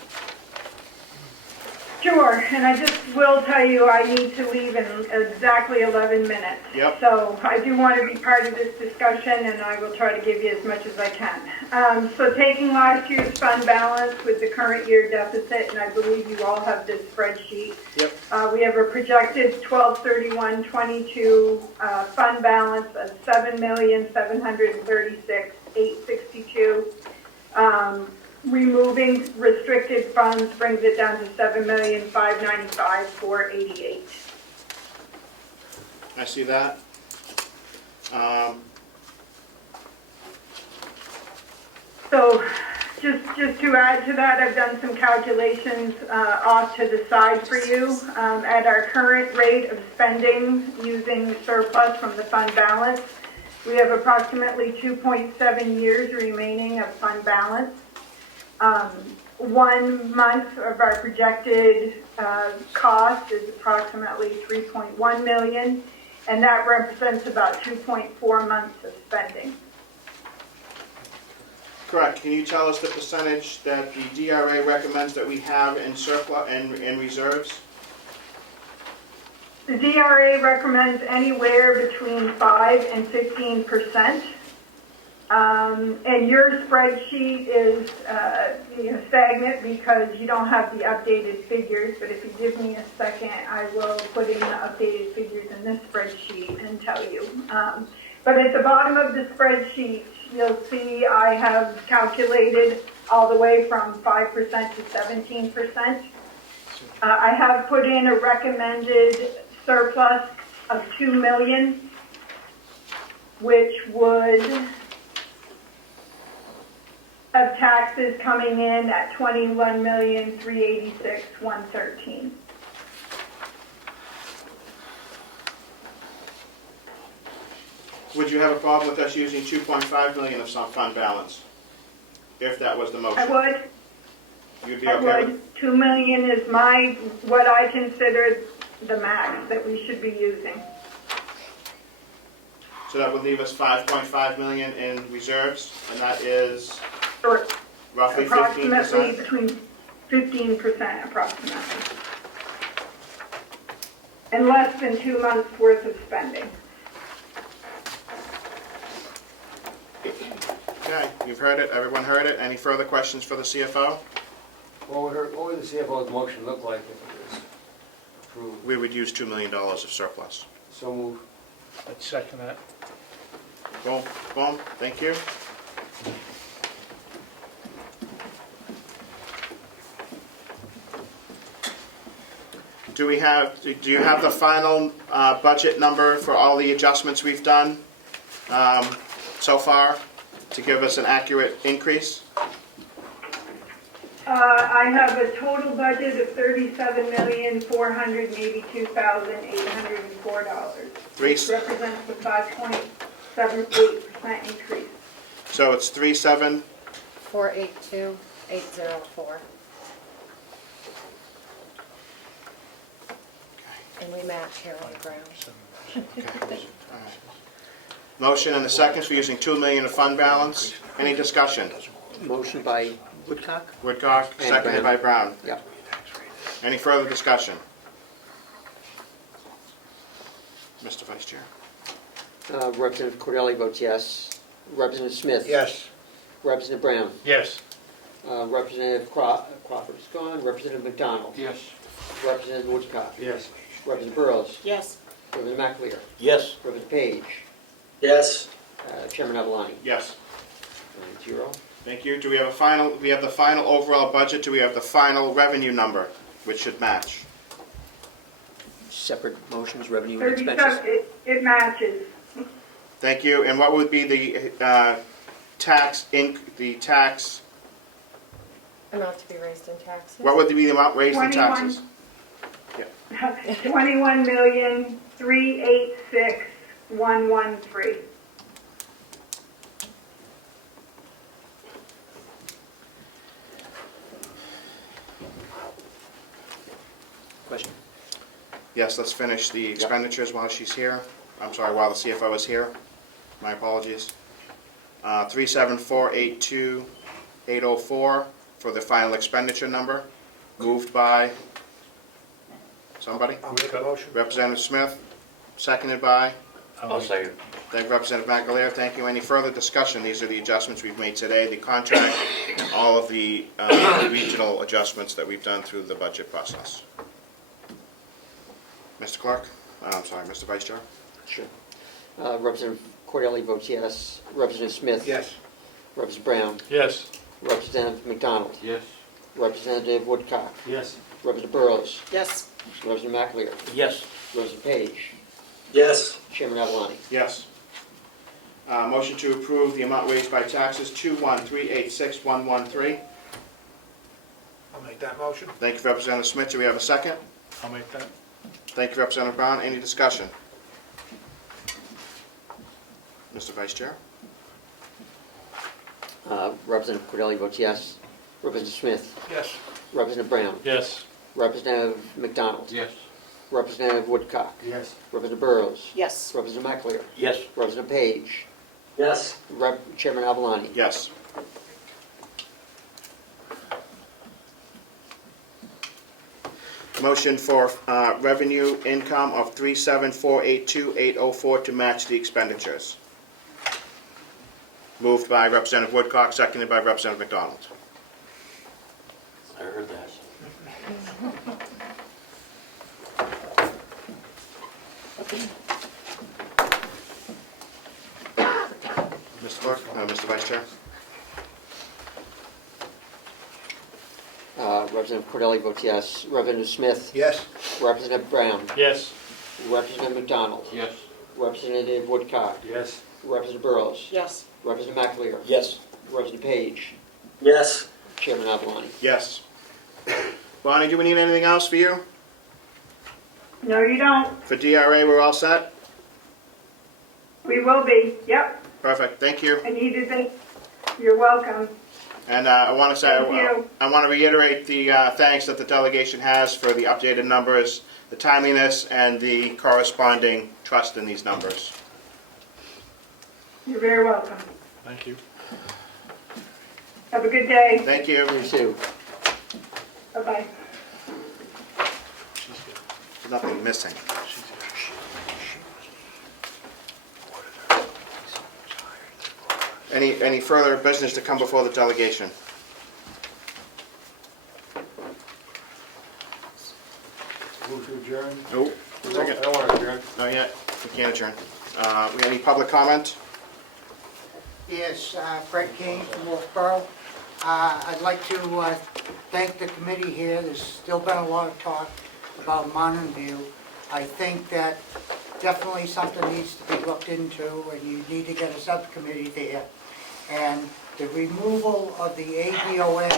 Sure, and I just will tell you I need to leave in exactly 11 minutes. Yep. So I do want to be part of this discussion, and I will try to give you as much as I can. So taking last year's fund balance with the current year deficit, and I believe you all have this spreadsheet. Yep. We have a projected 12/31/22 fund balance of $7,736,862. Removing restricted funds brings it down to $7,595,488. I see that. So just to add to that, I've done some calculations off to the side for you. At our current rate of spending using the surplus from the fund balance, we have approximately 2.7 years remaining of fund balance. 1 month of our projected cost is approximately $3.1 million, and that represents about 2.4 months of spending. Correct. Can you tell us the percentage that the DRA recommends that we have in surplus and in reserves? The DRA recommends anywhere between 5 and 15%. And your spreadsheet is stagnant because you don't have the updated figures, but if you give me a second, I will put in the updated figures in this spreadsheet and tell you. But at the bottom of the spreadsheet, you'll see I have calculated all the way from 5% to 17%. I have put in a recommended surplus of $2 million, which would have taxes coming in at $21,386,113. Would you have a problem with us using 2.5 million of some fund balance? If that was the motion? I would. You'd be I okay with? would. 2 million is what I consider the max that we should be using. So that would leave us 5.5 million in reserves, and that is Or roughly approximately 15%? between 15% approximately. And less than 2 months worth of spending. Okay, you've heard it, everyone heard it. Any further questions for the CFO? What would the CFO's motion look like if it was approved? We would use $2 million of surplus. So move. I'd second that. Boom, boom, thank you. Do you have the final budget number for all the adjustments we've done so far to give us an accurate increase? I have a total budget of $37,482,804, which represents the 5.78% increase. So it's 37. 482,804. And we match here on the ground. Motion and the second for using $2 million of fund balance. Any discussion? Motion by Woodcock? Woodcock, And seconded by Brown. Yep. Any further discussion? Mr. Vice Chair. Representative Cordelli votes yes. Representative Smith? Yes. Representative Brown? Yes. Representative Crawford is gone. Representative McDonald? Yes. Representative Woodcock? Yes. Representative Burrows? Yes. Representative McAleer? Yes. Representative Page? Yes. Chairman Avalani? Yes. 9-0. Thank you. Do we have a final, we have the final overall budget, do we have the final revenue number, which should match? Separate motions, revenue and expenses? 37, it matches. Thank you. And what would be the tax, Amount to be raised in taxes? what would be the amount raised in 21. taxes? 21,386,113. Question? Yes, let's finish the expenditures while she's here. I'm sorry, while the CFO is here. My apologies. 37482,804 for the final expenditure number. Moved by somebody? I'll make a motion. Representative Smith, seconded by? I'll second. Thank you, Representative McAleer. Thank you. Any further discussion? These are the adjustments we've made today, the contract, all of the regional adjustments that we've done through the budget process. Mr. Clark? I'm sorry, Mr. Vice Chair? Sure. Representative Cordelli votes yes. Representative Smith? Yes. Representative Brown? Yes. Representative McDonald. Yes. Representative Woodcock. Yes. Representative Burrows. Yes. Representative McAleer. Yes. Representative Page. Yes. Chairman Avalani. Yes. Motion to approve the amount raised by taxes, 21386,113. I'll make that motion. Thank you, Representative Smith. Do we have a second? I'll make that. Thank you, Representative Brown. Any discussion? Mr. Vice Chair? Representative Cordelli votes yes. Representative Smith. Yes. Representative Brown. Yes. Representative McDonald. Yes. Representative Woodcock. Yes. Representative Burrows. Yes. Representative McAleer. Yes. Representative Page. Yes. Chairman Avalani. Yes. Motion for revenue income of 37482,804 to match the expenditures. Moved by Representative Woodcock, seconded by Representative McDonald. I heard that. Mr. Clerk? No, Mr. Vice Chair? Representative Cordelli votes yes. Representative Smith. Yes. Representative Brown. Yes. Representative McDonald. Yes. Representative Woodcock. Yes. Representative Burrows. Yes. Representative McAleer. Yes. Representative Page. Yes. Chairman Avalani. Yes. Bonnie, do we need anything else for you? No, you don't. For DRA, we're all set? We will be. Yep. Perfect, thank you. I needed this. You're welcome. And I want to say, Thank you. I want to reiterate the thanks that the delegation has for the updated numbers, the timeliness, and the corresponding trust in these numbers. You're very welcome. Thank you. Have a good day. Thank you. You too. Bye-bye. Nothing missing. Any further business to come before the delegation? Move to adjourn? Nope. I don't want to adjourn. Not yet. We can't adjourn. We got any public comment? Yes, Fred King from Wolfboro. I'd like to thank the committee here. There's still been a lot of talk about Mountain View. I think that definitely something needs to be looked into, and you need to get a subcommittee there. And the removal of the ADON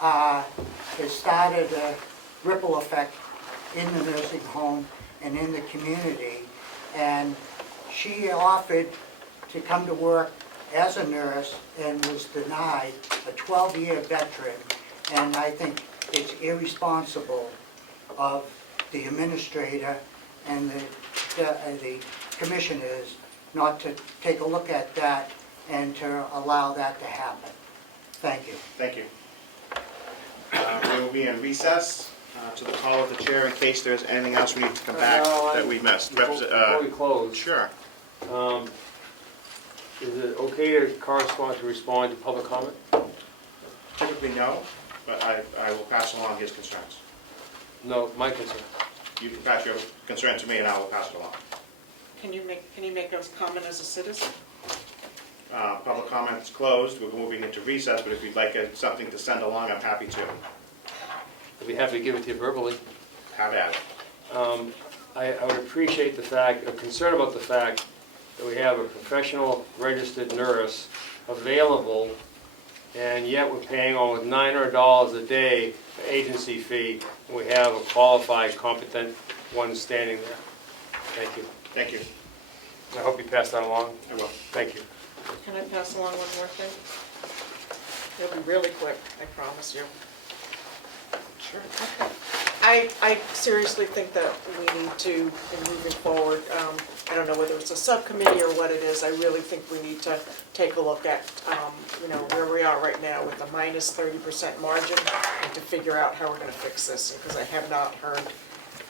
has started a ripple effect in the nursing home and in the community. And she offered to come to work as a nurse and was denied, a 12-year veteran. And I think it's irresponsible of the administrator and the commissioners not to take a look at that and to allow that to happen. Thank you. Thank you. We will be in recess to the call of the chair in case there's anything else we need to come back that we missed. Before we close, Sure. is it okay to correspond to respond to public comment? Typically no, but I will pass along his concerns. No, my concern. You can pass your concern to me and I will pass it along. Can you make a comment as a citizen? Public comment is closed. We're moving into recess, but if you'd like something to send along, I'm happy to. I'd be happy to give it to you verbally. Have at it. I would appreciate the fact, I'm concerned about the fact that we have a professional registered nurse available, and yet we're paying almost $900 a day for agency fee, and we have a qualified, competent one standing there. Thank you. Thank you. I hope you pass that along. I will. Thank you. Can I pass along one more thing? It'll be really quick, I promise you. Sure. I seriously think that we need to, in moving forward, I don't know whether it's a subcommittee or what it is, I really think we need to take a look at, where we are right now with a minus 30% margin, and to figure out how we're gonna fix this, because I have not heard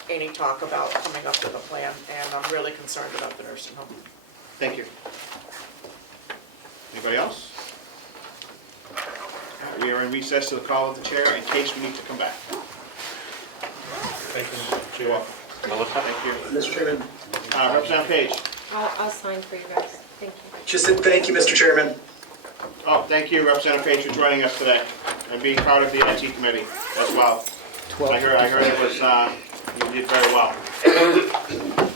any talk about coming up with a plan, and I'm really concerned about the nursing home. Thank you. Anybody else? We are in recess to the call of the chair in case we need to come back. Thank you, Mr. Chair. You're welcome. Thank you. Mr. Chairman, Representative Page. I'll sign for you guys. Thank you. just thank you, Mr. Chairman. Oh, thank you, Representative Page, for joining us today and being part of the IT committee as well. I heard it was, you did very well.